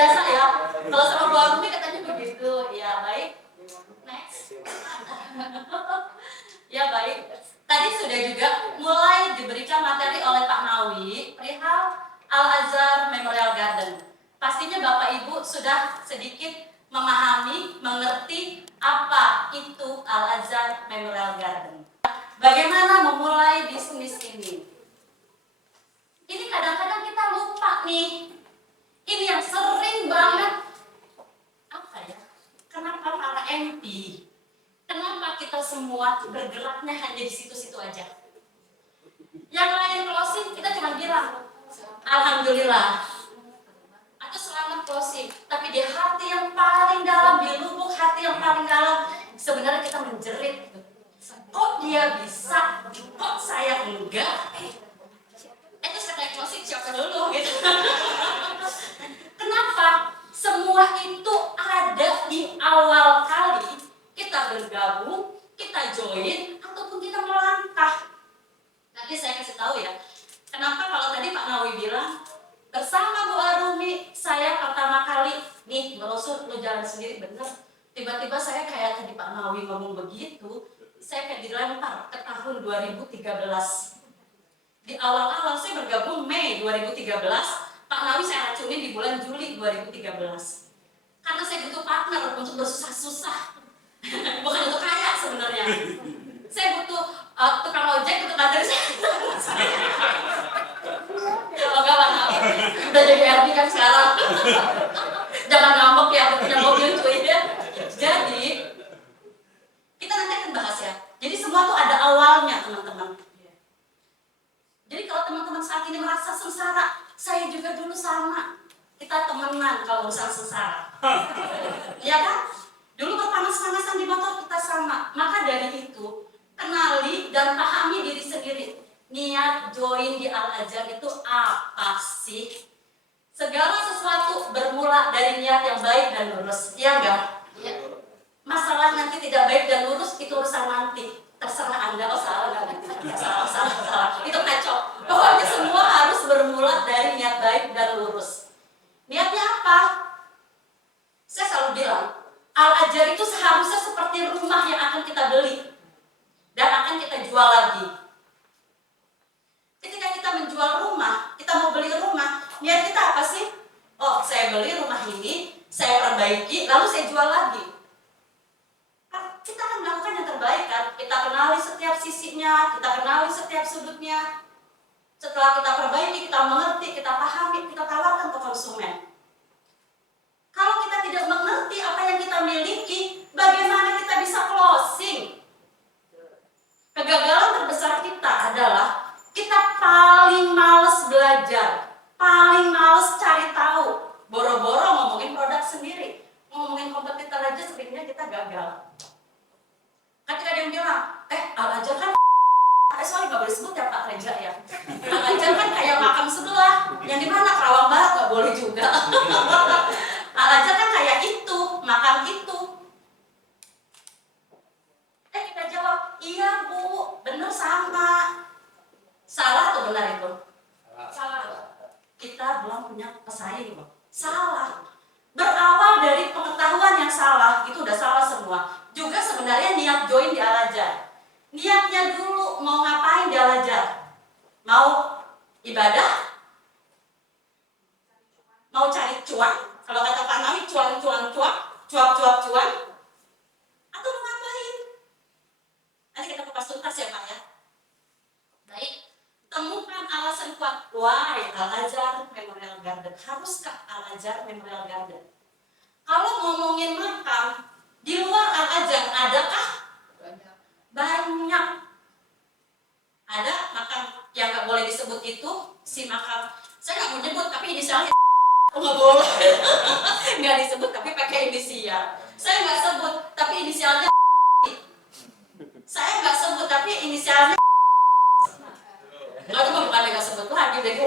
Biasa ya, kalau sama Bu Arumi katanya begitu. Ya baik, next. Ya baik, tadi sudah juga mulai diberikan materi oleh Pak Nawi perihal Al-Azhar Memorial Garden. Pastinya Bapak Ibu sudah sedikit memahami, mengerti apa itu Al-Azhar Memorial Garden. Bagaimana memulai bisnis ini? Ini kadang-kadang kita lupa nih. Ini yang sering banget, apa ya? Kenapa para MP? Kenapa kita semua bergeraknya hanya di situ-situ aja? Yang lain closing, kita cuma bilang, Alhamdulillah. Atau selamat closing. Tapi di hati yang paling dalam, di lubuk hati yang paling dalam, sebenarnya kita menjerit. Kok dia bisa? Kok saya enggak? Itu setelah closing siapa dulu gitu. Kenapa? Semua itu ada di awal kali kita bergabung, kita join, ataupun kita melangkah. Nanti saya kasih tahu ya. Kenapa kalau tadi Pak Nawi bilang bersama Bu Arumi saya pertama kali nih merosot lo jalan sendiri bener. Tiba-tiba saya kayak tadi Pak Nawi ngomong begitu, saya kayak dilempar ke tahun 2013. Di awal-awal saya bergabung Mei 2013, Pak Nawi saya racunin di bulan Juli 2013. Karena saya butuh partner untuk bersusah-susah, bukan untuk kaya sebenarnya. Saya butuh tukang ojek untuk kantor saya. Kalau enggak Pak Nawi, udah jadi RD kan sekarang. Jangan ngambek ya, aku punya mobil cuy ya. Jadi, kita nanti akan bahas ya. Jadi semua tuh ada awalnya teman-teman. Jadi kalau teman-teman saat ini merasa sengsara, saya juga dulu sama. Kita temenan kalau urusan sengsara. Ya kan? Dulu berpanas-panasan di motor kita sama. Maka dari itu, kenali dan pahami diri sendiri. Niat join di Al-Azhar itu apa sih? Segala sesuatu bermula dari niat yang baik dan lurus. Iya enggak? Ya. Masalah nanti tidak baik dan lurus itu urusan nanti. Terserah Anda, oh salah nggak? Salah. Itu kacau. Pokoknya semua harus bermula dari niat baik dan lurus. Niatnya apa? Saya selalu bilang, Al-Azhar itu seharusnya seperti rumah yang akan kita beli dan akan kita jual lagi. Ketika kita menjual rumah, kita mau beli rumah, niat kita apa sih? Oh, saya beli rumah ini, saya perbaiki, lalu saya jual lagi. Kita akan melakukan yang terbaik kan? Kita kenali setiap sisinya, kita kenali setiap sudutnya. Setelah kita perbaiki, kita mengerti, kita pahami, kita tawarkan ke konsumen. Kalau kita tidak mengerti apa yang kita miliki, bagaimana kita bisa closing? Kegagalan terbesar kita adalah kita paling males belajar, paling males cari tahu. Boro-boro ngomongin produk sendiri, ngomongin kompetitor aja seringnya kita gagal. Ketika ada yang bilang, Al-Azhar kan sorry nggak boleh sebut ya Pak Reja ya. Al-Azhar kan kayak makam sebelah, yang dimana Kerawang Barat nggak boleh juga. Al-Azhar kan kayak itu, makam itu. Kita jawab, iya Bu, bener sama. Salah atau benar itu? Salah. Kita belum punya pesaing loh. Salah. Berawal dari pengetahuan yang salah, itu udah salah semua. Juga sebenarnya niat join di Al-Azhar. Niatnya dulu mau ngapain di Al-Azhar? Mau ibadah? Mau cari cuan? Kalau kata Pak Nawi, cuan. Atau mau ngapain? Nanti kita kupas tuntas ya Pak ya. Baik, temukan alasan kuat. Why Al-Azhar Memorial Garden? Haruskah Al-Azhar Memorial Garden? Kalau ngomongin makam, di luar Al-Azhar adakah? Banyak. Ada makam yang nggak boleh disebut itu, si makam. Saya nggak mau nyebut, tapi inisialnya nggak boleh. Nggak disebut, tapi pakai inisial. Saya nggak sebut, tapi inisialnya. Saya nggak sebut, tapi inisialnya. Nggak, cuma bukan nggak sebut lagi, jadi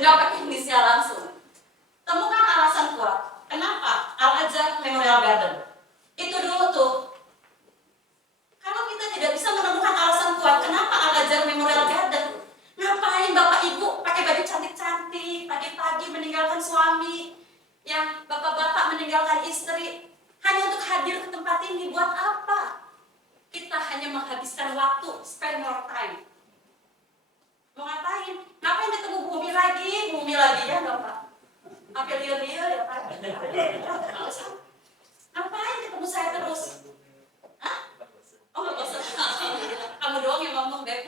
nggak pakai inisial langsung. Temukan alasan kuat. Kenapa Al-Azhar Memorial Garden? Itu dulu tuh. Kalau kita tidak bisa menemukan alasan kuat, kenapa Al-Azhar Memorial Garden? Ngapain Bapak Ibu pakai baju cantik-cantik, pagi-pagi meninggal menghabiskan waktu, spend your time. Mau ngapain? Ngapain ketemu Bumi lagi ya dong Pak? Sampai liur-liur ya Pak? Ngapain ketemu saya terus? Hah? Oh nggak bosan? Kamu doang yang ngomong, Beb.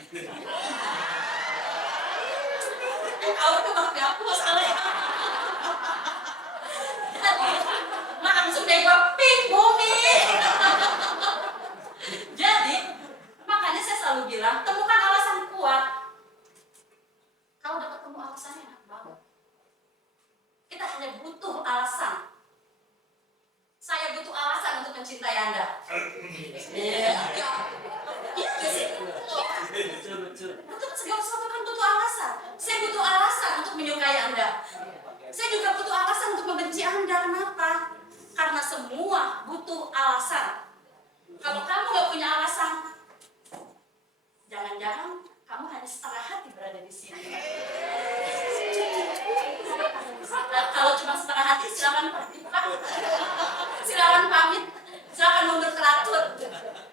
Kau tuh maksudnya aku masalahnya. Langsung deh gue pink Bumi. Jadi, makanya saya selalu bilang, temukan alasan kuat. Kalau udah ketemu alasannya enak banget. Kita hanya butuh alasan. Saya butuh alasan untuk mencintai Anda. Iya. Iya sih. Untuk segala sesuatu kan butuh alasan. Saya butuh alasan untuk menyukai Anda. Saya juga butuh alasan untuk membenci Anda. Kenapa? Karena semua butuh alasan. Kalau kamu gak punya alasan, jangan-jangan kamu hanya setengah hati berada di sini. Kalau cuma setengah hati, silakan pergi. Silakan pamit, silakan mundur teratur.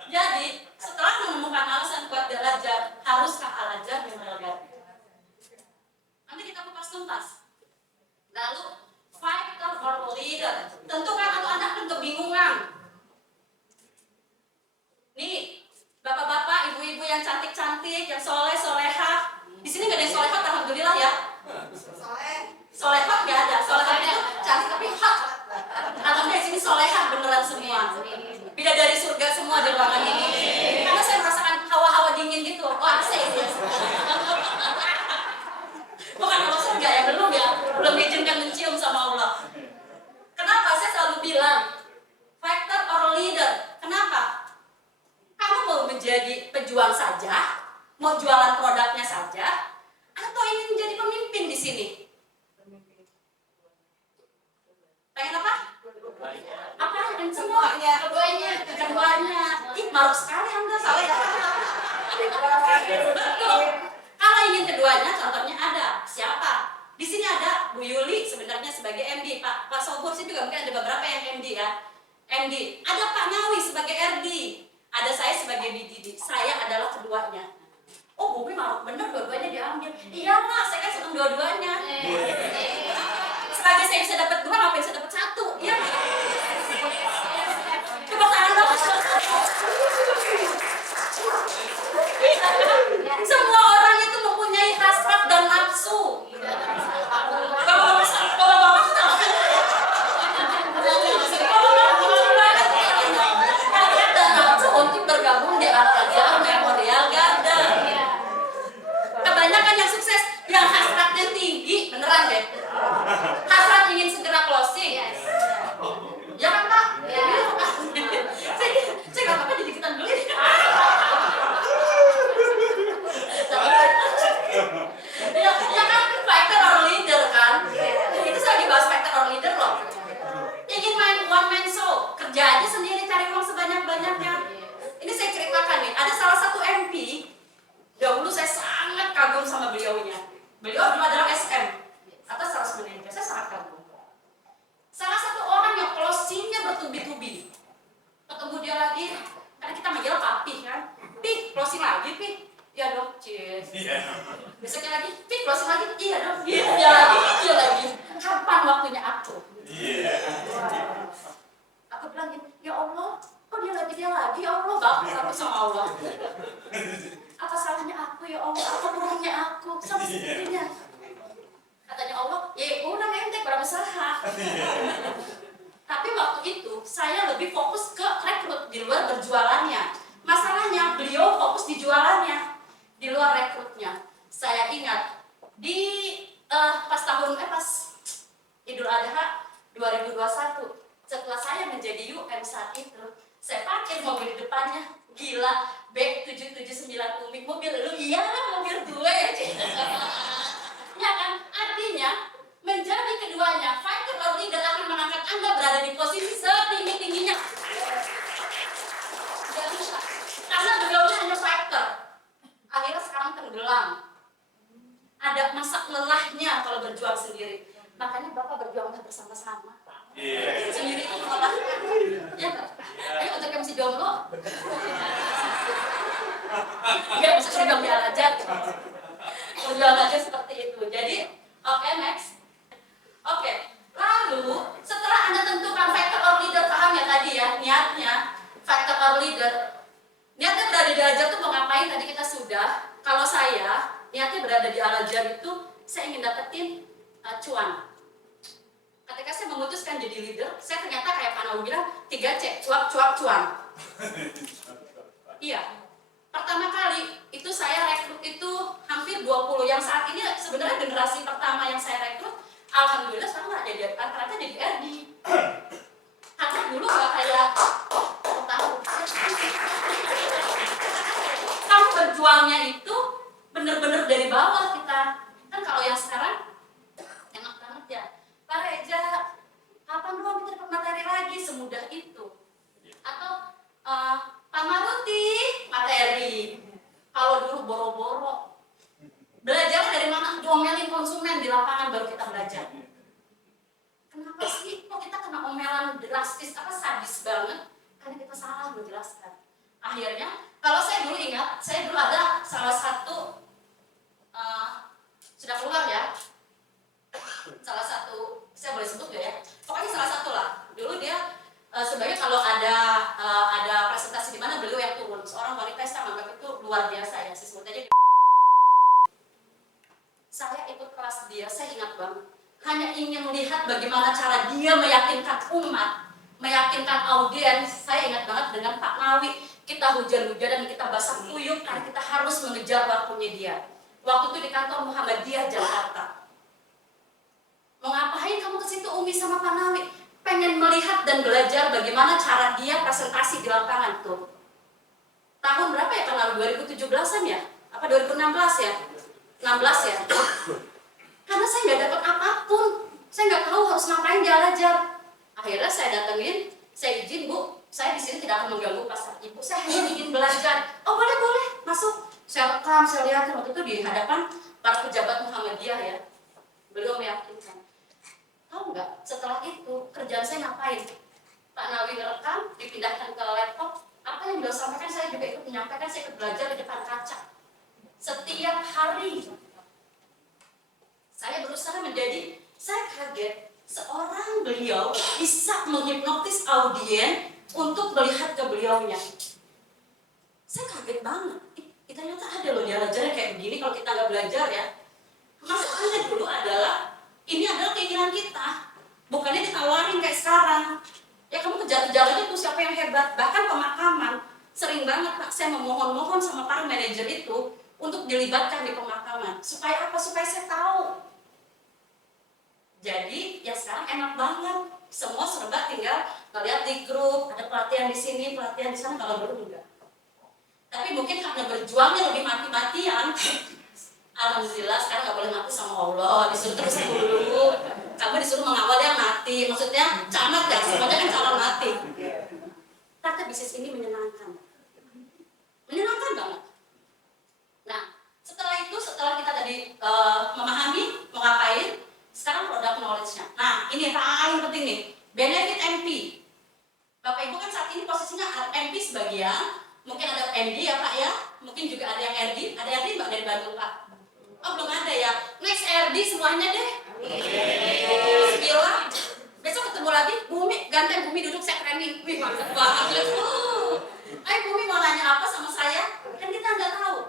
Jadi, setelah menemukan alasan kuat Al-Ajjar, haruskah Al-Ajjar menyelamatkan? Nanti kita kupas tuntas. Lalu, fighter or leader. Tentukan atau Anda akan kebingungan. Nih, bapak-bapak, ibu-ibu yang cantik-cantik, yang soleh-solehah. Di sini nggak ada yang solehah, alhamdulillah ya. Solehah nggak ada. Solehah itu cantik tapi hot. Alhamdulillah di sini solehah beneran semua. Bidadari surga semua di ruangan ini. Karena saya merasakan hawa-hawa dingin gitu. Oh, AC ya. Bukan hawa surga ya, belum ya. Belum diizinkan mencium sama Allah. Kenapa saya selalu bilang fighter or leader? Kenapa? Kamu mau menjadi pejuang saja, mau jualan produknya saja, atau ingin menjadi pemimpin di sini? Pengen apa? Apa? Yang semuanya? Keduanya. Ih, maruk sekali Anda salah ya. Betul. Kalau ingin keduanya, contohnya ada. Siapa? Di sini ada Bu Yuli sebenarnya sebagai MD. Pak Sobur sih juga mungkin ada beberapa yang MD ya. MD. Ada Pak Nawi sebagai RD. Ada saya sebagai BDD, saya adalah keduanya. Oh, Bumi malah bener dua-duanya diambil. Iya Mas, saya kan seneng dua-duanya. Selagi saya bisa dapat dua, ngapain saya dapat satu? Iya. Tepuk tangan dong. Semua orang itu mempunyai hasrat dan nafsu. Untuk bergabung di Al-Ajjar Memorial Garden. Kebanyakan yang sukses, yang hasratnya tinggi, beneran deh. Hasrat ingin segera closing. Ya kan Pak? Ya. Saya nggak apa-apa didikitan dulu. Ya kan, fighter or leader kan? Itu saya lagi bahas fighter or leader loh. Ingin main one man show, kerja aja sendiri, cari uang sebanyak-banyaknya. Ini saya ceritakan nih, ada salah satu MP, dahulu saya sangat kagum sama beliaunya. Beliau dulu adalah SM, atau sales manager, saya sangat kagum. Salah satu orang yang closingnya bertubi-tubi. Ketemu dia lagi, karena kita manggil papi kan. Pi, closing lagi Pi. Iya dong, cheers. Besoknya lagi, Pi, closing lagi. Iya dong, iya lagi, iya lagi. Kapan waktunya aku? Aku bilang gitu, ya Allah, kok dia lagi, ya Allah, bagus aku sama Allah. Apa salahnya aku ya Allah, apa kurangnya aku sama sepertinya. Katanya Allah, ya udah ente berusaha. Tapi waktu itu saya lebih fokus ke rekrut di luar berjualannya. Masalahnya beliau fokus di jualannya, di luar rekrutnya. Saya ingat di pas Idul Adha 2021, setelah saya menjadi UM saat itu, saya parkir mobil di depannya. Gila, B779 Umi, mobil lu, iya mobil gue ya. Ya kan, artinya menjadi keduanya, fighter or leader akan mengangkat Anda berada di posisi setinggi-tingginya. Gak bisa, karena beliaunya hanya fighter. Akhirnya sekarang tenggelam. Ada masa lelahnya kalau berjuang sendiri. Makanya Bapak berjuanglah bersama-sama. Sendiri itu melelahkan. Ya, ayo untuk yang masih jomblo. Enggak bisa berjuang di Al-Azhar. Berjuang aja seperti itu. Jadi, oke, next. Oke, lalu setelah Anda tentukan factor or leader, paham ya tadi ya, niatnya, factor or leader. Niatnya berada di Al-Azhar itu mau ngapain, tadi kita sudah. Kalau saya, niatnya berada di Al-Azhar itu, saya ingin dapetin cuan. Ketika saya memutuskan jadi leader, saya ternyata kayak Pak Nawi bilang, 3C, cuap, cuap, cuan. Iya. Pertama kali itu saya rekrut itu hampir 20, yang saat ini sebenarnya generasi pertama yang saya rekrut, alhamdulillah sekarang nggak jadi, rata-rata jadi RD. Karena dulu nggak kayak kamu berjuangnya itu bener-bener dari bawah kita. Kan kalau yang sekarang enak banget ya, Pak Reja, kapan dong kita dapat materi lagi, semudah itu. Atau Pak Maruti, materi. Kalau dulu boro-boro, belajar dari mana? Diomelin konsumen di lapangan baru kita belajar. Kenapa sih kok kita kena omelan drastis, sadis banget? Karena kita salah menjelaskan. Akhirnya, kalau saya dulu ingat, saya dulu ada salah satu sudah keluar ya, salah satu, saya boleh sebut gak ya? Pokoknya salah satu lah. Dulu dia sebenarnya kalau ada presentasi di mana beliau yang turun, seorang wanita yang saya anggap itu luar biasa ya, saya sebut aja. Saya ikut kelas dia, saya ingat banget. Hanya ingin melihat bagaimana cara dia meyakinkan umat, meyakinkan audiens. Saya ingat banget dengan Pak Nawi, kita hujan-hujanan, kita basah kuyup karena kita harus mengejar waktunya dia. Waktu itu di kantor Muhammadiyah Jakarta. Mau ngapain kamu ke situ Umi sama Pak Nawi? Pengen melihat dan belajar bagaimana cara dia presentasi di lapangan tuh. Tahun berapa ya Pak Nawi? 2017-an ya? Apa 2016 ya? 16 ya? Karena saya nggak dapat apapun. Saya nggak tahu harus ngapain di Al-Azhar. Akhirnya saya datengin, saya izin Bu, saya di sini tidak akan mengganggu pasar Ibu. Saya hanya ingin belajar. Oh boleh, masuk. Saya rekam, saya lihat waktu itu di hadapan para pejabat Muhammadiyah ya. Beliau meyakinkan. Tahu nggak? Setelah itu kerjaan saya ngapain? Pak Nawi ngerekam, dipindahkan ke laptop. Apa yang beliau sampaikan saya juga ikut menyampaikan. Saya ikut belajar di depan kaca. Setiap hari saya berusaha menjadi, saya kaget seorang beliau bisa menghipnotis audiens untuk melihat ke beliaunya. Saya kaget banget. Ternyata ada loh di Al-Azhar kayak begini kalau kita nggak belajar ya. Masalahnya dulu adalah ini adalah keinginan kita, bukannya ditawarin kayak sekarang. Ya kamu kejar-kejar aja tuh siapa yang hebat. Bahkan pemakaman sering banget Pak saya memohon-mohon sama para manajer itu untuk dilibatkan di pemakaman. Supaya apa? Supaya saya tahu. Jadi ya sekarang enak banget. Semua serba tinggal ngeliat di grup, ada pelatihan di sini, pelatihan di sana. Kalau dulu enggak. Tapi mungkin karena berjuangnya lebih mati-matian, alhamdulillah sekarang nggak boleh mati sama Allah, disuruh terus dulu. Kamu disuruh mengawal yang mati, maksudnya camat ya, semuanya kan calon mati. Tapi bisnis ini menyenangkan banget. Nah, setelah itu, setelah kita tadi memahami mau ngapain, sekarang product knowledge-nya. Nah, ini yang paling penting nih, benefit MP. Bapak Ibu kan saat ini posisinya MP sebagian. Mungkin ada MD ya Pak ya, mungkin juga ada yang RD, ada RD Mbak dari Bandung Pak? Oh belum ada ya, next RD semuanya deh. Bismillah, besok ketemu lagi, Bumi, ganteng Bumi duduk saya training, wih mantap banget. Ayo Bumi mau nanya apa sama saya? Kan kita nggak tahu,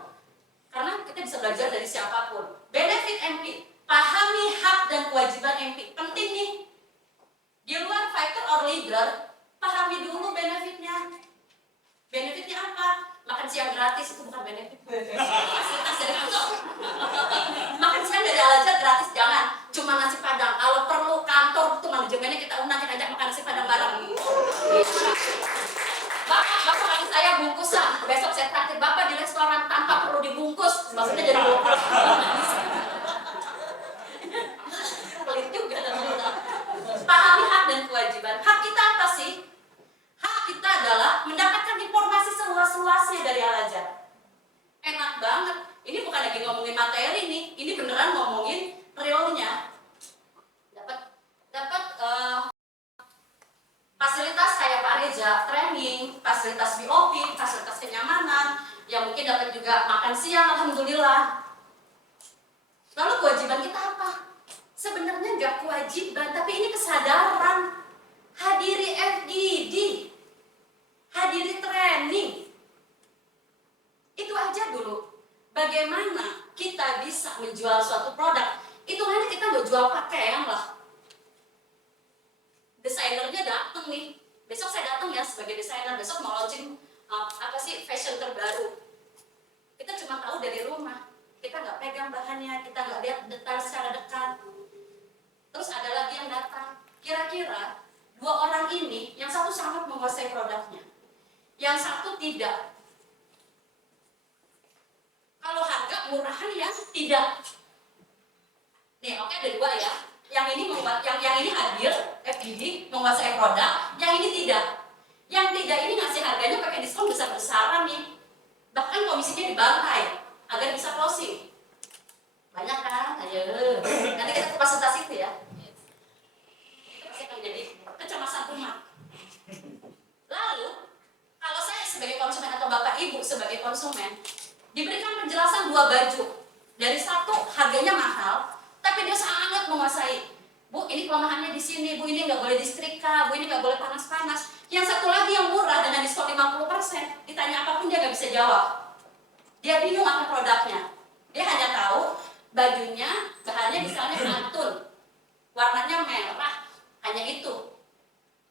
karena kita bisa belajar dari siapapun. Benefit MP, pahami hak dan kewajiban MP, penting nih. Di luar fighter or leader, pahami dulu benefitnya. Benefitnya apa? Makan siang gratis itu bukan benefit. Fasilitas dari kantor. Makan siang dari Al-Azhar gratis jangan. Cuma nasi padang. Kalau perlu kantor itu manajemennya kita undang, kita ajak makan nasi padang bareng. Bapak lagi saya bungkusan. Besok saya traktir Bapak di restoran tanpa perlu dibungkus. Maksudnya jadi bungkus. Pelit juga ternyata. Pahami hak dan kewajiban. Hak kita apa sih? Hak kita adalah mendapatkan informasi seluas-luasnya dari Al-Azhar. Enak banget. Ini bukan lagi ngomongin materi nih, ini beneran ngomongin realnya. Dapat fasilitas kayak Pak Reza, training, fasilitas BOP, fasilitas kenyamanan, yang yang mungkin dapat juga makan siang, alhamdulillah. Lalu kewajiban kita apa? Sebenarnya nggak kewajiban, tapi ini kesadaran. Hadiri FGD, hadiri training. Itu aja dulu. Bagaimana kita bisa menjual suatu produk? Itu hanya kita nggak jual pakaian lah. Desainernya datang nih. Besok saya datang ya sebagai desainer. Besok mau launching fashion terbaru. Kita cuma tahu dari rumah. Kita nggak pegang bahannya, kita nggak lihat detail secara dekat. Terus ada lagi yang datang. Kira-kira dua orang ini, yang satu sangat menguasai produknya, yang satu tidak. Kalau harga murahan yang tidak. Nih, oke, ada dua ya. Yang ini hadir, FGD menguasai produk, yang ini tidak. Yang tidak ini ngasih harganya pakai diskon besar-besaran nih. Bahkan komisinya dibantai agar bisa closing. Banyak kan? Ayo. Nanti kita kupas tuntas itu ya. Itu pasti akan jadi kecemasan umat. Lalu, kalau saya sebagai konsumen atau Bapak Ibu sebagai konsumen diberikan penjelasan dua baju. Dari satu harganya mahal, tapi dia sangat menguasai. Bu, ini kelemahannya di sini. Bu, ini nggak boleh disetrika. Bu, ini nggak boleh panas-panas. Yang satu lagi yang murah dengan diskon 50%, ditanya apapun dia nggak bisa jawab. Dia bingung akan produknya. Dia hanya tahu bajunya, bahannya misalnya katun, warnanya merah, hanya itu.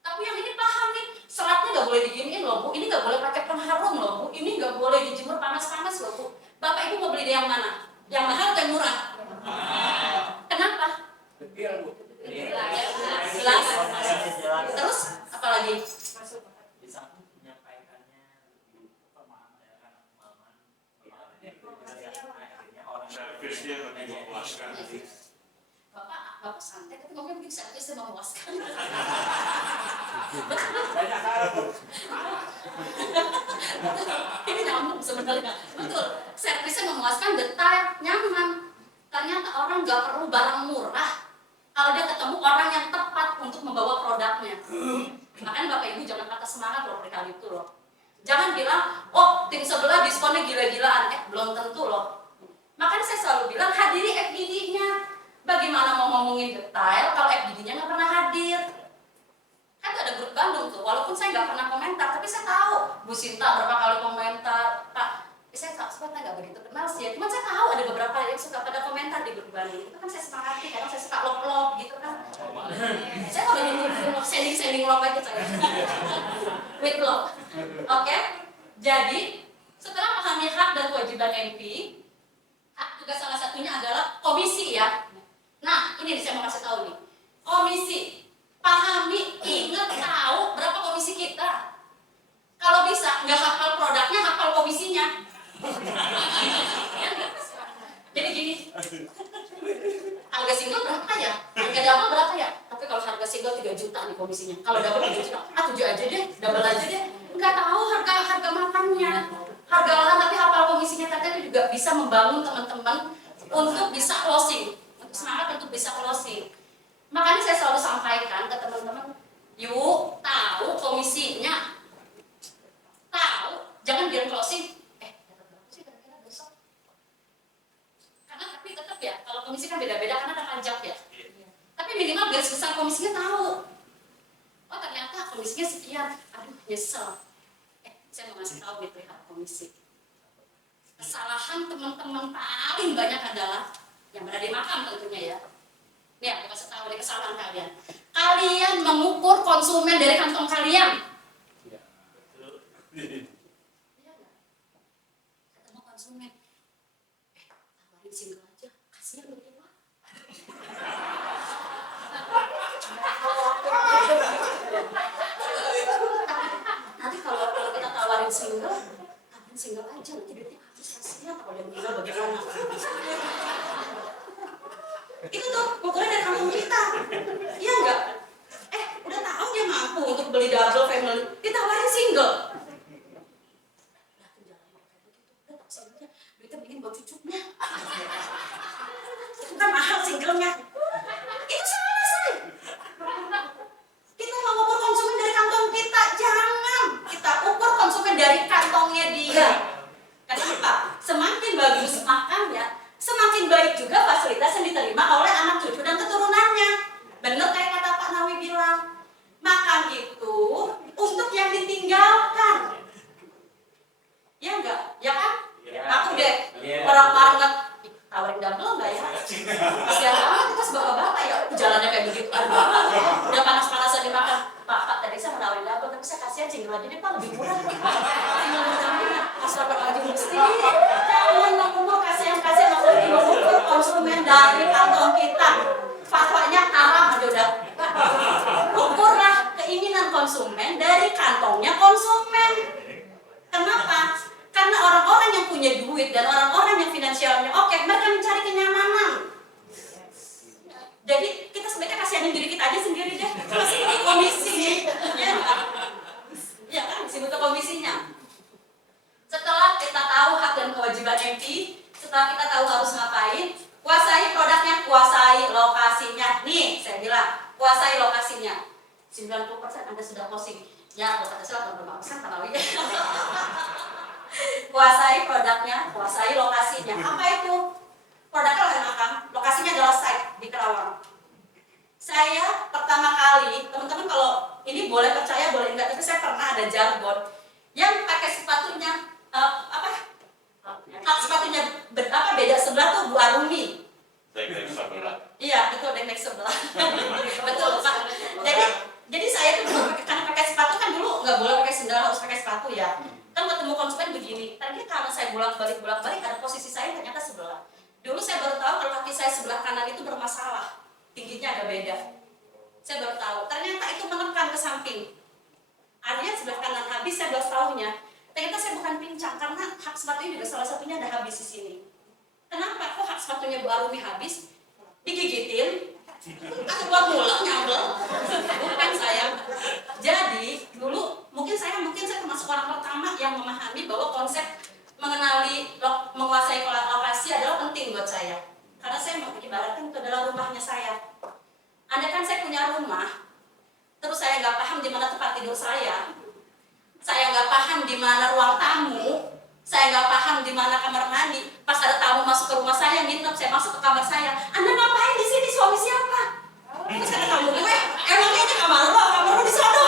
Tapi yang ini paham nih, seratnya nggak boleh diginiin loh Bu, ini nggak boleh pakai pengharum loh Bu, ini nggak boleh dijemur panas-panas loh Bu. Bapak Ibu mau beli yang mana? Yang mahal atau yang murah? Kenapa? Jelas. Terus apa lagi? Servisnya lebih memuaskan. Bapak santai, tapi mungkin servisnya memuaskan. Banyak hal. Ini nyambung sebenarnya. Betul, servisnya memuaskan, detail, nyaman. Ternyata orang nggak perlu barang murah kalau dia ketemu orang yang tepat untuk membawa produknya. Makanya Bapak Ibu jangan patah semangat loh perihal itu loh. Jangan bilang, oh tim sebelah diskonnya gila-gilaan. Belum tentu loh. Makanya saya selalu bilang, hadiri FGD-nya. Bagaimana mau ngomongin detail kalau FGD-nya nggak pernah hadir? Kan ada grup Bandung tuh, walaupun saya nggak pernah komentar, tapi saya tahu Bu Sinta berapa kali komentar. Pak, saya sebetulnya nggak begitu kenal sih ya. Cuma saya tahu ada beberapa yang suka pada komentar di grup Bandung. Itu kan saya sepakati, kadang saya suka log-log gitu kan. Saya kalau ini sending log aja saya. With log. Oke? Jadi, setelah memahami hak dan kewajiban NP, hak juga salah satunya adalah komisi ya. Nah, ini saya mau kasih tahu nih. Komisi, pahami, ingat, tahu berapa komisi kita. Kalau bisa, nggak hafal produknya, hafal komisinya. Jadi gini, harga single berapa ya? Harga double berapa ya? Tapi kalau harga single 3 juta nih komisinya. Kalau double 7 juta, 7 aja deh, double aja deh. Nggak tahu harga makannya, harga lahan, tapi hafal komisinya. Tadi itu juga bisa membangun teman-teman untuk bisa closing. Semangat untuk bisa closing. Makanya saya selalu sampaikan ke teman-teman, yuk tahu komisinya, tahu, jangan biar closing. Dapat berapa sih kira-kira besok? Karena tapi tetap ya, kalau komisi kan beda-beda karena ada pajak ya. Tapi minimal garis besar komisinya tahu. Oh ternyata komisinya sekian, aduh nyesel. Saya mau ngasih tahu gitu ya komisi. Kesalahan teman-teman paling banyak adalah yang berada di makam tentunya ya. Nih aku kasih tahu dari kesalahan kalian. Kalian mengukur konsumen dari kantong kalian. Iya nggak? Ketemu konsumen, tawarin single aja, kasihan lu tua. Nanti kalau kita tawarin single aja, nanti duitnya habis, kasihan kalau dia meninggal bagaimana? Itu tuh ukurnya dari kampung kita, iya enggak? Udah tahu dia mampu untuk beli double family, ditawarin single. Udah tuh jangan mau kayak begitu, udah tak singlenya, duitnya bikin buat cucunya. Itu kan mahal singlenya. Itu salah say. Kita mau ukur konsumen dari kantong kita, jangan. Kita ukur konsumen dari kantongnya dia. Karena bagus makannya, semakin baik juga fasilitas yang diterima oleh anak cucu dan keturunannya. Bener kayak kata Pak Nawi bilang, makan itu untuk yang ditinggalkan. Ya enggak? Ya kan? Ya. Aku deh orang banget tawarin double enggak ya? Kasihan banget itu bapak-bapak ya jalannya kayak begitu. Aduh, udah panas-panasan dimakan. Pak, tadi saya mau nawarin double tapi saya kasihan single aja deh Pak, lebih murah. Asal baju mesti jangan mengumpul kasihan apalagi mengumpul konsumen dari kantong kita. Fatwanya haram aja udah. Ukurlah keinginan konsumen dari kantongnya konsumen. Kenapa? Karena orang-orang yang punya duit dan orang-orang yang finansialnya oke, mereka mencari kenyamanan. Jadi kita sebaiknya kasihanin diri kita aja sendiri deh. Masih ini komisi, ya nggak? Ya kan, masih butuh komisinya. Setelah kita tahu hak dan kewajiban MP, setelah kita tahu harus ngapain, kuasai produknya, kuasai lokasinya. Nih, saya bilang, kuasai lokasinya. 90% Anda sudah closing. Ya, kalau kata saya 85% Pak. Kuasai produknya, kuasai lokasinya. Apa itu? Produknya oleh makan, lokasinya adalah site di Kerawang. Saya pertama kali, teman-teman kalau ini boleh percaya boleh enggak, tapi saya pernah ada jargon yang pakai sepatunya hak sepatunya beda sebelah tuh Bu Arumi. Dek sebelah. Iya, betul dek sebelah. Betul Pak. Jadi saya tuh dulu karena pakai sepatu kan dulu nggak boleh pakai sendal, harus pakai sepatu ya. Kan ketemu konsumen begini. Ternyata karena saya bolak-balik ada posisi saya ternyata sebelah. Dulu saya baru tahu kalau kaki saya sebelah kanan itu bermasalah, tingginya agak beda. Saya baru tahu. Ternyata itu menekan ke samping. Artinya sebelah kanan habis saya baru tahunya. Ternyata saya bukan pincang karena hak sepatunya juga salah satunya ada habis di sini. Kenapa? Kok hak sepatunya Bu Arumi habis? Digigitin? Atau buat mulut nyambel? Bukan saya. Jadi dulu mungkin saya termasuk orang pertama yang memahami bahwa konsep menguasai lokasi adalah penting buat saya. Karena saya mau ibaratkan itu adalah rumahnya saya. Andai kan saya punya rumah, terus saya nggak paham di mana tempat tidur saya nggak paham di mana ruang tamu, saya nggak paham di mana kamar mandi. Pas ada tamu masuk ke rumah saya, nginep, saya masuk ke kamar saya. Anda ngapain di sini? Suami siapa? Terus kata tamu gue, emangnya ini kamar lo di sana.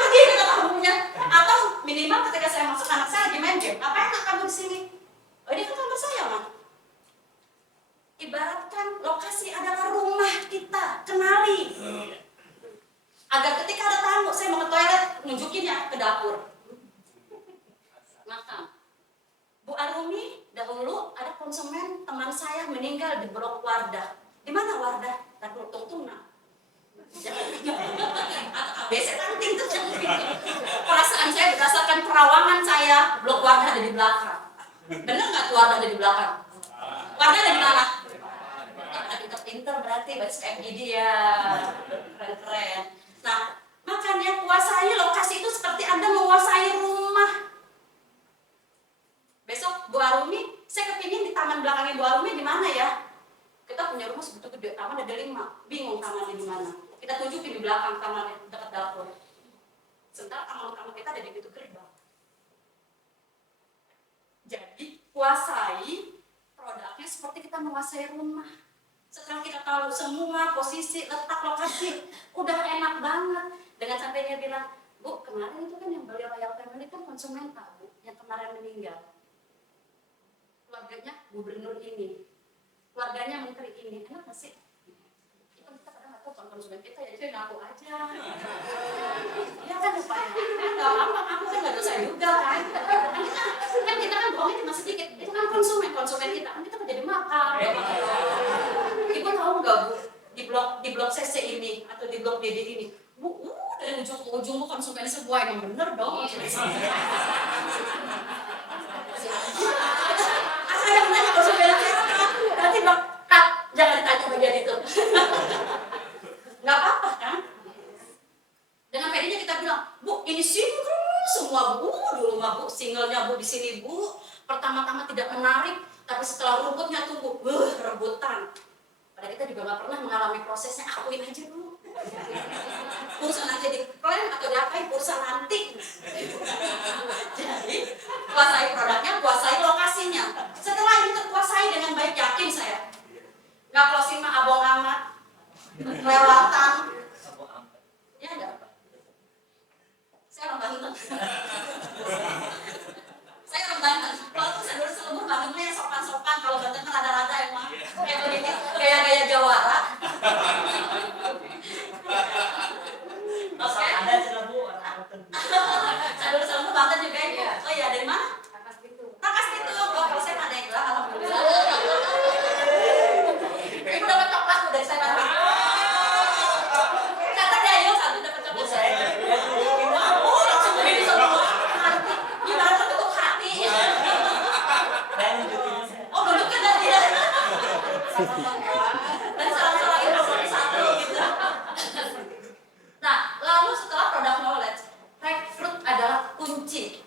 Pergi kata tamunya. Atau minimal ketika saya masuk anak saya lagi main game, ngapain anak kamu di sini? Oh ini kan kamar saya mah. Ibaratkan lokasi adalah rumah kita, kenali. Agar ketika ada tamu, saya mau ke toilet, nunjukin ya ke dapur. Makan. Bu Arumi, dahulu ada konsumen teman saya meninggal di Blok Wardah. Di mana Wardah? Dapur Tungtuna. ABC kanting tuh. Perasaan saya berdasarkan perawangan saya, Blok Wardah ada di belakang. Benar nggak tuh Wardah ada di belakang? Wardah ada di mana? Pinter berarti baca FGD ya. Keren-keren. Nah, makanya kuasai lokasi itu seperti Anda menguasai rumah. Besok Bu Arumi, saya kepingin di taman belakangnya Bu Arumi di mana ya? Kita punya rumah sebegitu gede, taman ada 5, bingung tamannya di mana. Kita tunjukin di belakang tamannya dekat dapur. Sementara taman-taman kita ada di pintu gerbang. Jadi kuasai produknya seperti kita menguasai rumah. Setelah kita tahu semua posisi, letak, lokasi, udah enak banget. Dengan sampainya bilang, Bu, kemarin itu kan yang beli Royal Family kan konsumen Pak, Bu, yang kemarin meninggal. Keluarganya gubernur ini, keluarganya menteri ini, enak nggak sih? Kita kadang nggak tahu konsumen kita, ya jadi ngaku aja. Ya kan upaya, nggak apa-apa, aku kan nggak dosa juga kan. Kan kita kan bohongnya cuma sedikit, itu kan konsumen kita, kan kita menjadi makan. Ibu tahu nggak Bu, di blok CC ini atau di blok DD ini, Bu, dari ujung ke ujung Bu konsumen sebuah yang bener dong. Asal yang nanya konsumen nanti Bang, jangan ditanya bagian itu. Nggak apa-apa kan? Dengan pedenya kita bilang, Bu, ini single semua Bu, dulu mah Bu, singlenya Bu di sini Bu, pertama-tama tidak menarik, tapi setelah rumputnya tumbuh, rebutan. Padahal kita juga nggak pernah mengalami prosesnya, akuin aja dulu. Urusan aja diklaim atau diapain, urusan nanti. Jadi, kuasai produknya, kuasai lokasi.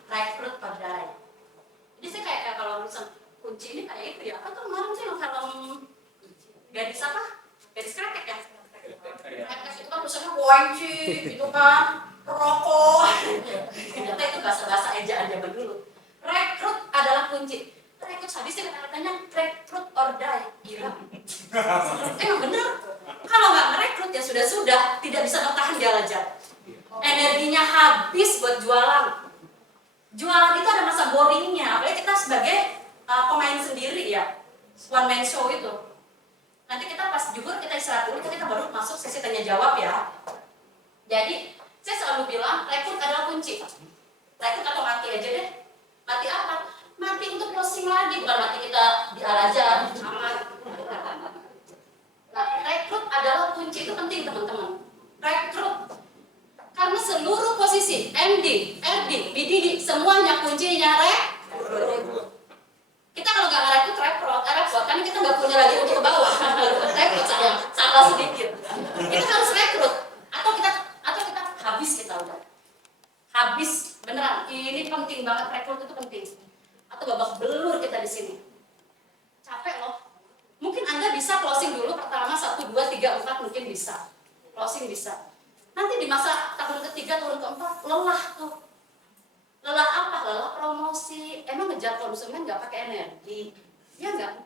rekrut pegawai. Jadi saya kayak kalau urusan kunci ini kayak itu ya. Apa tuh kemarin sih yang film gadis apa? Gadis kretek ya? Kretek itu kan tulisannya kunci, gitu kan, rokok. Ternyata itu bahasa-bahasa ejaan zaman dulu. Rekrut adalah kunci. Rekrut habis sih kata-katanya rekrut or die. Gila. Emang bener. Kalau nggak merekrut ya sudah tidak bisa bertahan di Al-Azhar. Energinya habis buat jualan. Jualan itu ada masa boringnya, apalagi kita sebagai pemain sendiri ya, one man show itu. Nanti kita pas jujur kita istirahat dulu, kita baru masuk sesi tanya jawab ya. Jadi saya selalu bilang rekrut adalah kunci. Rekrut atau mati aja deh. Mati apa? Mati untuk closing lagi, bukan mati kita di Al-Azhar. Nah, rekrut adalah kunci, itu penting teman-teman. Rekrut. Karena seluruh posisi MD, RD, BDD semuanya kuncinya rekrut. Kita kalau nggak ngerekrut repot, karena kita nggak punya lagi untuk ke bawah. Rekrut sayang, salah sedikit. Kita harus rekrut, atau kita habis kita udah. Habis beneran. Ini penting banget, rekrut itu penting. Atau babak belur kita di sini. Capek loh. Mungkin Anda bisa closing dulu pertama 1, 2, 3, 4 mungkin bisa. Closing bisa. Nanti di masa tahun ketiga, tahun keempat, lelah tuh. Lelah apa? Lelah promosi. Emang ngejar konsumen nggak pakai energi? Ya nggak?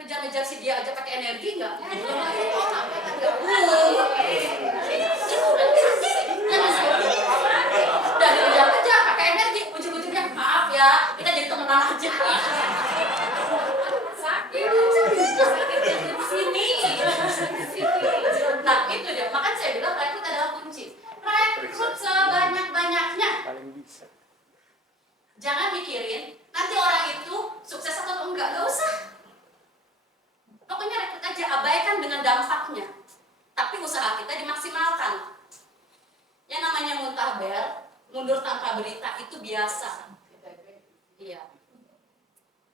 Ngejar-ngejar si dia aja pakai energi nggak? Dari ngejar-ngejar pakai energi, ujung-ujungnya maaf ya, kita jadi temenan aja. Sakit. Sini. Nah itu dia, makanya saya bilang rekrut adalah kunci. Rekrut sebanyak-banyaknya. Jangan mikirin nanti orang itu sukses atau enggak, gak usah. Pokoknya rekrut aja, abaikan dengan dampaknya. Tapi usaha kita dimaksimalkan. Yang namanya muntaber, mundur tanpa berita itu biasa. Iya.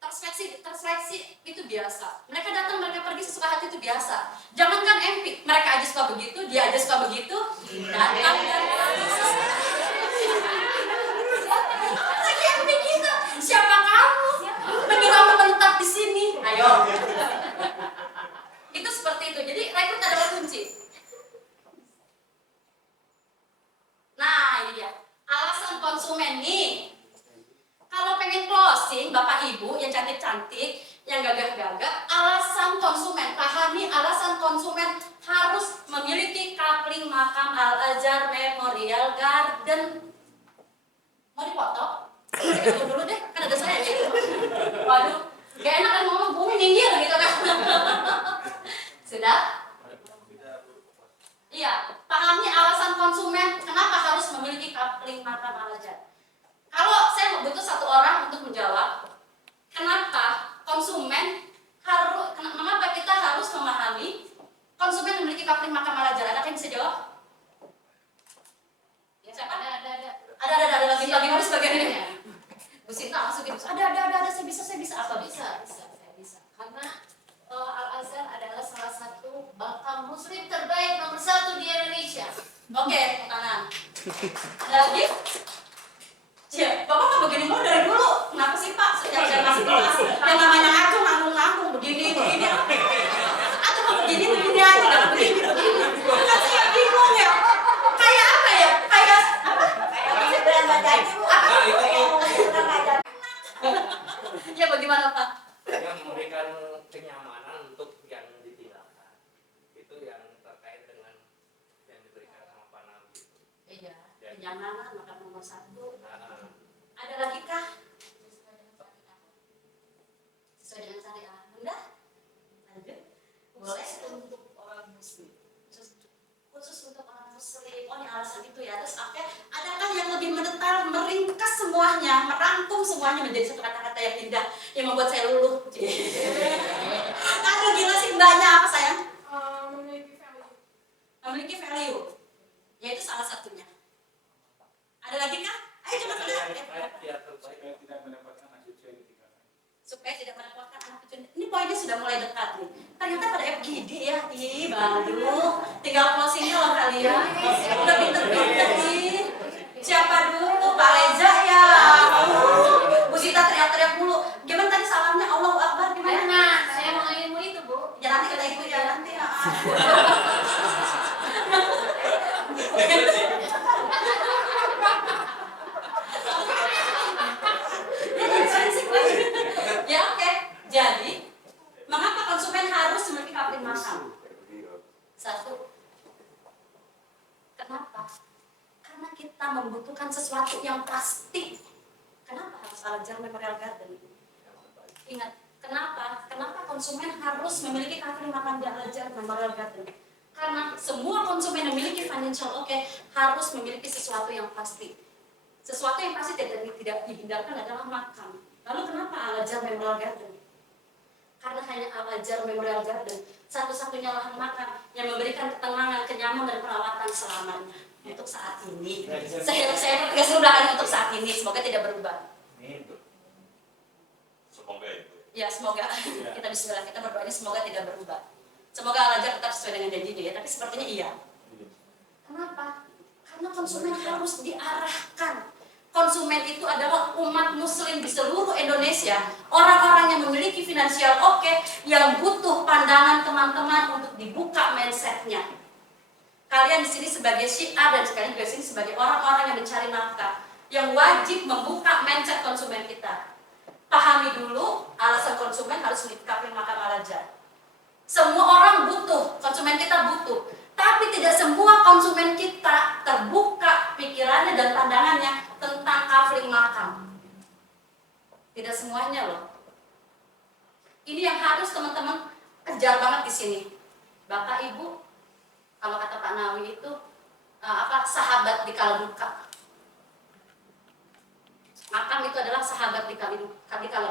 Terseleksi itu biasa. Mereka datang, mereka pergi sesuka hati itu biasa. Jangankan MP, mereka aja suka begitu, dia aja suka begitu. Datang dan lagi MP kita. Siapa kamu? Menyuruh menetap di sini. Ayo. Itu seperti itu. Jadi rekrut adalah kunci. Nah, ini dia. Alasan konsumen nih. Kalau pengen closing, Bapak Ibu yang cantik-cantik, yang gagah-gagah, alasan konsumen, pahami alasan konsumen harus memiliki kapling makam Al-Azhar Memorial Garden. Mau dipoto? Kita dulu deh, kan ada saya gitu. Waduh, gak enak kan ngomong bumi minggir gitu kan. Sudah? Iya, pahami alasan konsumen kenapa harus memiliki kapling makam Al-Azhar. Kalau saya butuh satu orang untuk menjawab, kenapa konsumen harus, mengapa kita harus memahami konsumen memiliki kapling makam Al-Azhar? Ada yang bisa jawab? Ya, siapa? Ada lagi nulis bagian ini. Bu Sinta langsung gitu. Ada, saya bisa. Apa Bisa. Karena Al-Azhar adalah salah satu makam muslim terbaik nomor 1 di Indonesia. Oke, kanan. Ada lagi? Ya, Bapak nggak begini mulu dari dulu. Kenapa sih Pak? Sejak saya masih kelas, yang namanya ngaco nanggung begini. Atau mau begini aja, nggak begini. Kan saya bingung ya. Kayak apa ya? Kayak apa? Ya bagaimana Pak? Yang memberikan kenyamanan untuk yang ditinggalkan itu yang terkait dengan yang diberikan sama Pak Nabi. Iya, kenyamanan maka nomor 1. Nah, Ada lagi kah? Sesuai dengan syariah. Enggak? Lanjut. Boleh untuk orang muslim. Khusus untuk orang muslim. Oh, ini alasan itu ya. Terus oke, adakah yang lebih mendetail, meringkas semuanya, merangkum semuanya menjadi satu kata-kata yang indah yang membuat saya luluh. Aduh gila sih, mbaknya apa sayang? Memiliki value. Yaitu salah satunya. Ada lagi kah? Ayo coba Supaya tidak mendapatkan anak cucu yang ditinggalkan. supaya tidak mendapatkan anak cucu. Ini poinnya sudah mulai dekat nih. Ternyata pada FGD ya, ih baru tinggal closingnya loh kalian. Udah pinter-pinter nih. Siapa dulu? Pak Reza ya. Bu Sita teriak-teriak mulu. Gimana tadi salamnya? Allahu Akbar gimana? Enak, saya mau ilmu itu, Bu. Ya nanti kita ikut ya nanti. Ya. Ya oke. Jadi, mengapa konsumen harus memiliki kapling makan? Satu. Kenapa? Karena kita membutuhkan sesuatu yang pasti. Kenapa harus Al-Azhar Memorial Garden? Ingat, kenapa? Kenapa konsumen harus memiliki kapling makan di Al-Azhar Memorial Garden? Karena semua konsumen yang memiliki financial harus memiliki sesuatu yang pasti. Sesuatu yang pasti tidak dihindarkan adalah makan. Lalu kenapa Al-Azhar Memorial Garden? Karena hanya Al-Azhar Memorial Garden satu-satunya lahan makan yang memberikan ketenangan, kenyamanan, dan perawatan selamanya untuk saat ini. Saya sudah untuk saat ini, semoga tidak berubah. Semoga itu. Ya semoga kita bismillah, kita berdoanya semoga tidak berubah. Semoga Al-Azhar tetap sesuai dengan janjinya ya, tapi sepertinya iya. Kenapa? Karena konsumen harus diarahkan. Konsumen itu adalah umat muslim di seluruh Indonesia, orang-orang yang memiliki finansial yang butuh pandangan teman-teman untuk dibuka mindsetnya. Kalian di sini sebagai Syiah dan sekalian juga di sini sebagai orang-orang yang mencari nafkah, yang wajib membuka mindset konsumen kita. Pahami dulu alasan konsumen harus memiliki kapling makan Al-Azhar. Semua orang butuh, konsumen kita butuh. Tapi tidak semua konsumen kita terbuka pikirannya dan pandangannya tentang kapling makan. Tidak semuanya loh. Ini yang harus teman-teman kejar banget di sini. Bapak Ibu, kalau kata Pak Nawi itu sahabat di kala duka. Makam itu adalah sahabat di kala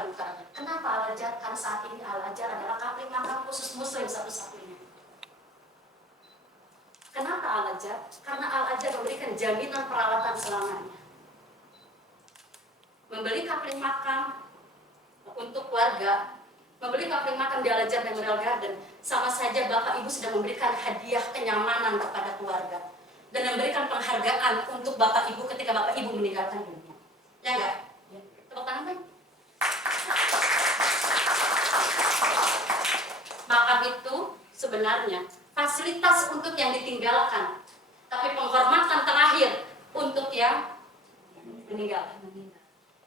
duka. Kenapa Al-Azhar? Karena saat ini Al-Azhar adalah kapling makan khusus muslim satu-satunya. Kenapa Al-Azhar? Karena Al-Azhar memberikan jaminan perawatan selamanya. Membeli kapling makan untuk keluarga, membeli kapling makan di Al-Azhar Memorial Garden, sama saja Bapak Ibu sudah memberikan hadiah kenyamanan kepada keluarga dan memberikan penghargaan untuk Bapak Ibu ketika Bapak Ibu meninggalkan dunia. Ya enggak? Tepuk tangan kan? Makam itu sebenarnya fasilitas untuk yang ditinggalkan, tapi penghormatan terakhir untuk yang meninggal.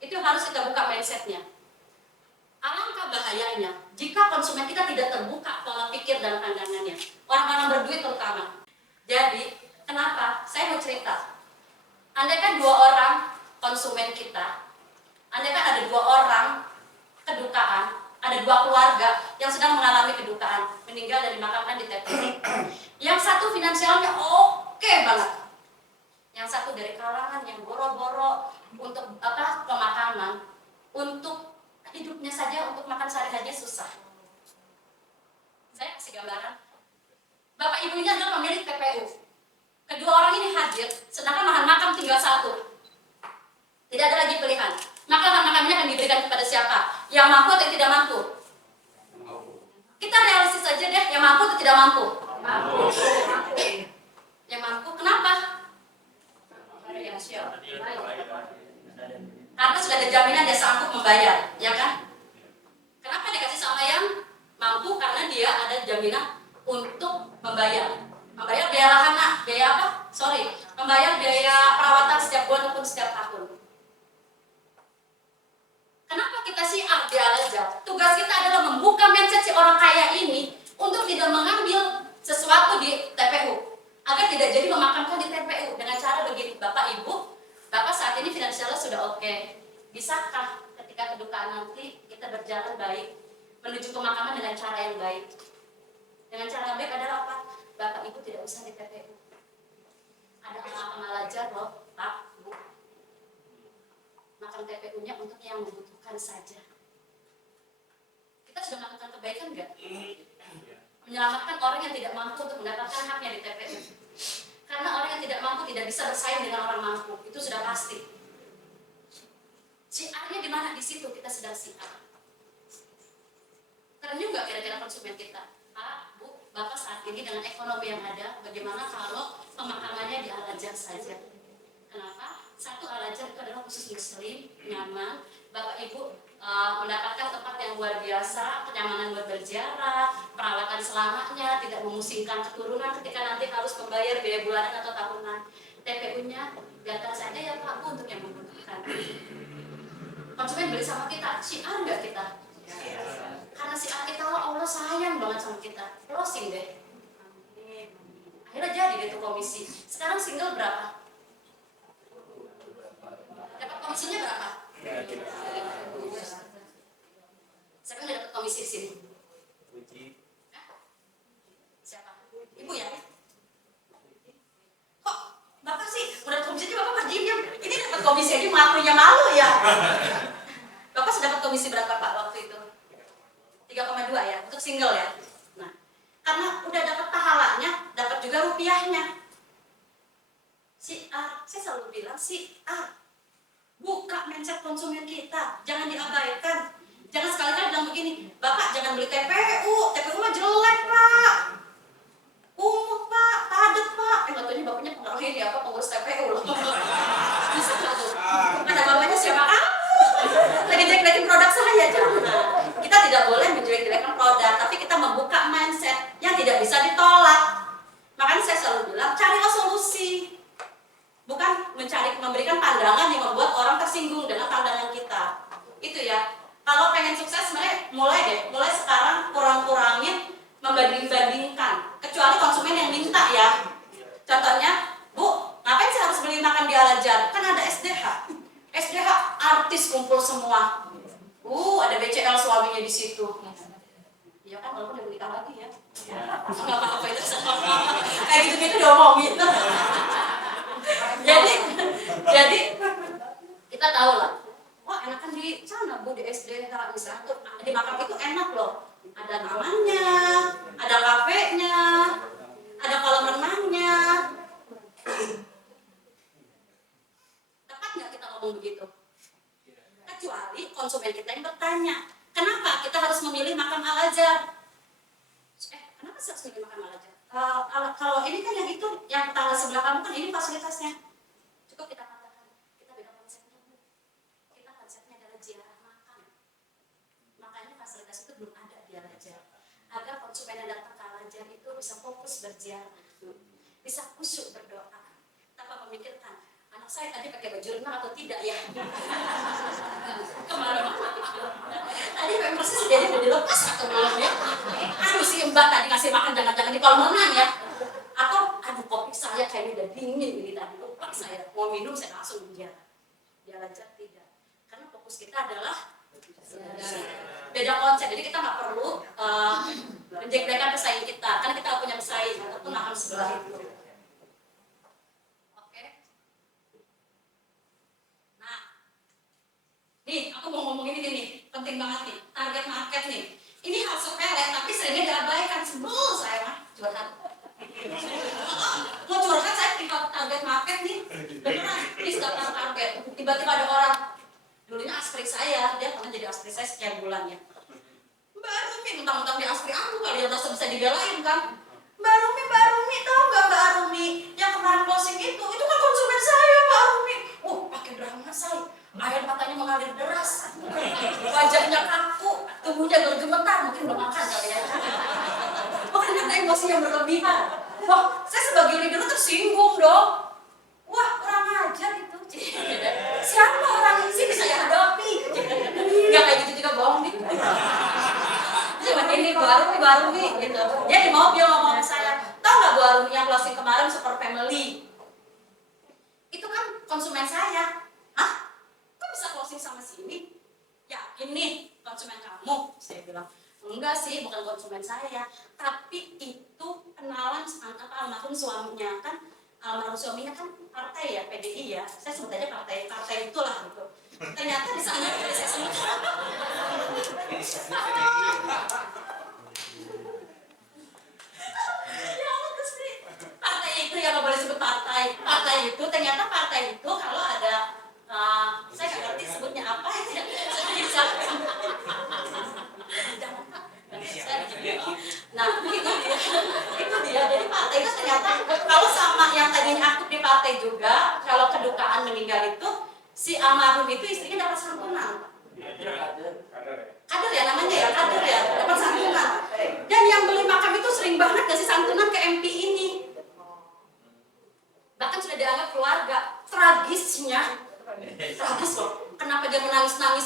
Itu harus kita buka mindsetnya. Alangkah bahayanya jika konsumen kita tidak terbuka pola pikir dan pandangannya, orang-orang berduit terutama. Jadi, kenapa? Saya mau cerita. Andaikan 2 orang konsumen kita, andaikan ada 2 orang kedukaan, ada 2 keluarga yang sedang mengalami kedukaan, meninggal dan dimakamkan di TPU. Yang satu finansialnya oke banget, yang satu dari kalangan yang boro-boro untuk pemakaman, untuk hidupnya saja, untuk makan sehari-hari susah. Saya kasih gambaran. Bapak ibu ini adalah pemilik TPU. Kedua orang ini hadir, sedangkan lahan makam tinggal 1. Tidak ada lagi pilihan. Maka lahan makamnya akan diberikan kepada siapa? Yang mampu atau tidak mampu? Kita realistis saja deh, yang mampu atau tidak mampu? Mampu. Yang mampu, kenapa? Ya, siap. Karena sudah ada jaminan dia sanggup membayar, ya kan? Kenapa dikasih sama yang mampu? Karena dia ada jaminan untuk membayar. Membayar biaya lahan, biaya apa? Membayar biaya perawatan setiap bulan maupun setiap tahun. Kenapa kita Syiah di Al-Azhar? Tugas kita adalah membuka mindset si orang kaya ini untuk tidak mengambil sesuatu di TPU, agar tidak jadi memakamkan di TPU dengan cara begini. Bapak Ibu, Bapak saat ini finansialnya sudah oke. Bisakah ketika kedukaan nanti kita berjalan baik menuju pemakaman dengan cara yang baik? Dengan cara yang baik adalah apa? Bapak Ibu tidak usah di TPU. Ada makam Al-Azhar loh, Pak, Bu. Makam TPU-nya untuk yang membutuhkan saja. Kita sudah melakukan kebaikan enggak? Menyelamatkan orang yang tidak mampu untuk mendapatkan haknya di TPU. Karena orang yang tidak mampu tidak bisa bersaing dengan orang mampu, itu sudah pasti. Syiarnya di mana? Di situ kita sedang syiar. Keren juga kira-kira konsumen kita. Pak, Bu, Bapak saat ini dengan ekonomi yang ada, bagaimana kalau pemakamannya di Al-Azhar saja? Kenapa? Satu, Al-Azhar itu adalah khusus muslim, nyaman. Bapak Ibu mendapatkan tempat yang luar biasa, kenyamanan buat berziarah, perawatan selamanya, tidak memusingkan keturunan ketika nanti harus membayar biaya bulanan atau tahunan. TPU-nya biarkan saja ya Pak Bu untuk yang membutuhkan. Konsumen beli sama kita, syiar nggak kita? Karena syiar kita Allah sayang banget sama kita. Closing deh. Akhirnya jadi deh tuh komisi. Sekarang single berapa? Dapat komisinya berapa? Siapa yang dapat komisi di sini? Siapa? Ibu ya? Kok Bapak sih udah komisinya Bapak berdiam? Ini dapat komisi aja mengakuinya malu ya? Bapak sudah dapat komisi berapa Pak waktu itu? 3,2 ya untuk single ya. Nah, karena udah dapat pahalanya, dapat juga rupiahnya. Saya selalu bilang buka mindset konsumen kita, jangan diabaikan. Jangan sekali-kali bilang begini, Bapak jangan beli TPU mah jelek Pak, umum Pak, padat Pak. Nggak tahu ini bapaknya pengaruh ini apa pengurus TPU loh. Bisa nggak tuh? Ada bapaknya siapa kamu? Lagi jelek-jelekin produk saya, jangan. Kita tidak boleh menjelek-jelekan produk, tapi kita membuka mindset yang tidak bisa ditolak. Makanya saya selalu bilang, carilah solusi. Bukan memberikan pandangan yang membuat orang tersinggung dengan pandangan kita. Itu ya. Kalau pengen sukses sebenarnya mulai sekarang kurangin membanding-bandingkan. Kecuali konsumen yang minta ya. Contohnya, Bu, ngapain saya harus beli makan di Al-Azhar? Kan ada SDH. SDH artis kumpul semua. Ada BCL suaminya di situ. Iya kan, walaupun udah menikah lagi ya. Enggak apa-apa itu sama. Kayak gitu-gitu diomongin. Jadi kita tahu lah, wah enakan di sana Bu, di SDH misalnya tuh di makam itu enak loh, ada tamannya, ada kafenya, ada kolam renangnya. Tepat nggak kita ngomong begitu? Kecuali konsumen kita yang bertanya, kenapa kita harus memilih makam Al-Azhar? Kenapa sih harus memilih makam Al-Azhar? Kalau ini kan yang itu, yang tetangga sebelah kamu kan ini fasilitasnya. Cukup kita katakan, kita beda konsepnya Bu. Kita konsepnya adalah ziarah makam. Makanya fasilitas itu belum ada di Al-Azhar. Agar konsumen yang datang ke Al-Azhar itu bisa fokus berziarah, bisa khusyuk berdoa, tanpa memikirkan anak saya tadi pakai baju renang atau tidak ya. Kemana-mana. Tadi memang persis jadi dilepas atau belum ya. Aduh si Mbak tadi ngasih makan jangan-jangan di kolam renang ya. Atau aduh kopi saya kayaknya udah dingin ini tadi, lupa saya mau minum saya langsung berziarah. Di Al-Azhar tidak, karena fokus kita adalah beda konsep. Jadi kita nggak perlu menjelekan pesaing kita, karena kita punya pesaing ataupun akan sebelah itu. Oke. Nah, nih aku mau ngomongin ini nih, penting banget nih, target market nih. Ini hal sepele tapi seringnya diabaikan. Sebel saya mah curhat. Mau curhat saya tinggal target market nih. Beneran, ini daftar target. Tiba-tiba ada orang, dulunya aspri saya, dia pernah jadi aspri saya sekian bulan ya. Mbak Rumi, mentang-mentang di aspri aku kali ya bisa dibelain kan. Mbak Rumi, tahu nggak Mbak Rumi? Yang kemarin closing itu kan konsumen saya Mbak Rumi. Pakai drama saya. Air matanya mengalir deras, wajahnya kaku, tubuhnya bergemetar, mungkin belum makan kali ya. Bukan karena emosi yang berlebihan. Wah, saya sebagai leader tersinggung dong. Wah, kurang ajar itu. Siapa orang ini sih bisa saya hadapi? Nggak kayak gitu juga bohong nih. Cuma ini Bu Arumi gitu. Dia di mobil ngomong sama saya, tahu nggak Bu Arumi yang closing kemarin Super Family? Itu kan konsumen saya. Bisa closing sama sini? Yakin nih konsumen kamu? Saya bilang, enggak sih, bukan konsumen saya, tapi itu kenalan almarhum suaminya kan. Almarhum suaminya kan partai ya, PDI ya. Saya sebut aja partai itulah gitu. Ternyata di sana saya sebut. Ya Allah Gusti. Partai itu ya nggak boleh sebut partai. Partai itu ternyata partai itu kalau ada saya nggak ngerti sebutnya apa ya. Saya bisa. Nah itu dia. Jadi partai itu ternyata kalau sama yang tadinya aktif di partai juga, kalau kedukaan meninggal itu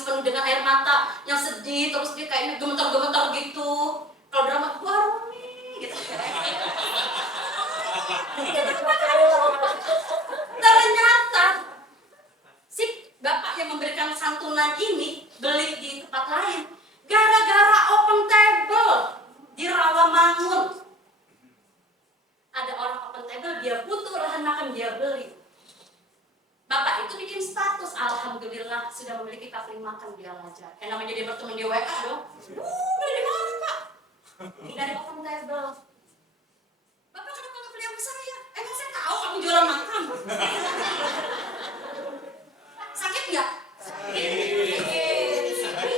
penuh dengan air mata, yang sedih, terus dia kayaknya gemetar-gemetar gitu. Kalau drama, Bu Arumi gitu. Ternyata si bapak yang memberikan santunan ini beli di tempat lain gara-gara open table di Rawamangun. Ada orang open table, dia butuh lahan makan, dia beli. Bapak itu bikin status, alhamdulillah sudah memiliki kafling makan di Al-Azhar. Yang namanya dia bertemu di WA dong. Beli di mana Pak? Dari open table. Bapak kenapa nggak beli sama saya? Emang saya tahu kamu jualan makan. Sakit nggak? Sakit.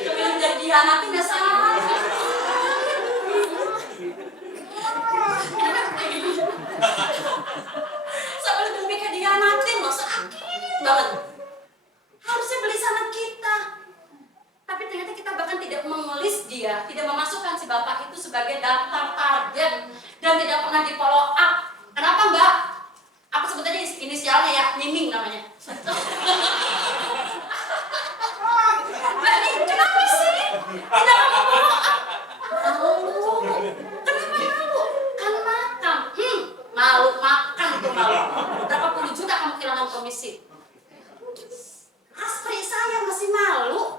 Yang jadi dihianati nggak salah. Sampai lebih kayak dihianatin loh, sakit banget. Harusnya beli sama kita. Tapi ternyata kita bahkan tidak mengelis dia, tidak memasukkan si bapak itu sebagai daftar target dan tidak pernah di follow up. Kenapa Mbak? Aku sebut aja inisialnya ya, Miming namanya. Mbak ini kenapa sih? Tidak mau follow up. Malu. Kenapa malu? Kan makan. Malu makan itu malu. Berapa puluh juta kamu kehilangan komisi? Aspri saya masih malu.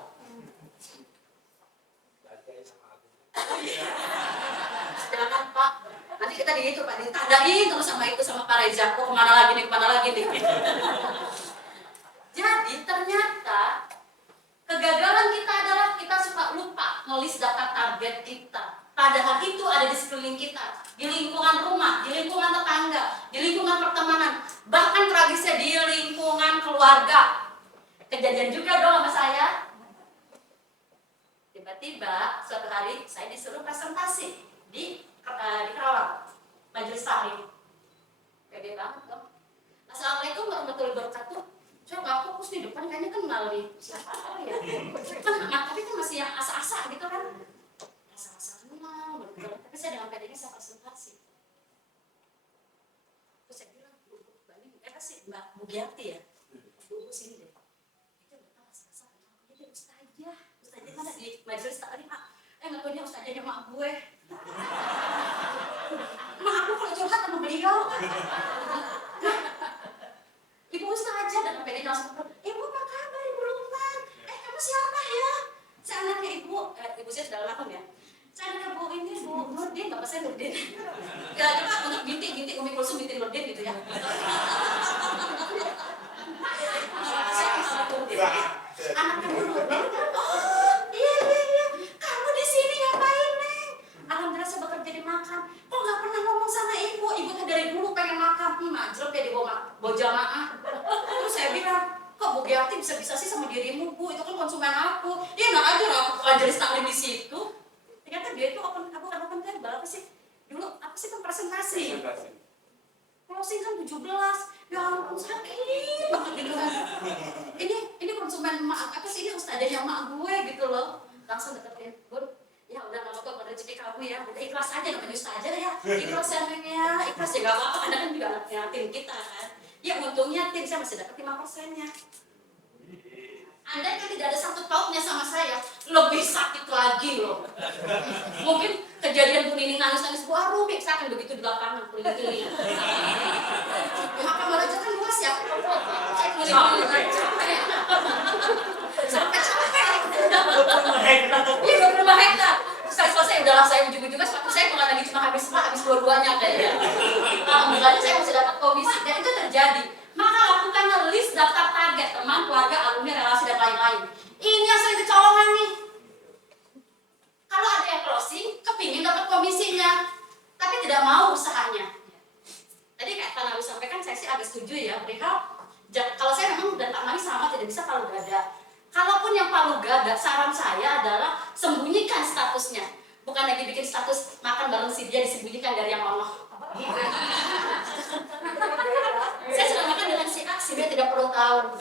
Jangan Pak, nanti kita di itu Pak, ditandain terus sama itu sama Pak Reza. Oh kemana lagi nih. Jadi ternyata kegagalan kita adalah kita suka lupa ngelis data target kita. Padahal itu ada di sekeliling kita, di lingkungan rumah, di lingkungan tetangga, di lingkungan pertemanan, bahkan tragisnya di lingkungan keluarga. Kejadian juga dong sama saya. Tiba-tiba suatu hari saya disuruh presentasi di Kerawang, majelis taklim. Pede banget dong. Assalamualaikum warahmatullahi wabarakatuh. Saya nggak fokus di depan, kayaknya kenal nih siapa ya. Tapi kan masih yang asa-asa gitu kan. Asa-asa kenal, tapi saya dengan pedenya saya presentasi. Terus saya bilang, Bu Bani, kasih Mbak Bugiarti ya. Bu sini deh. Itu betul asa-asa. Dia ustazah. Ustazah mana di majelis taklim Pak? Nggak tahu dia ustazahnya mak gue. Mak aku kalau curhat sama beliau. Ibu ustazah dan pedenya langsung, Ibu apa kabar Ibu Lukman? Kamu siapa ya? Saya anaknya Ibu saya sudah almarhum ya. Saya anaknya Bu ini Bu Nurdin, bapak saya Nurdin. Ya coba untuk binti Umi Kulsum binti Nurdin gitu ya. Saya sama Nurdin. Anaknya Bu Nurdin. Oh iya. Kamu di sini ngapain Neng? Alhamdulillah saya bekerja di makan. Kok nggak pernah ngomong sama Ibu? Ibu tuh dari dulu pengen makan. Majrep ya dibawa jamaah. Terus saya bilang, kok Bu Giarti bisa-bisa sih sama dirimu Bu? Itu kan konsumen aku. Dia nggak aja lah aku majelis taklim di situ. Ternyata dia itu open table apa sih? Dulu apa sih kan presentasi? Closing kan 17. Ya ampun sakit banget gitu kan. Ini konsumen mak apa sih? Ini ustazahnya mak gue gitu loh. Langsung deketin, Bun. Ya udah nggak apa-apa rezeki kamu ya. Udah ikhlas aja namanya ustazah ya. Ikhlas ya Neng ya. Ikhlas ya nggak apa-apa. Anda kan juga anaknya tim kita kan. Ya untungnya tim saya masih dapat 5%-nya. Andai kan tidak ada satu pautnya sama saya, lebih sakit lagi loh. Mungkin kejadian Bu Nining nangis-nangis, Bu Arumi, saya akan begitu di lapangan, keliling-keliling. Maka malah kan luas ya, saya keliling-keliling capek. Sampai capek. Iya, 25 hektar. Saya selesai, udahlah saya ujung-ujungnya sepatu saya bukan lagi cuma habis dua-duanya kayaknya. Alhamdulillah saya masih dapat komisi, dan itu terjadi. Maka lakukanlah list daftar target teman, keluarga, alumni, relasi, dan lain-lain. Ini yang sering kecolongan nih. Kalau ada yang closing, kepingin dapat komisinya, tapi tidak mau usahanya. Tadi kayak Pak Nawi sampaikan, saya sih agak setuju ya, perihal kalau saya memang dan Pak Nawi sama tidak bisa palu gada. Kalaupun yang palu gada, saran saya adalah sembunyikan statusnya. Bukan lagi bikin status makan bareng si dia disembunyikan dari yang ono. Saya sudah makan dengan si A, si B tidak perlu tahu.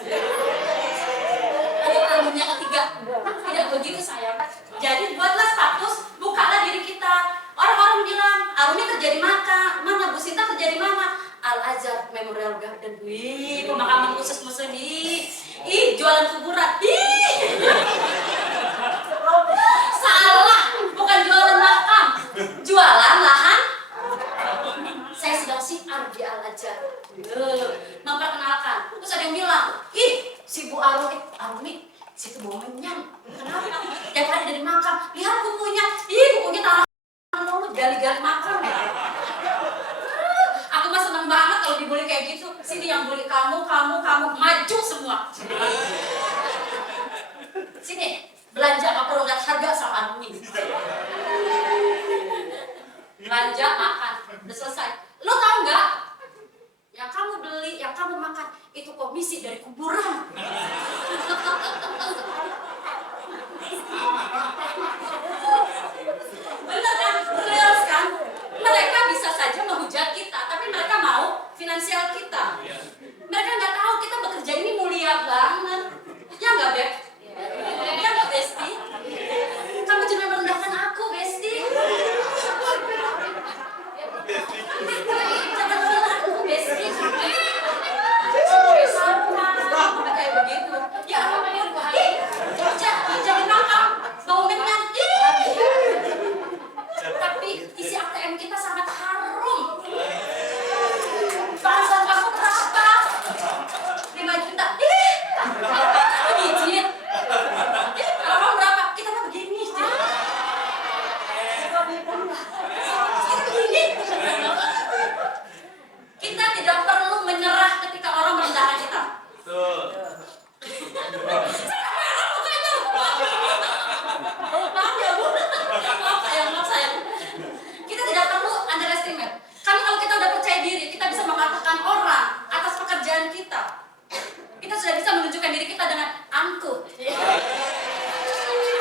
Ada dunia ketiga. Tidak begitu saya. Jadi buatlah status, bukalah diri kita. Orang-orang bilang, Arumi kerja di mana? Bu Sinta kerja di mana? Al-Azhar Memorial Garden. Wih, pemakaman khusus muslim. Ih, jualan kuburan. Ih. Sini, belanja nggak perlu lihat harga sama admin. Belanja makan, udah selesai. Lo tau nggak? Yang kamu beli, yang kamu makan, itu komisi dari kuburan. Bener kan? Real kan? Mereka bisa saja menghujat kita, tapi mereka mau finansial kita. Mereka nggak tahu kita bekerja ini mulia banget. Ya nggak, Beb? Ya nggak, Besti? Kamu cuma merendahkan aku, Besti. Jangan merendahkan aku, Besti. Sama, kayak begitu. Ya ampun, jangan makan, bau menyan. Tapi isi ATM kita sangat harum. Bahasan kamu berapa? 5 juta. Kamu digit. Kalau kamu berapa? Kita mah begini. Kita begini. Kita tidak perlu menyerah ketika orang merendahkan kita. Betul. Maaf ya Bu, maaf sayang. Kita tidak perlu underestimate. Karena kalau kita udah percaya diri, kita bisa mengatakan orang atas pekerjaan kita. Kita sudah bisa menunjukkan diri kita dengan angkuh.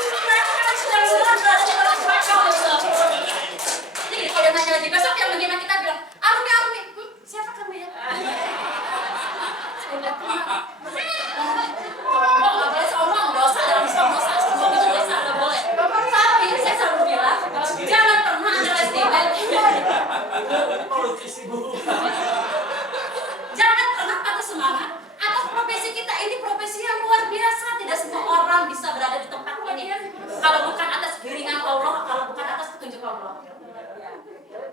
Mereka kan sudah berada di dalam bakal. Jadi kalau dia nanya lagi besok yang menghina kita bilang, Arumi, siapa kamu ya? Saya udah kenal. Sombong, nggak boleh sombong, dosa dalam Islam, dosa sombong itu dosa, nggak boleh. Tapi saya selalu bilang, jangan pernah underestimate. Jangan pernah patah semangat atas profesi kita. Ini profesi yang luar biasa. Tidak semua orang bisa berada di tempat ini kalau bukan atas bimbingan Allah, kalau bukan atas petunjuk Allah.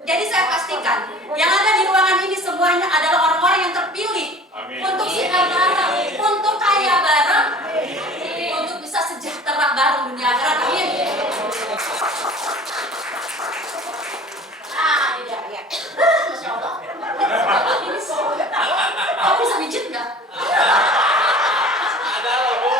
Jadi saya pastikan yang ada di ruangan ini semuanya adalah orang-orang yang terpilih. Amin. Untuk sinar bareng, untuk kaya bareng, untuk bisa sejahtera bareng dunia akhirat. Amin. Ah, ini dia, ya. Masya Allah. Ini soalnya. Kamu bisa mijit nggak? Ada loh, Bu.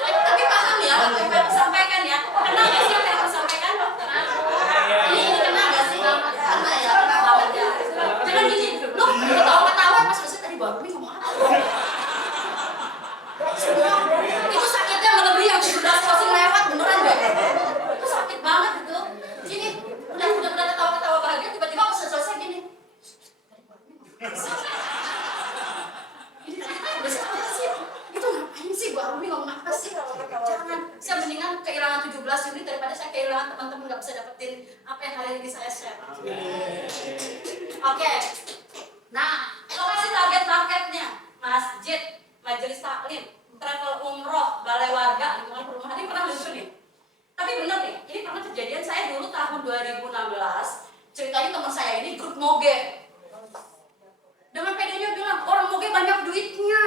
Tapi paham ya, apa yang aku sampaikan ya. Kenal nggak sih apa yang aku sampaikan? Ini kenal nggak sih? Kenal ya, kenal ya. Jangan gini, lu ketawa-ketawa pas selesai tadi baru nih ngomong apa? Semua itu sakitnya melebihi yang 17 closing lewat beneran deh. Itu sakit banget gitu. Ini udah ketawa-ketawa bahagia tiba-tiba pas selesai gini. Ini udah apa sih? Itu ngapain sih Bu Arumi ngomong apa sih? Jangan, saya mendingan kehilangan 17 unit daripada saya kehilangan teman-teman nggak bisa dapetin apa yang hari ini saya share. Oke. Nah, lokasi target marketnya masjid, majelis taklim, travel umroh, balai warga, lingkungan perumahan. Ini pernah lucu nih. Tapi bener nih, ini pernah kejadian saya dulu tahun 2016. Ceritanya teman saya ini grup moge. Dengan pedenya bilang, orang moge banyak duitnya.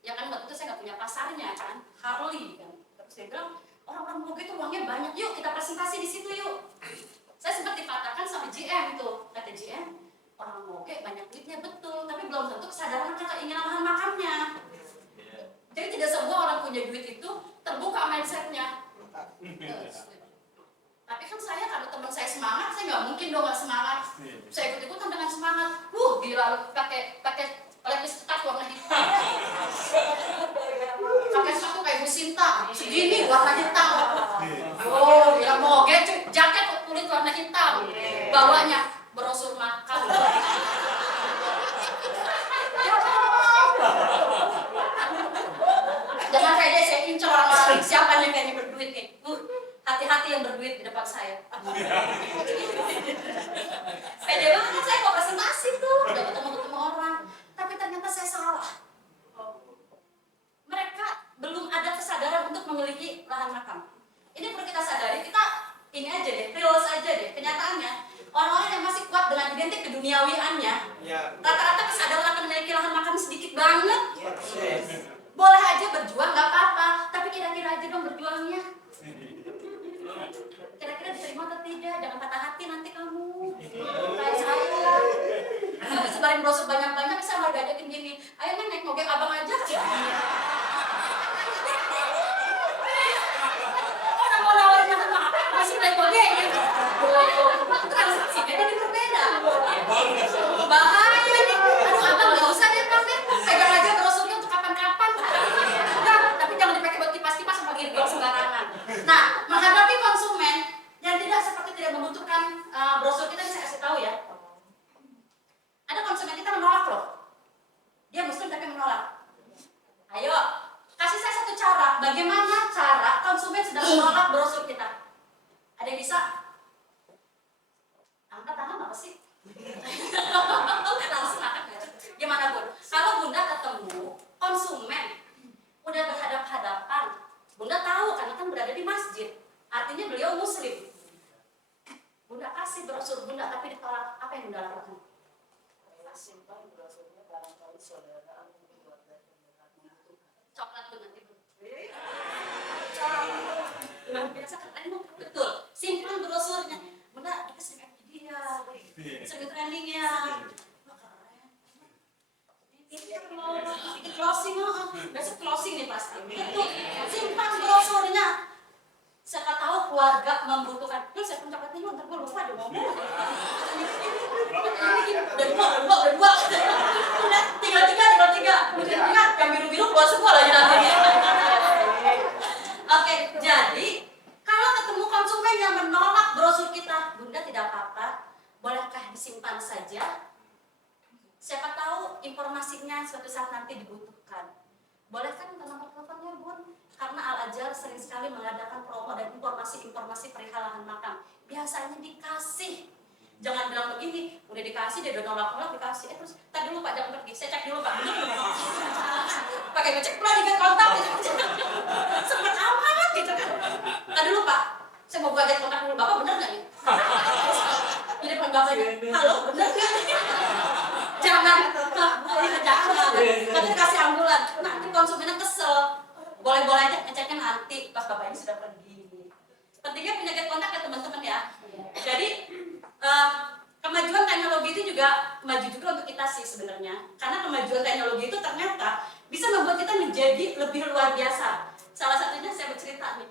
Ya kan waktu itu saya nggak punya pasarnya kan, Harley kan. Terus dia bilang, orang-orang moge itu uangnya banyak, yuk kita presentasi di situ yuk. Saya sempat dikatakan sama GM tuh, kata GM, orang moge banyak duitnya betul, tapi belum tentu kesadaran akan keinginan lahan makannya. Jadi tidak semua orang punya duit itu terbuka mindsetnya. Tapi kan saya karena teman saya semangat, saya nggak mungkin dong nggak semangat. Saya ikut-ikutan dengan semangat. Gila, pakai lepis ketat warna hitam. Pakai sepatu kayak Bu Sinta, segini warna hitam. Gila moge, jaket kulit warna hitam. Bawahnya brosur makan. Jangan kayak dia, saya incer orang-orang. Siapa yang kayaknya berduit nih? Hati-hati yang berduit di depan saya. Pede banget saya mau presentasi tuh, udah ketemu orang. Tapi ternyata saya salah. Mereka belum ada kesadaran untuk memiliki lahan makam. Ini perlu kita sadari, kita ini aja deh, real aja deh. Kenyataannya, orang-orang yang masih kuat dengan identik keduniawiannya, rata-rata kesadaran akan memiliki lahan makam sedikit banget. Boleh aja berjuang, nggak apa-apa. Tapi kira-kira aja dong berjuangnya. Kira-kira diterima atau tidak? Jangan patah hati nanti kamu. Kayak saya. Sampai sebarin brosur banyak-banyak, saya malah diajakin gini, ayo Neng naik mobil abang aja. Orang mau nawarin makan masih naik mobil gitu. Transaksinya jadi berbeda. Bahaya nih. Aduh abang nggak usah deh bang deh. Pegang aja brosurnya untuk kapan-kapan. Enggak, tapi jangan dipakai buat kipas-kipas sama gini sembarangan. Nah, menghadapi konsumen yang tidak seperti tidak membutuhkan brosur kita, saya kasih tahu ya. Ada konsumen kita menolak loh. Dia muslim tapi menolak. Ayo, kasih saya satu cara. Bagaimana cara konsumen sedang menolak brosur kita? Ada yang bisa? Angkat tangan apa sih? Langsung angkat ya. Gimana Bun? Kalau Bunda ketemu konsumen udah berhadap-hadapan, Bunda tahu karena kan berada di masjid. Artinya beliau muslim. Bunda kasih brosur Bunda tapi ditolak. Apa yang Bunda lakukan? Simpan brosurnya barangkali saudara keluarga terdekat membutuhkan. Coklat tuh nanti Bun. Biasa kan betul. Simpan brosurnya. Bunda dikasih kayak dia. Sering trainingnya. Ini closing besok closing nih pasti. Betul. Simpan brosurnya. Siapa tahu keluarga membutuhkan. Lu saya coklat ini ntar gue lupa deh ngomong. Udah dua. Udah tinggal tiga. Ingat yang biru-biru keluar semua lagi nanti. Oke, jadi kalau ketemu konsumen yang menolak brosur kita, Bunda tidak apa-apa, bolehkah disimpan saja? Siapa tahu informasinya suatu saat nanti dibutuhkan. Bolehkah minta nomor teleponnya Bun? Karena Al-Azhar sering sekali mengadakan promo dan informasi-informasi perihal lahan makam. Biasanya dikasih. Jangan bilang begini, udah dikasih, dia udah nolak-nolak dikasih. Terus, tadi dulu Pak, jangan pergi, saya cek dulu Pak. Pakai ngecek pula di kontak gitu. Sempet amat gitu kan. Tadi dulu Pak, saya mau buat kontak dulu, Bapak bener gak nih? Jadi Pak Bapaknya, halo bener gak nih? Jangan, nanti dikasih ambulan. Nanti konsumennya kesel. Boleh-boleh aja ngeceknya nanti pas Bapak ini sudah pergi. Pentingnya punya get kontak ya teman-teman ya. Jadi kemajuan teknologi itu juga maju juga untuk kita sih sebenarnya. Karena kemajuan teknologi itu ternyata bisa membuat kita menjadi lebih luar biasa. Salah satunya saya bercerita nih.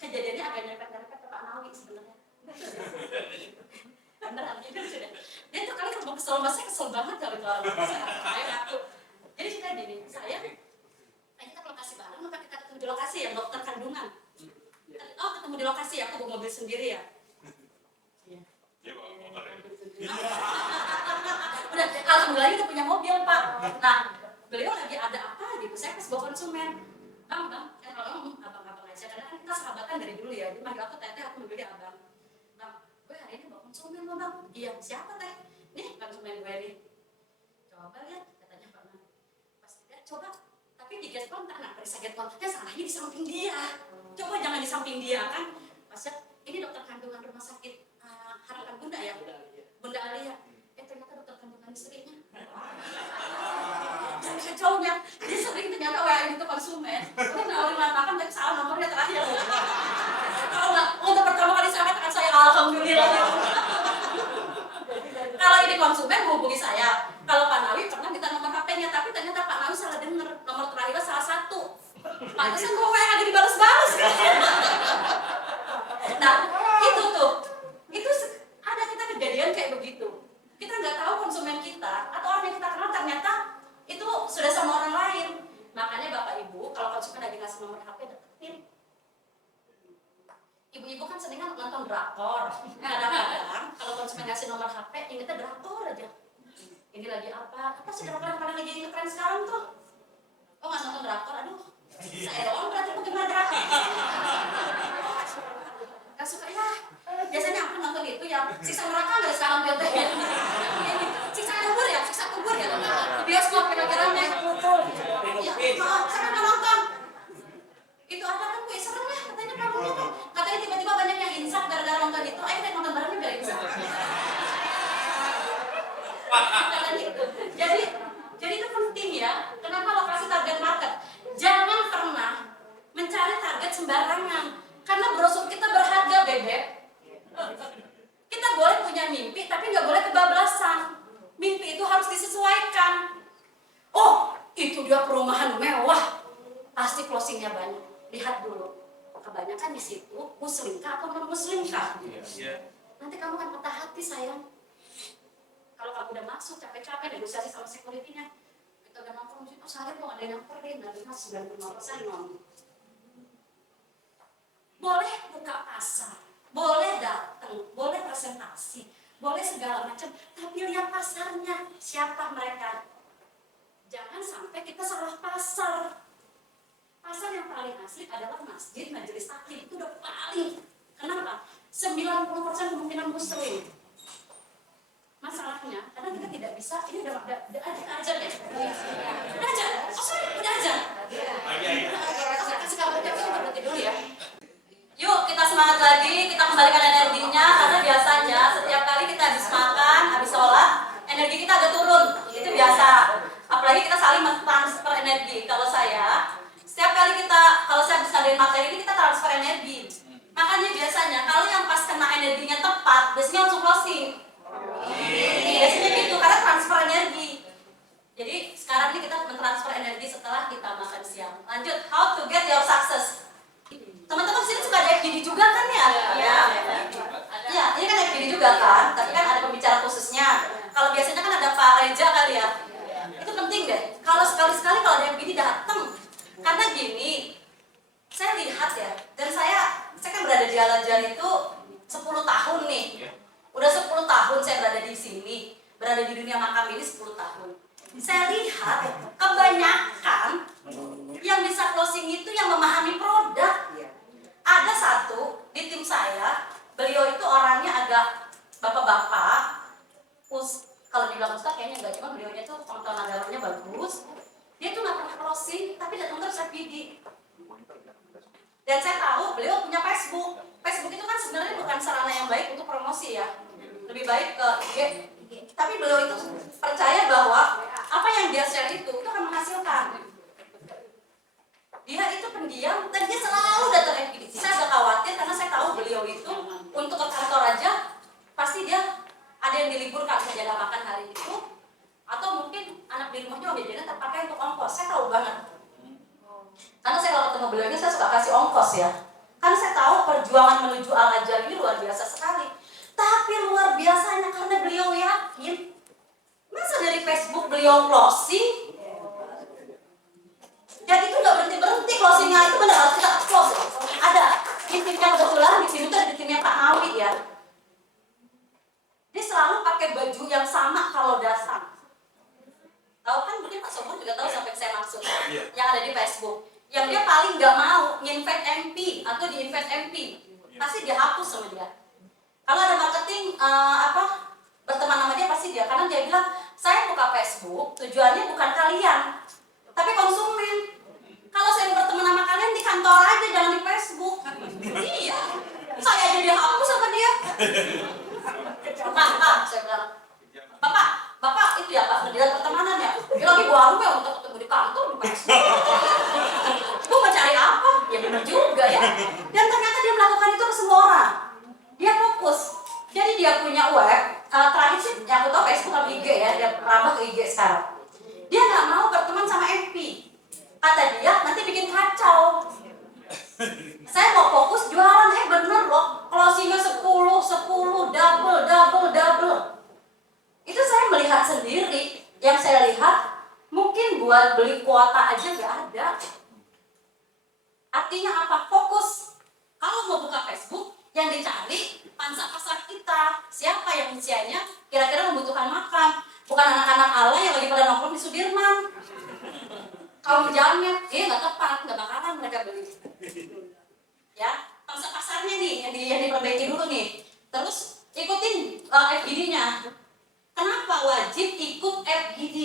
Kejadiannya agak nyerempet-nyerempet ke Pak Nawi sebenarnya. Beneran gitu sudah. Dia tuh kali kalau kesel mas, saya kesel banget kalau itu orang saya ngaku. Jadi sudah gini, saya kita kalau kasih barang maka kita ketemu di lokasi ya, dokter kandungan. Oh ketemu di lokasi ya, aku bawa mobil sendiri ya. Iya bawa motor ya. Udah, alhamdulillah kita punya mobil Pak. Nah, beliau lagi ada apa gitu, saya kasih bawa konsumen. Bang, kalau abang-abang aja, karena kan kita sahabatan dari dulu ya. Dia manggil aku teteh, aku manggil dia abang. Bang, gue hari ini bawa konsumen loh bang. Iya, siapa teh? Nih konsumen gue nih. Coba lihat, katanya Pak Man. Pas dia coba, tapi di get kontak, nah periksa get kontaknya salahnya di samping dia. Coba jangan di samping dia kan. Pas ini dokter kandungan rumah sakit Harapan Bunda ya, Bunda Alia. Ternyata dokter kandungan istrinya. Dan kacaunya, dia sering ternyata WA itu konsumen. Udah nawarin makan tapi salah nomornya terakhir. Kalau nggak, untuk pertama kali saya katakan saya alhamdulillah. Kalau ini konsumen menghubungi saya. Kalau Pak Nawi pernah minta nomor HP-nya, tapi ternyata Pak Nawi salah dengar, nomor terakhirnya salah satu. Pantesan gue WA lagi dibalas-balas. Nah, itu tuh. Itu ada kita kejadian kayak begitu. Kita nggak tahu konsumen kita atau orang yang kita kenal ternyata itu sudah sama orang lain. Makanya Bapak Ibu, kalau konsumen lagi ngasih nomor HP, deketin. Ibu-ibu kan sering kan nonton drakor. Kadang-kadang kalau konsumen ngasih nomor HP, ingetnya drakor aja. Ini lagi apa? Apa sih drakor yang paling lagi ngetren sekarang tuh? Oh nggak nonton drakor? Aduh, saya doang berarti bagaimana drakor? Gak suka ya. Biasanya aku nonton itu yang siksa neraka nggak sekarang biasanya. Siksa kubur ya, di bioskop kira-kiranya. Ya, saya nggak nonton. Itu ada kan gue serem ya katanya kamu gitu. Katanya tiba-tiba banyak yang insaf gara-gara nonton itu. Ayo kita nonton barengnya biar insaf. Jadi itu penting ya. Kenapa lokasi target market? Jangan pernah mencari target sembarangan. Karena brosur kita berharga, Bebek. Kita boleh punya mimpi, tapi nggak boleh kebablasan. Mimpi sampaikan. Oh, itu dia perumahan mewah, pasti closingnya banyak. Lihat dulu, kebanyakan di situ muslim kah atau non muslim kah? Nanti kamu kan patah hati sayang. Kalau kamu udah masuk capek-capek negosiasi sama security-nya, kita udah nongkrong di situ sehari tuh ada yang nyamperin, ada 95% non. Boleh buka pasar, boleh datang, boleh presentasi, boleh segala macam, tapi lihat pasarnya, siapa mereka. Jangan sampai kita salah pasar. Pasar yang paling asli adalah masjid, majelis taklim, itu udah paling. Kenapa? 90% kemungkinan muslim. Masalahnya, karena kita tidak bisa, ini udah ajar ya? Udah ajar? Oh sorry, udah ajar? Kasih kabar kita berhenti dulu ya. Yuk kita semangat lagi, kita kembalikan energinya, karena biasanya setiap kali kita habis makan, habis sholat, energi kita agak turun, itu biasa. Apalagi kita saling mentransfer energi. Kalau saya, setiap kali kalau saya bisa ngadain materi ini, kita transfer energi. Makanya biasanya, kalau yang pas kena energinya tepat, biasanya langsung closing. Biasanya gitu, karena transfer energi. Jadi sekarang ini kita mentransfer energi setelah kita makan siang. Lanjut, how to get your success. Teman-teman sini suka ada FGD juga kan ya? Iya, ini kan FGD juga kan, tapi kan ada pembicara khususnya. Kalau biasanya kan ada Pak Reja kali ya. Itu penting deh. Kalau sekali-sekali kalau ada FGD datang, karena gini, saya lihat ya, dan saya kan berada di Al-Azhar itu 10 tahun nih. Udah 10 tahun saya berada di sini, berada di dunia makam ini 10 tahun. Saya lihat kebanyakan yang bisa closing itu yang memahami produk. Ada satu di tim saya, beliau itu orangnya agak bapak-bapak, kalau dibilang ustaz kayaknya enggak, cuma beliaunya tuh pengetahuan agamanya bagus. Dia tuh nggak pernah closing, tapi datang terus FGD. Dan saya tahu beliau punya Facebook. Facebook itu kan sebenarnya bukan sarana yang baik untuk promosi ya. Lebih baik ke IG. Tapi beliau itu percaya bahwa apa yang dia share itu akan menghasilkan. Dia itu pendiam dan dia selalu datang FGD. Saya agak khawatir karena saya tahu beliau itu untuk ke kantor aja pasti dia ada yang diliburkan menjaga makan hari itu, atau mungkin anak di rumahnya udah jadi terpakai untuk ongkos. Saya tahu banget. Karena saya kalau ketemu beliau ini saya suka kasih ongkos ya. Karena saya tahu perjuangan menuju Al-Azhar ini luar biasa sekali. Tapi luar biasanya karena beliau yakin. Masa dari Facebook beliau closing? Dan itu nggak berhenti closingnya, itu benar harus kita close. Ada di timnya kebetulan di sini tuh ada di timnya Pak Nawi ya. Dia selalu pakai baju yang sama kalau datang. Tahu kan mungkin Pak Sobur juga tahu sampai saya maksud yang ada di Facebook. Yang dia paling nggak mau nginvite MP atau di invite MP, pasti dia hapus sama dia. Kalau ada marketing berteman sama dia pasti dia, karena dia bilang saya buka Facebook tujuannya bukan kalian, tapi konsumen. Kalau saya mau berteman sama kalian di kantor aja, jangan di Facebook. Iya, saya aja dihapus sama dia. Pak, saya bilang, Bapak itu ya Pak, mendidak pertemanan ya. Dia lagi baru ya untuk ketemu di kantor di Facebook. Gue mau cari apa? Ya benar juga ya. Dan ternyata dia melakukan itu ke semua orang. Dia fokus. Jadi dia punya web, terakhir sih yang aku tahu Facebook atau IG ya, dia merambah ke IG sekarang. Dia nggak mau berteman sama MP. Kata dia nanti bikin kacau. Saya mau fokus jualan, bener loh. Closingnya 10, double. Itu saya melihat sendiri. Yang saya lihat, mungkin buat beli kuota aja nggak ada. Artinya apa? Fokus. Kalau mau buka Facebook, yang dicari pangsa pasar kita. Siapa yang usianya kira-kira membutuhkan makan. Bukan anak-anak Allah yang lagi pada nongkrong di Sudirman. Kalau jalannya, nggak tepat, nggak bakalan mereka beli. Ya, pangsa pasarnya nih yang diperbaiki dulu nih. Terus ikutin FGD-nya. Kenapa wajib ikut FGD?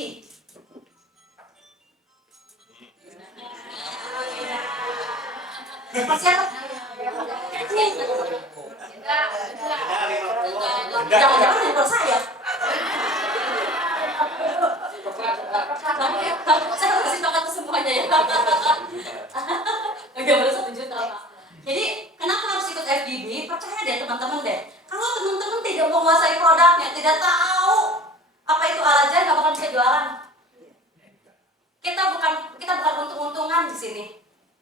Siapa? Jangan-jangan handphone saya. Saya harus kasih tongkat ke semuanya ya. Agak baru 1 juta Pak. Jadi kenapa harus ikut FGD? Percaya deh teman-teman deh. Kalau teman-teman tidak menguasai produknya, tidak tahu apa itu Al-Azhar, nggak bakal bisa jualan. kita bukan untung-untungan di sini.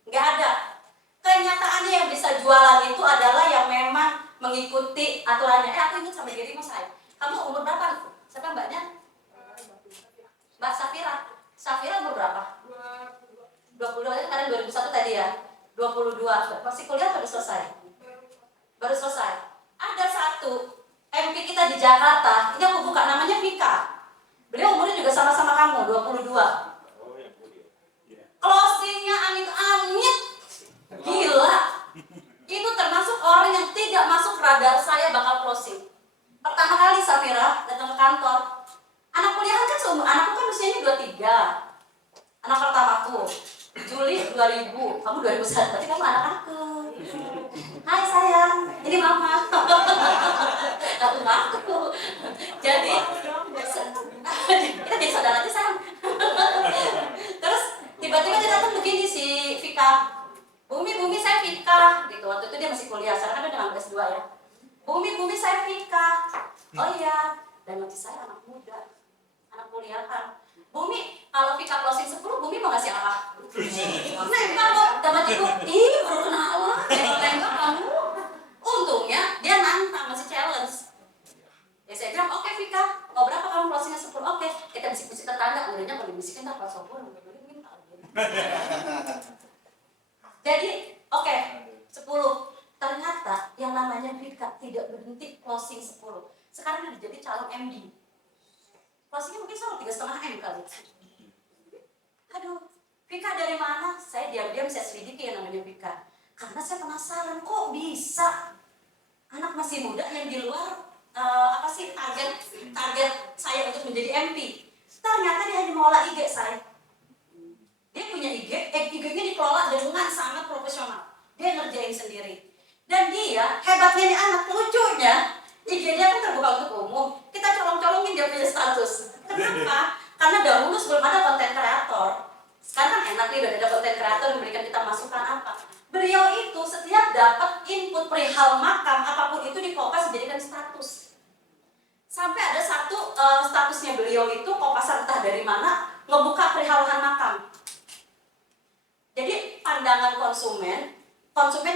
Nggak ada. Kenyataannya yang bisa jualan itu adalah yang memang mengikuti aturannya. Aku ingat sama diri Mas Hai. Kamu umur berapa? Siapa mbaknya? Mbak Safira. Safira umur berapa? 22, kemarin 2001 tadi ya. 22. Masih kuliah baru selesai? Baru selesai. Ada satu MP kita di Jakarta, ini aku buka, namanya Vika. Beliau umurnya juga sama-sama kamu, 22. Closingnya amit-amit. Gila. Itu termasuk orang yang tidak masuk radar saya bakal closing. Pertama kali Safira datang ke kantor. Anak kuliahan kan seumur, anakku kan usianya 23. Anak pertamaku Juli 2000, kamu 2001, tapi kamu anak aku. Hai sayang, ini mama. Aku. Jadi kita jadi saudara aja sayang. Terus tiba-tiba dia datang begini si Vika. Bumi saya Vika gitu. Waktu itu dia masih kuliah, sekarang kan dia udah S2 ya. Bumi saya Vika. Oh iya, dan nanti saya anak muda, anak kuliahan. Bumi, kalau Vika closing 10, Bumi mau ngasih apa? Nembak kok, dapat ibu. Ih, baru kenalan, nembak kamu. Untungnya dia nantang, masih challenge. Ya saya bilang, oke Vika, mau berapa kamu closingnya 10? Oke, kita bisik-bisik tetangga, udah kalau dibisikin tak pas sombong, minta. Jadi, oke, 10. Ternyata yang namanya Vika tidak berhenti closing 10. Sekarang dia jadi calon MD. Closingnya mungkin sama 3,5 M kali. Aduh, Vika dari mana? Saya diam-diam saya selidiki yang namanya Vika. Karena saya penasaran kok bisa anak masih muda yang di luar target saya untuk menjadi MP. Ternyata dia hanya mengolah IG saya. Dia punya IG-nya dikelola dengan sangat profesional. Dia ngerjain sendiri. Dan dia, hebatnya nih anak, lucunya, IG-nya kan terbuka untuk umum. Kita colong-colongin dia punya status. Kenapa? Karena dahulu sebelum ada konten kreator, sekarang kan enak nih udah ada konten kreator yang memberikan kita masukan apa. Beliau itu setiap dapat input perihal makam, apapun itu dikopas dijadikan status. Sampai ada satu statusnya beliau itu kopasan entah dari mana, ngebuka perihal lahan makam. Jadi pandangan konsumen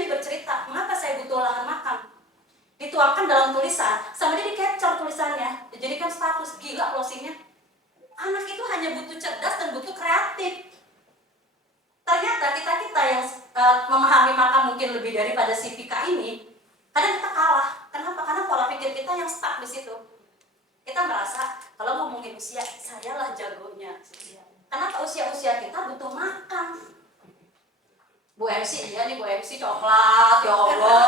ini bercerita, mengapa saya butuh lahan makam? Dituangkan dalam tulisan, sama dia di-capture tulisannya, dijadikan status. Gila closingnya. Anak itu hanya butuh cerdas dan butuh kreatif. Ternyata kita yang memahami makam mungkin lebih daripada si Vika ini, kadang kita kalah. Kenapa? Karena pola pikir kita yang stuck di situ. Kita merasa kalau ngomongin usia, sayalah jagonya. Kenapa usia-usia kita butuh makan? Bu MC, dia nih Bu MC coklat, ya Allah.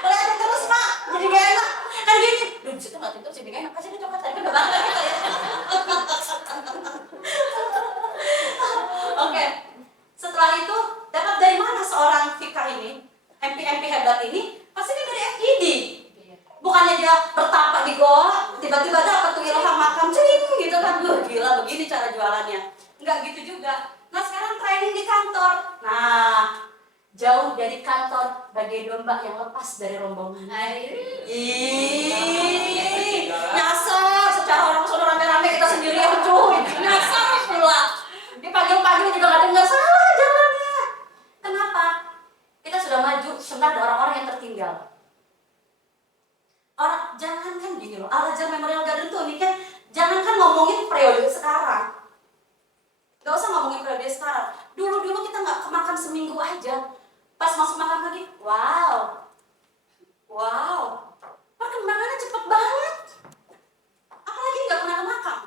Boleh ada terus Pak, jadi gak enak. Kan gini, duh disitu gak tutup, jadi gak enak. Kasih dia coklat, tadi kan udah banget gitu ya. Oke, setelah itu dapat dari mana seorang Vika ini, MP hebat ini? Pasti dia dari FGD. Bukannya dia bertapa di goa, tiba-tiba dapat tuh ilham makam, cing gitu kan. Duh gila, begini cara jualannya. Enggak gitu juga. Nah sekarang training di kantor. Nah, jauh dari kantor bagai domba yang lepas dari rombongan. Nyasar secara orang sudah rame-rame, kita sendiri yang cuy. Nyasar pula. Dipanggil-panggil juga gak dengar, salah jalannya. Kenapa? Kita sudah maju, sebenarnya ada orang-orang yang tertinggal. Jangan kan gini loh, Al-Azhar Memorial Garden tuh ini kan, jangan kan ngomongin periode sekarang. Gak usah ngomongin periode sekarang. Dulu-dulu kita gak makan seminggu aja. Pas masuk makan lagi, wow. Perkembangannya cepet banget. Apalagi gak pernah ke makam.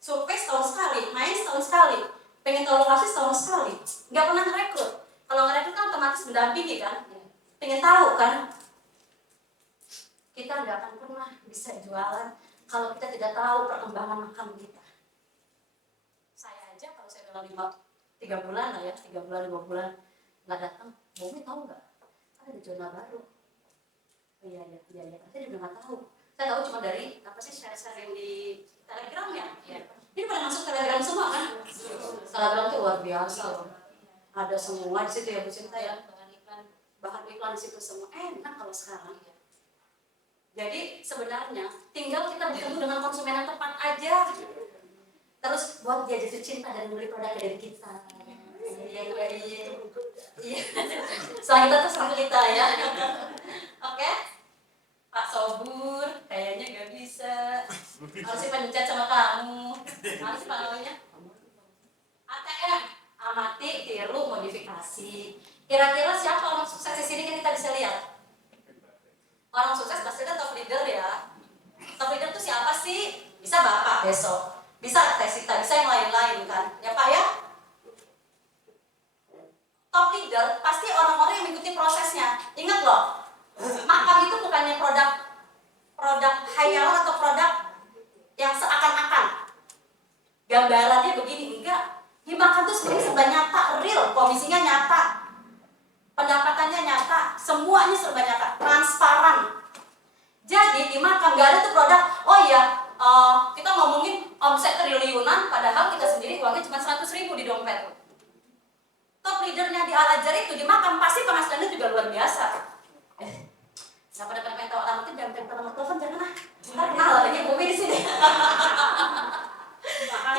Survei setahun sekali, main setahun sekali. Pengen tahu lokasi setahun sekali. Gak pernah ngerekrut. Kalau ngerekrut kan otomatis mendampingi kan. Pengen tahu kan. Kita gak akan pernah bisa jualan kalau kita tidak tahu perkembangan makam kita. Saya aja kalau saya dalam 3 bulan lah ya, 3 bulan, 2 bulan nggak datang, Bumi tahu nggak? Ada zona baru. Iya. Saya juga nggak tahu. Saya tahu cuma dari share yang di Telegram ya. Ini pada masuk Telegram semua kan? Telegram itu luar biasa loh. Ada semua di situ ya Bu Cinta ya. Bahan iklan di situ semua. Enak kalau sekarang. Jadi sebenarnya tinggal kita bertemu dengan konsumen yang tepat aja. Terus buat dia jatuh cinta dan membeli produk dari kita. Iya. Setelah kita terus kita ya. Oke? Pak Sobur, kayaknya gak bisa. Harus sih pencet sama kamu. Harus sih namanya? ATM, amati, tiru, modifikasi. Kira-kira siapa orang sukses di sini kan kita bisa lihat? Orang sukses pasti kan top leader ya. Top leader itu siapa sih? Bisa Bapak besok, bisa Tesita, bisa yang lain-lain kan? Ya Pak ya? Top leader pasti orang-orang yang mengikuti prosesnya. Ingat loh, makam itu bukannya produk hayalan atau produk yang seakan-akan gambarannya begini, enggak. Di makam itu sendiri serba nyata, real, komisinya nyata, pendapatannya nyata, semuanya serba nyata, transparan. Jadi di makam gak ada tuh produk, oh iya, kita ngomongin omset triliunan, padahal kita sendiri uangnya cuma 100.000 di dompet. Top leadernya di Al-Azhar itu di makam pasti penghasilannya juga luar biasa. Nggak pada pengen tahu alamatnya, jangan pengen tahu nomor telepon, jangan ah. Ntar kenal lagi bumi di sini.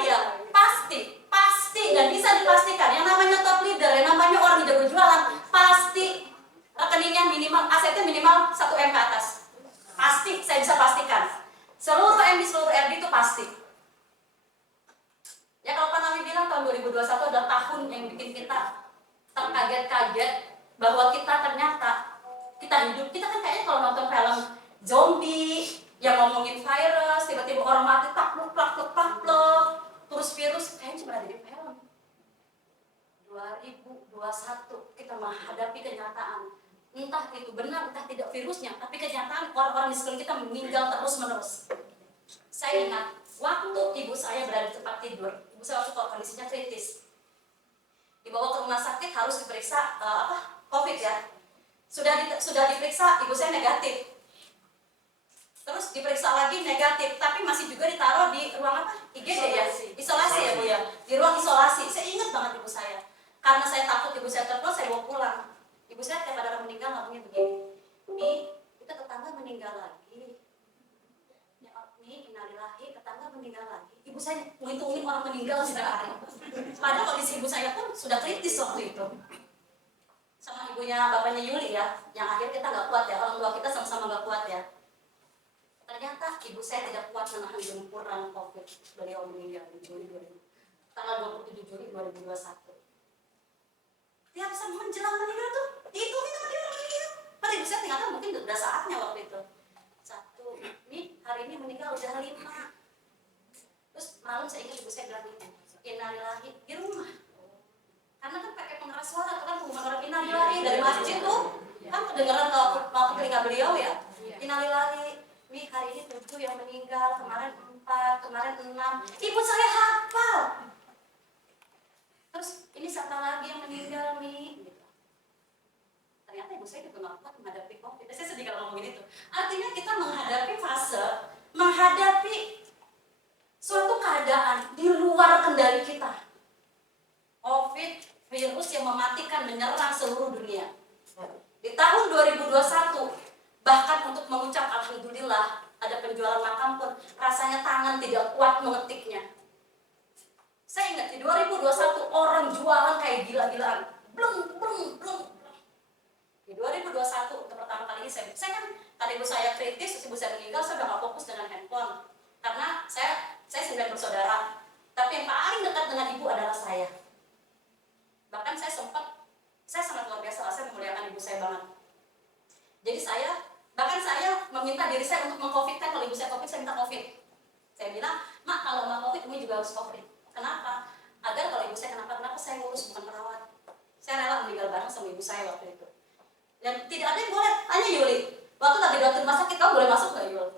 Iya, pasti nggak bisa dipastikan. Yang namanya top leader, yang namanya orang jago jualan, pasti rekeningnya minimal, asetnya minimal 1 M ke atas. Pasti, saya bisa pastikan. Seluruh MD, seluruh RD itu pasti. Ya kalau Pak Nawi bilang tahun 2021 adalah tahun yang bikin kita terkaget-kaget bahwa kita ternyata kita hidup, kita kan kayaknya kalau nonton film zombie yang ngomongin virus, tiba-tiba orang mati takluk terus virus, kayaknya cuma ada di film. 2021 kita menghadapi kenyataan, entah itu benar entah tidak virusnya, tapi kenyataan orang-orang di sekeliling kita meninggal terus-menerus. Saya ingat waktu ibu saya berada di tempat tidur, ibu saya waktu kondisinya kritis, dibawa ke rumah sakit harus diperiksa COVID ya. Sudah diperiksa, ibu saya negatif. Terus diperiksa lagi negatif, tapi masih juga ditaruh di ruang apa? IGD ya? Isolasi ya Bu ya? Di ruang isolasi. Saya ingat banget ibu saya. Karena saya takut ibu saya terpel, saya bawa pulang. Ibu saya tiap ada orang meninggal ngomongnya begini, Mi, kita tetangga meninggal lagi. Ya, Mi, innalillahi, tetangga meninggal lagi. Ibu saya ngitungin orang meninggal setiap hari. Padahal kondisi ibu saya pun sudah kritis waktu itu. Sama ibunya bapaknya Yuli ya, yang akhirnya kita nggak kuat ya, orang tua kita sama-sama nggak kuat ya. Ternyata ibu saya tidak kuat menahan gempuran COVID. Beliau meninggal di tanggal 27 Juli 2021. Tiap saat menjelang meninggal tuh dihitungin sama dia orang meninggal. Padahal ibu saya tinggalkan mungkin udah saatnya waktu itu. 1, nih hari ini meninggal udah 5. Terus malam saya ingat ibu saya bilang ini, innalillahi di rumah. Karena kan pakai pengeras suara, kan pengumuman orang innalillahi dari masjid tuh, kan kedengeran ke telinga beliau ya. Innalillahi, Mi hari ini 7 yang meninggal, kemarin 4, kemarin 6. Ibu saya hafal. Terus ini siapa lagi yang meninggal Mi? Gitu. Ternyata ibu saya juga nggak kuat menghadapi COVID. Saya sedih kalau ngomongin itu. Artinya kita menghadapi suatu keadaan di luar kendali kita. COVID, virus yang mematikan, menyerang seluruh dunia. Di tahun 2021, bahkan untuk mengucap alhamdulillah, ada penjualan makam pun rasanya tangan tidak kuat mengetiknya. Saya ingat di 2021 orang jualan kayak gila-gilaan. Belum. Di 2021 untuk pertama kali ini saya kan tadi ibu saya kritis, terus ibu saya meninggal, saya udah gak fokus dengan handphone. Karena saya 9 bersaudara, tapi yang paling dekat dengan ibu adalah saya. Bahkan saya sangat luar biasa lah, saya memuliakan ibu saya banget. Jadi saya meminta diri saya untuk meng-covidkan, kalau ibu saya covid, saya minta covid. Saya bilang, Mak kalau Mak covid, Umi juga harus covid. Kenapa? Agar kalau ibu saya kenapa saya ngurus, bukan merawat. Saya rela meninggal bareng sama ibu saya waktu itu. Dan tidak ada yang boleh, tanya Yuli, waktu lagi dokter rumah sakit, kamu boleh masuk gak Yul?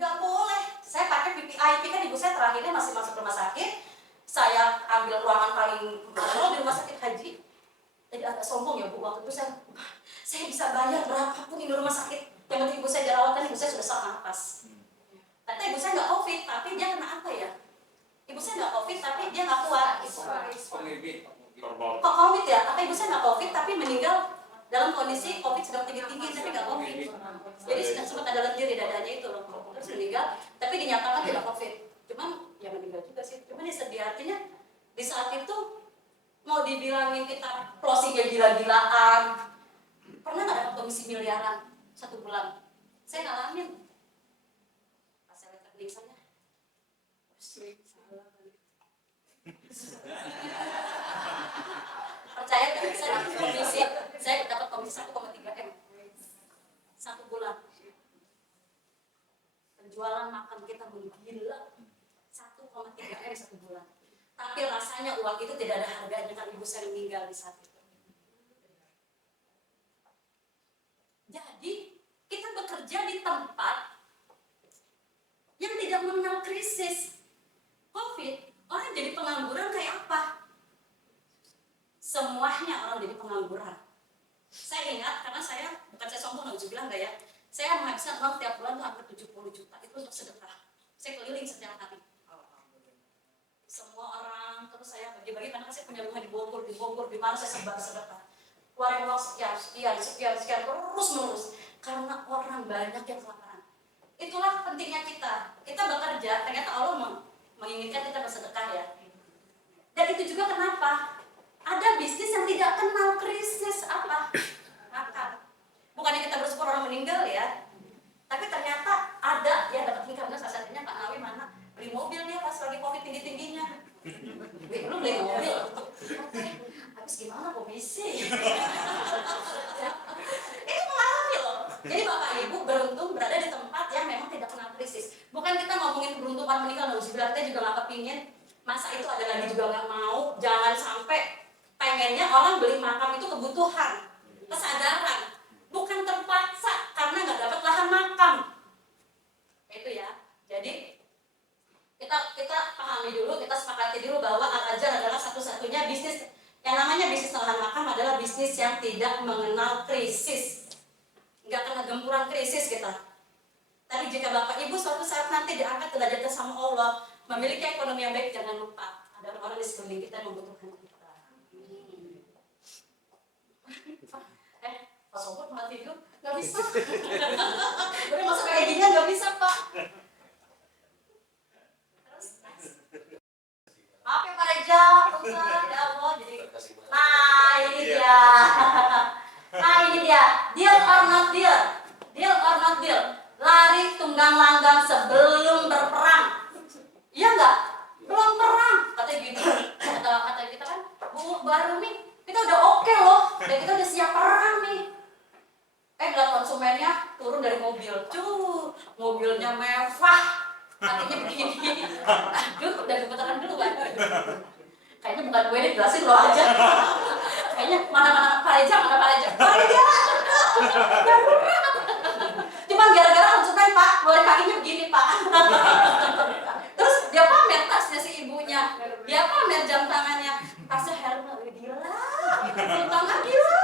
Gak boleh, saya pakai PPIP, kan ibu saya terakhirnya masih masuk rumah sakit. Saya ambil ruangan paling mahal di rumah sakit haji. Jadi agak sombong ya Bu, waktu itu saya bisa bayar berapapun di rumah sakit. Yang penting ibu saya dirawat, ibu saya sudah sesak nafas. Ternyata ibu saya nggak COVID, tapi dia kena apa ya? Ibu saya nggak COVID, tapi dia nggak kuat. Kok COVID ya? Apa ibu saya nggak COVID, tapi meninggal dalam kondisi COVID sedang tinggi-tinggi, tapi nggak COVID. Jadi sempat ada lendir di dadanya itu loh. Terus meninggal, tapi dinyatakan tidak COVID. Cuman ya meninggal juga. dibilangin kita closingnya gila-gilaan, pernah nggak dapat komisi miliaran 1 bulan? Saya ngalamin. Pas saya lihat rekening saya, salah kali. Percaya kan saya dapat komisi 1,3 M 1 bulan. Penjualan makan kita menggila 1,3 M 1 bulan. Tapi rasanya uang itu tidak ada harganya kan ibu saya meninggal di saat itu. Jadi kita bekerja di tempat yang tidak mengenal krisis COVID. Orang jadi pengangguran kayak apa? Semuanya orang jadi pengangguran. Saya ingat karena saya bukan saya sombong, harus bilang enggak ya. Saya menghabiskan uang tiap bulan tuh hampir 70 juta itu untuk sedekah. Saya keliling setiap hari. Semua orang, terus saya bagi-bagi karena saya punya rumah di Bogor, di mana saya sebar sedekah. Keluarin uang sekian, terus menerus. Karena orang banyak yang kelaparan. Itulah pentingnya kita. Kita bekerja, ternyata Allah menginginkan kita bersedekah ya. Dan itu juga kenapa? Ada bisnis yang tidak kenal krisis apa? Makan. Bukannya kita bersyukur orang meninggal ya, tapi ternyata ada yang dapat income. Salah satunya Pak Nawi mana beli mobil dia pas lagi COVID tingginya. Lu beli mobil, oke. Habis gimana komisi? Itu mengalami loh. Jadi Bapak Ibu beruntung berada di tempat yang memang tidak kenal krisis. Bukan kita ngomongin keberuntungan meninggal, nggak usah kita juga nggak kepingin. Masa itu ada lagi juga nggak mau. Jangan sampai pengennya orang beli makam itu kebutuhan, kesadaran. Bukan terpaksa karena nggak dapat lahan makam. Itu ya. Jadi kita pahami dulu, kita sepakati dulu bahwa Al-Azhar adalah satu-satunya bisnis yang namanya bisnis lahan makam adalah bisnis yang tidak mengenal krisis. Nggak kena gempuran krisis kita. Tapi jika Bapak Ibu suatu saat nanti diangkat derajatnya sama Allah, memiliki ekonomi yang baik, jangan lupa ada orang di sekeliling kita yang membutuhkan kita. Pak Sobot mati hidup, nggak bisa. Udah masuk kayak gini nggak bisa Pak. Terus next. Maaf ya Pak Reja, Ustaz, ya Allah. Jadi, nah ini dia, deal or not deal, lari tunggang langgang sebelum berperang. Iya nggak? Belum perang, katanya gitu. Kata kita kan, baru nih, kita udah oke loh, dan kita udah siap perang nih. Lihat konsumennya turun dari mobil, mobilnya mewah, artinya begini. Aduh, udah gemeteran dulu kan? Kayaknya bukan gue deh, jelasin lo aja. Kayaknya mana Pak Reja. Cuman gara-gara konsumen Pak, keluarin kakinya begini Pak. Terus dia pamer tasnya si ibunya, dia pamer jam tangannya, tasnya Hermes, gila, jam tangan gila.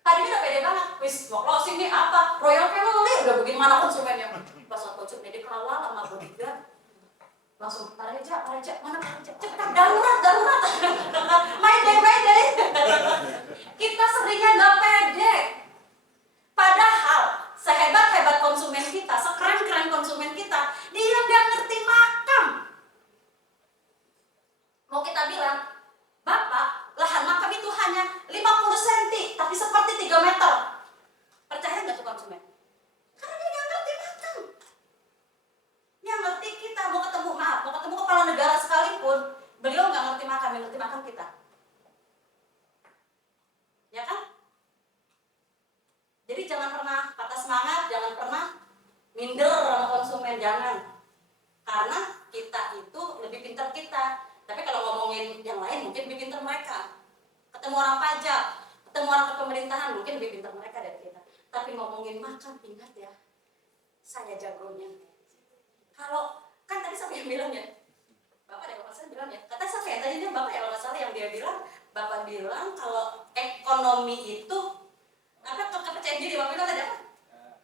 Tadinya udah pede banget, wis mau closing nih apa? Royal Family udah begini mana konsumennya? Pas konsumen dia dikawal sama bodyguard, langsung Pak Reja, mana Pak Reja? Cepat darurat, Mayday. Kita seringnya nggak pede. Padahal sehebat konsumen kita, sekeren konsumen kita, dia nggak ngerti makam. Mau kita bilang, Bapak, lahan makam itu hanya 50 cm, tapi seperti 3 meter. Percaya nggak tuh konsumen? Karena dia nggak ngerti makam. Yang ngerti kita, mau ketemu kepala negara sekalipun, beliau nggak ngerti makam, yang ngerti makam kita. Ya kan? Jadi jangan pernah patah semangat, jangan pernah minder sama konsumen, jangan. Karena kita itu lebih pintar kita. Tapi kalau ngomongin yang lain mungkin lebih pintar mereka. Ketemu orang pajak, ketemu orang pemerintahan mungkin lebih pintar mereka dari kita. Tapi ngomongin makan, ingat ya, saya jagonya. Kalau, kan tadi siapa yang bilang ya? Bapak ya, Bapak saya bilang ya. Kata siapa ya? Tadinya Bapak ya, kalau salah yang dia bilang, Bapak bilang kalau ekonomi itu kepercayaan diri, Bapak bilang tadi apa?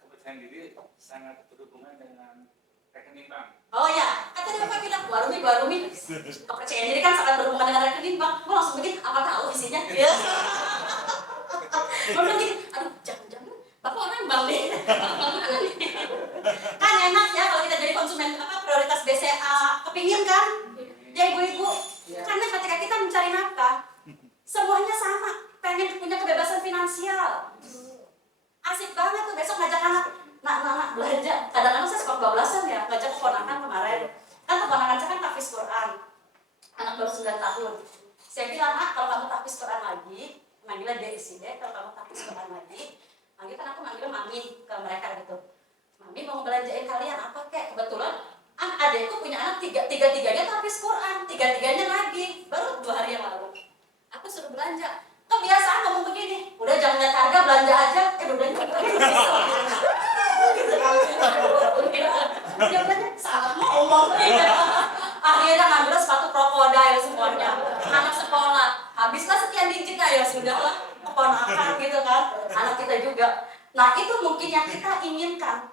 Kepercayaan diri sangat berhubungan dengan rekening bank. Oh ya, katanya Bapak bilang, Warumi, kepercayaan diri kan sangat berhubungan dengan rekening bank. Gue langsung bikin, apa tahu isinya? Ya. Gue bilang gini, aduh jangan, Bapak orang bank nih. Kan enak ya kalau kita jadi konsumen prioritas BCA, kepingin kan? Ya ibu-ibu, karena ketika kita mencari anak tiga-tiganya tuh habis Quran, tiga-tiganya lagi. Baru 2 hari yang lalu aku suruh belanja. Kebiasaan ngomong begini, udah jangan lihat harga, belanja aja. Belanja dia belanja salah ngomong. Akhirnya ngambil sepatu krokodil semuanya, anak sekolah. Habislah sekian digit, ya sudahlah, keponakan gitu kan, anak kita juga. Nah itu mungkin yang kita inginkan.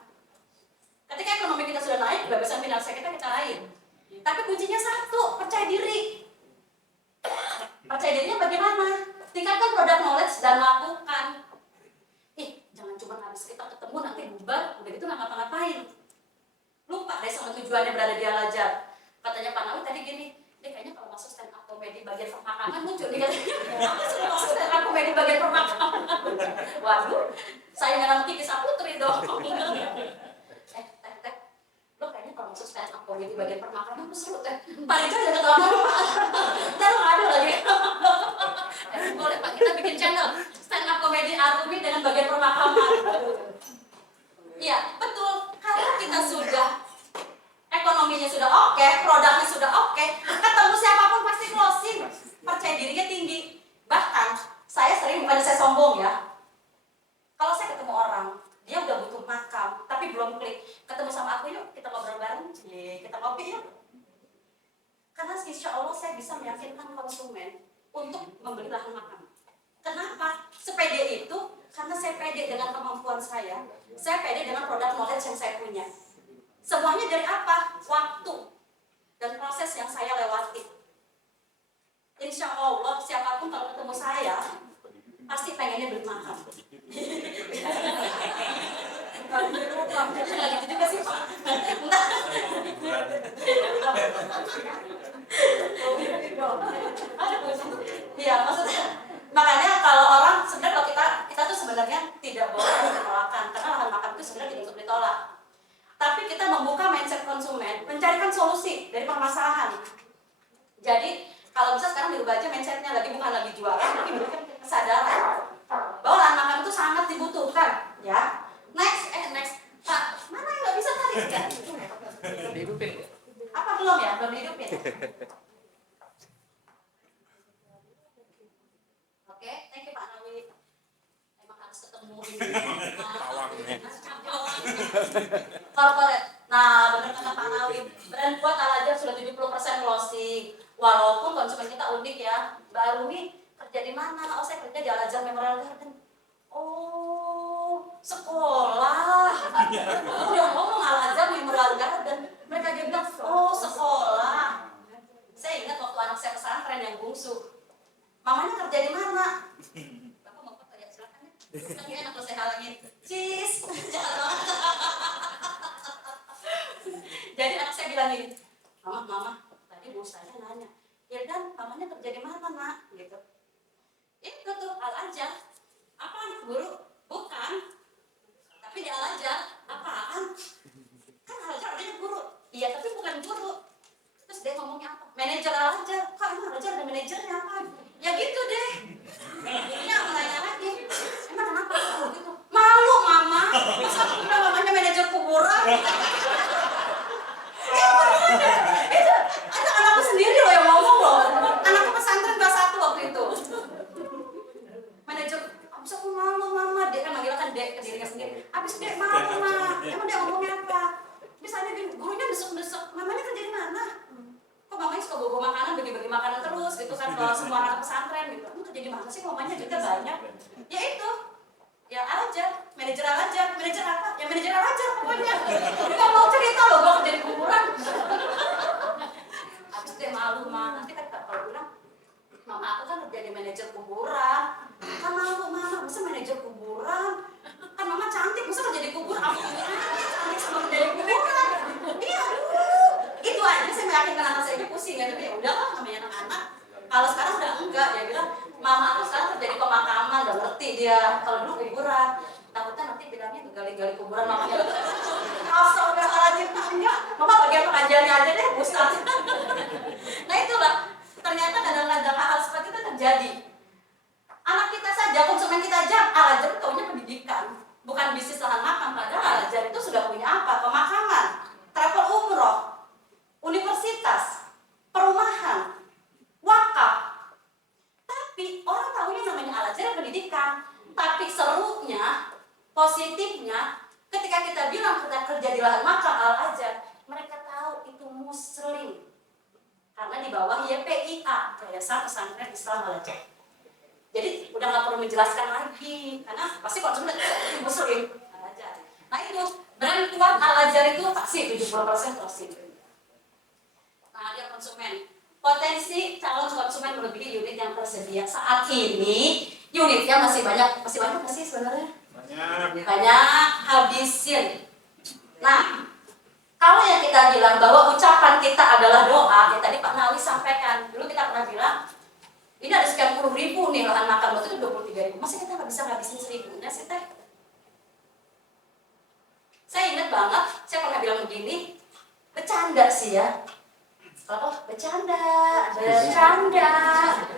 Ketika ekonomi kita sudah naik, kebebasan finansial kita raih. Tapi kuncinya satu, percaya diri. Percaya dirinya bagaimana? Tingkatkan produk knowledge dan lakukan. Jangan cuma habis kita ketemu nanti bubar, udah gitu nggak ngapa-ngapain. Lupa deh sama tujuannya berada di Al-Azhar. Katanya Pak Nawi tadi gini, kayaknya kalau masuk stand up comedy bagian permakaman muncul nih katanya. Aku suruh masuk stand up comedy bagian permakaman. Waduh, saya nggak nama Kiki Saputri dong. Lo kayaknya kalau masuk stand up comedy bagian permakaman tuh seru teh. Paling aja jangan ketawa ntar lo ngadu lagi. Boleh Pak, kita bikin channel stand up comedy Arumi dengan bagian permakaman. Iya, betul. Karena kita sudah ekonominya sudah oke, produknya sudah oke, ketemu siapapun pasti closing. Percaya dirinya tinggi. Bahkan saya sering, bukan saya sombong ya, kalau saya ketemu orang, dia udah butuh makam tapi belum klik, ketemu sama aku, yuk kita ngobrol bareng, kita ngopi yuk. Karena insya Allah saya bisa meyakinkan konsumen untuk membeli lahan makam. Kenapa? Sepede itu karena saya pede dengan kemampuan saya pede dengan produk knowledge yang saya punya. Semuanya dari apa? Waktu dan proses yang saya lewati. Insya Allah siapapun kalau ketemu saya pasti pengennya beli makam. Nggak gitu juga sih Pak. Iya, maksudnya makanya kalau orang sebenarnya kalau kita tuh sebenarnya tidak boleh menolakkan, karena lahan makam itu sebenarnya tidak untuk ditolak. Tapi kita membuka mindset konsumen, mencarikan solusi dari permasalahan. Jadi kalau bisa sekarang dirubah aja mindsetnya, bukan lagi jualan, tapi memberikan kesadaran bahwa lahan makam itu sangat dibutuhkan. Ya, next Pak, mana yang nggak bisa tadi? Dihidupin nggak? Apa belum ya? Belum dihidupin. Oke, thank you Pak Nawi. Emang harus ketemu ini. Corporate. Nah, benar kata Pak Nawi. Brand kuat Al-Azhar sudah 70% closing. Walaupun konsumen kita unik ya. Mbak Arumi kerja di mana? Oh, saya kerja di Al-Azhar Memorial Garden. Oh, sekolah. Udah ngomong Al-Azhar Memorial Garden. Mereka dia bilang, oh sekolah. Saya ingat waktu anak saya pesantren yang bungsu. Mamanya kerja di mana? Bapak mau foto ya, silakan ya. Lagi enak kalau saya halangin. Cis, jahat banget. Jadi anak saya bilang gini, Mama, tadi bos saya nanya, Irdan, mamanya kerja di mana nak? Gitu. Itu tuh Al-Azhar. Apaan guru? Bukan. Tapi di Al-Azhar. Apaan? Kan Al-Azhar adanya guru. Iya, tapi bukan guru. Terus dia ngomongnya apa? Manajer Al-Azhar. Kak, emang Al-Azhar ada manajernya apa? Ya gitu deh. Ini aku nanya lagi. Emang kenapa gitu? Malu Mama. Masa aku bilang mamanya manajer kuburan? Itu anakku sendiri loh yang ngomong loh. Anakku pesantren kelas 1 waktu itu. Manajer, abis aku malu Mama. Dia kan manggilkan Dek ke dirinya sendiri. Abis Dek malu Ma. Emang dia ngomongnya apa? Misalnya gurunya besok-besok, mamanya kerja di mana? Kok mamanya suka bawa makanan, bagi-bagi makanan terus gitu kan ke semua anak pesantren gitu. Kamu kerja di mana sih? Mamanya juga banyak. Ya itu. Ya Al-Azhar, manajer Al-Azhar, manajer apa? Ya manajer Al-Azhar pokoknya. Dia mau cerita loh, gua kerja di kuburan. Abis dia malu Ma. Nanti kan kalau bilang, Mama aku kan kerja di manajer kuburan. Kan malu Mama, masa manajer kuburan? Kan Mama cantik, masa kerja di kuburan? Aku cantik sama kerja di kuburan. Iya, itu aja saya meyakinkan anak saya pusing ya, tapi ya udah lah namanya anak-anak. Kalau sekarang udah enggak, dia bilang Mama aku sekarang kerja di pemakaman, udah ngerti dia. Kalau dulu kuburan, takutnya nanti bilangnya gali-gali kuburan mamanya. Astagfirullahaladzim, enggak. Mama bagian pengajiannya aja deh, Ustaz. Nah itulah, ternyata kadang-kadang hal seperti itu terjadi. Anak kita saja, konsumen kita aja, Al-Azhar taunya pendidikan, bukan bisnis lahan makam. Padahal Al-Azhar itu sudah punya apa? Pemakaman, travel umroh, universitas positifnya, ketika kita bilang kita kerja di lahan makan Al-Azhar, mereka tahu itu muslim. Karena di bawah YPIA, Yayasan Pesantren Islam Al-Azhar. Jadi udah nggak perlu menjelaskan lagi, karena pasti konsumen itu muslim Al-Azhar. Nah itu, brand kuat Al-Azhar itu pasti 70% pasti. Nah dia konsumen, potensi calon konsumen melebihi unit yang tersedia. Saat ini unitnya masih banyak nggak sih sebenarnya? Banyak, habisin. Nah, kalau yang kita bilang bahwa ucapan kita adalah doa, ya tadi Pak Nawi sampaikan, dulu kita pernah bilang, ini ada sekian puluh ribu nih lahan makan, waktu itu 23.000, masa kita nggak bisa ngabisin 1.000? Nah, saya ingat banget, saya pernah bilang begini, bercanda sih ya. Bercanda.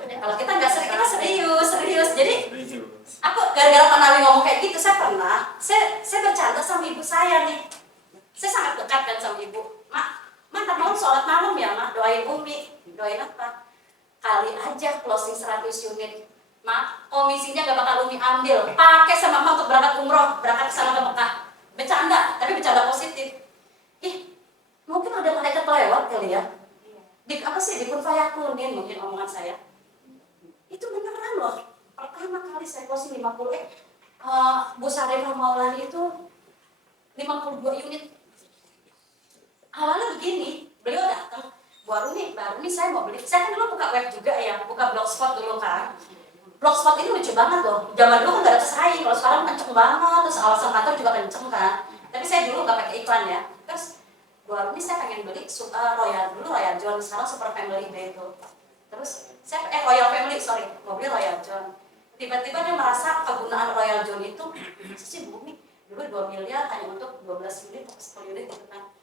Kalau kita nggak sering, kita serius. Jadi, aku gara-gara Pak Nawi ngomong kayak gitu, saya bercanda sama ibu saya nih. Saya sangat dekat kan sama ibu. Mak, ntar malam sholat malam ya, Mak, doain Umi. Doain apa? Kali aja closing 100 unit. Mak, komisinya gak bakal Umi ambil. Pakai sama Mak untuk berangkat umroh, berangkat ke sana ke Mekah. Bercanda, tapi bercanda positif. Mungkin ada malaikat lewat kali ya. Di kun fayakunin mungkin omongan saya. Itu beneran loh. Pertama kali saya closing 50 Bu Sarifah Maulani itu 52 unit. Awalnya begini, beliau datang, baru nih saya mau beli. Saya kan dulu buka web juga ya, buka blogspot dulu kan. Blogspot ini lucu banget loh. Zaman dulu kan gak ada pesaing, kalau sekarang kenceng banget, terus alasan kantor juga kenceng kan. Tapi saya dulu gak pakai iklan ya. Terus baru ini saya pengen beli Royal John, sekarang Super Family Day itu. Terus saya Royal Family, mau beli Royal John. Tiba-tiba dia merasa kegunaan Royal John itu sih bumi. Dulu 2 miliar hanya untuk 12 unit atau 10 unit gitu kan.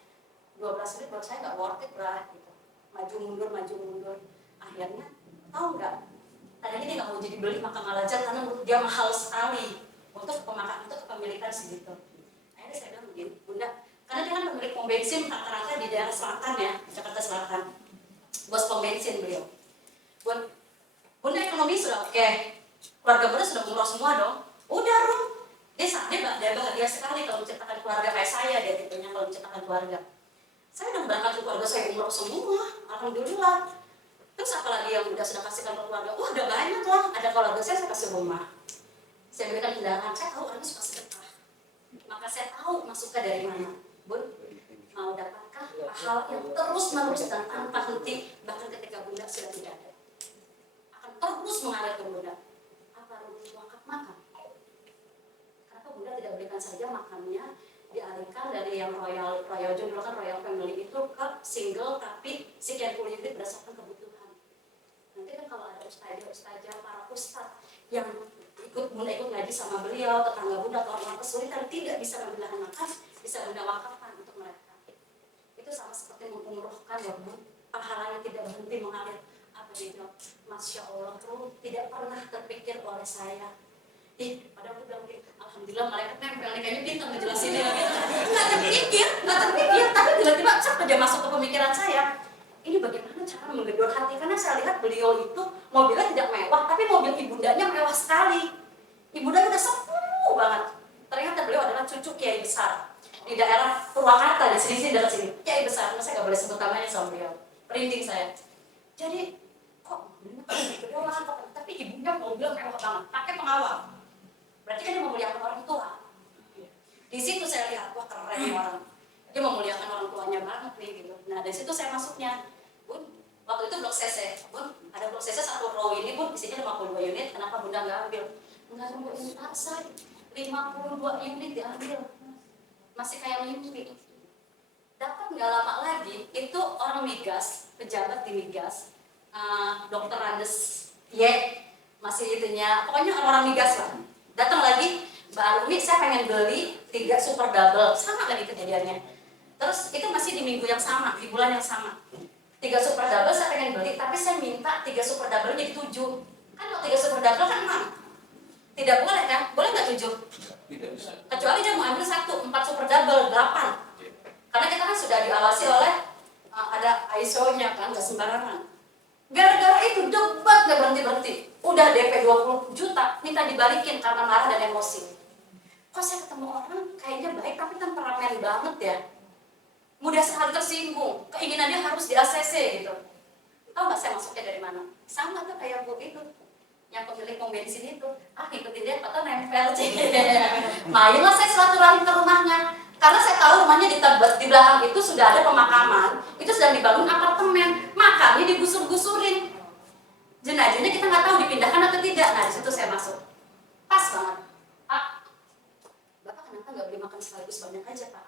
12 unit buat saya nggak worth it lah gitu. Maju mundur. Akhirnya tahu nggak? Tadinya dia nggak mau jadi beli makam Al-Azhar karena menurut dia mahal sekali untuk kepemilikan segitu. Akhirnya saya bilang begini, Bunda, karena dia kan pemilik pom bensin rata-rata di daerah selatan ya, Jakarta Selatan. Bos pom bensin beliau. Bunda ekonomi sudah oke. Keluarga Bunda sudah umroh semua dong. Udah Rum. Dia bahagia sekali kalau menciptakan keluarga kayak saya, dia tipenya kalau menciptakan keluarga. Saya udah berangkat ke keluarga saya umroh semua, alhamdulillah. Terus apalagi yang udah sudah kasihkan ke keluarga, udah banyak lah. Ada keluarga saya kasih rumah, saya berikan kendaraan. Saya tahu orangnya suka sedekah, maka saya tahu masuknya dari mana. Bun, mau dapatkah hal yang terus menerus dan tanpa henti, bahkan ketika Bunda sudah tidak ada, akan terus mengalir ke Bunda. Apa rugi wakaf makam? Kenapa Bunda tidak berikan saja makamnya dialihkan dari yang Royal John, dulu kan Royal Family itu ke single tapi sekian puluh unit berdasarkan kebutuhan. Nanti kan kalau ada ustazah, para ustaz yang ikut ngaji sama beliau, tetangga Bunda atau orang kesulitan tidak bisa mengambil lahan makan, bisa Bunda wakafkan untuk mereka. Itu sama seperti mengumrohkan ya Bu, pahalanya tidak berhenti mengalir. Apa dia jawab? Masya Allah tuh tidak pernah terpikir oleh saya. Padahal aku bilang gitu, alhamdulillah mereka nempel, kayaknya pintar ngejelasinnya gitu. Nggak terpikir, tapi tiba-tiba dia masuk ke pemikiran saya. Ini bagaimana cara menggedor hati, karena saya lihat beliau itu mobilnya tidak mewah, tapi mobil ibundanya mewah sekali. Ibundanya udah sepuh banget. Ternyata beliau adalah cucu kiai besar di daerah Purwakarta, di sini dekat sini. Kiai besar, saya nggak boleh sebut namanya sama beliau. Perinding saya. Jadi kok beliau tapi ibunya mobil mewah banget, pakai pengawal. Berarti kan dia memuliakan orang tua. Di situ saya lihat, wah keren orang. Dia memuliakan orang tuanya banget nih gitu. Nah dari situ saya masuknya, Bun, waktu itu blok CC, Bun, ada blok CC 1 row ini Bun, isinya 52 unit, kenapa Bunda nggak ambil? Nggak tunggu unit asal, 52 unit diambil, masih kayak mimpi. Dapat nggak lama lagi, itu orang migas, pejabat di migas, Dr. Randes, masih itunya, pokoknya orang migas lah. Datang lagi, Mbak Arumi, saya pengen beli 3 super double, sama lagi kejadiannya. Terus itu masih di minggu yang sama, di bulan yang sama. 3 super double saya pengen beli, tapi saya minta 3 super double jadi 7. Kan kalau 3 super double kan 6. Tidak boleh kan? Boleh nggak 7? Tidak bisa. Kecuali dia mau ambil 4 super double, 8. Karena kita kan sudah diawasi oleh ada ISO-nya kan, nggak sembarangan. Gara-gara itu debat nggak berhenti-berhenti. Udah DP 20 juta, minta dibalikin karena marah dan emosi. kok saya ketemu orang kayaknya baik tapi temperamen banget ya, mudah sekali tersinggung, keinginannya harus di ACC gitu. Tahu nggak saya masuknya dari mana? Sama tuh kayak Bu itu, yang pemilik pom bensin itu, ikutin dia atau nempel sih. Mainlah saya silaturahmi ke rumahnya, karena saya tahu rumahnya di belakang itu sudah ada pemakaman, itu sedang dibangun apartemen, makamnya digusur-gusurin, jenazahnya kita nggak tahu dipindahkan atau tidak. Nah di situ saya masuk, pas banget. Pak, Bapak kenapa nggak beli makan sekaligus banyak aja Pak?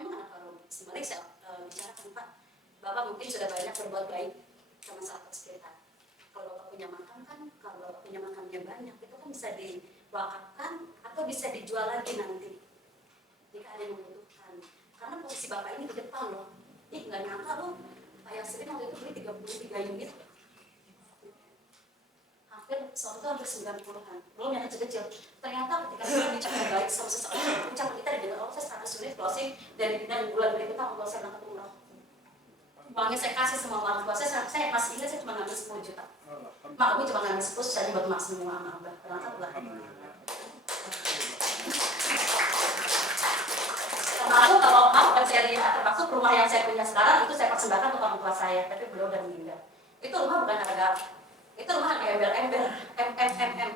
Emang kenapa sebalik saya bicarakan Pak? Bapak mungkin sudah banyak berbuat baik ke masyarakat sekitar. Kalau Bapak punya makam kan, kalau Bapak punya makamnya banyak, itu kan bisa diwakafkan atau bisa dijual lagi nanti jika ada yang membutuhkan. Karena posisi Bapak ini di depan loh. Ih, nggak nyangka loh, Pak Yasrin waktu itu beli 33 unit. Hampir 90-an, belum yang kecil-kecil. Ternyata ketika kita bicara baik sama seseorang, ucapan kita didengar, oh saya 100 unit closing, dan bulan berikutnya kalau saya berangkat umroh. Uangnya saya kasih sama orang tua saya masih ingat saya cuma ngambil 10 juta. Makanya cuma ngambil 10 saja buat mak semua sama abah. Berangkatlah. Lalu kalau maaf saya termasuk rumah yang saya punya sekarang itu saya persembahkan untuk orang tua saya, tapi beliau udah meninggal. Itu rumah bukan harga, itu rumah harga ember-ember, M.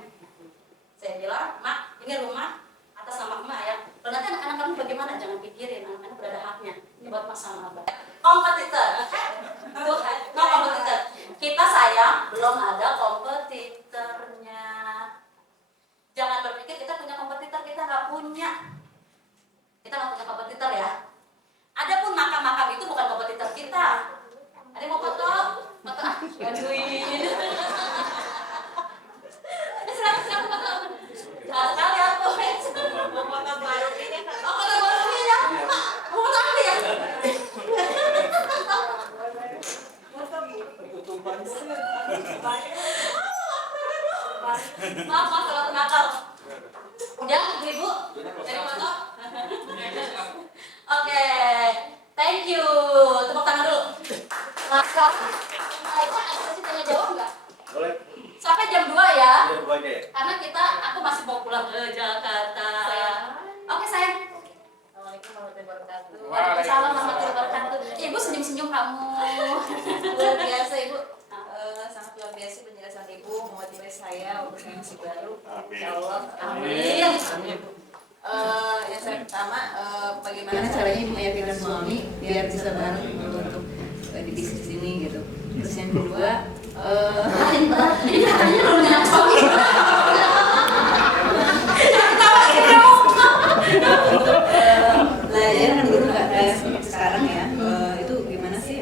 Saya bilang, Mak, ini rumah atas nama emak ya. Kalau nanti anak-anak kamu bagaimana? Jangan pikirin, anak-anak berada haknya. Ini buat mas sama abah. Kompetitor, bukan? No kompetitor. Kita sayang belum ada kompetitornya. Jangan berpikir kita punya kompetitor, kita nggak punya. Kita nggak punya kompetitor ya. Adapun makam-makam itu bukan kompetitor kita. Ada yang mau foto? Foto ah, bantuin. Silakan foto. Jangan sekali aku. Mau foto baru ini. Oh foto baru ini ya. Mau foto apa ya? Maaf kalau nakal. Udah ibu dari foto. Oke, thank you. Tepuk tangan dulu. Maka, itu ada sih tanya jawab nggak? Boleh. Sampai jam 2 ya. Jam 2 aja ya? Karena aku masih mau pulang ke Jakarta. Oke sayang. Assalamualaikum warahmatullahi wabarakatuh. Waalaikumsalam warahmatullahi wabarakatuh. Ibu senyum-senyum kamu. Luar biasa Ibu, sangat luar biasa penjelasan Ibu, memotivasi saya untuk saya masih baru. Insya Allah. Amin. Yang saya pertama, bagaimana caranya Ibu meyakinkan suami biar bisa bareng untuk di bisnis ini gitu. Terus yang kedua, Ini katanya belum nyampe suami. belajar kan dulu nggak kayak sekarang ya. Itu gimana sih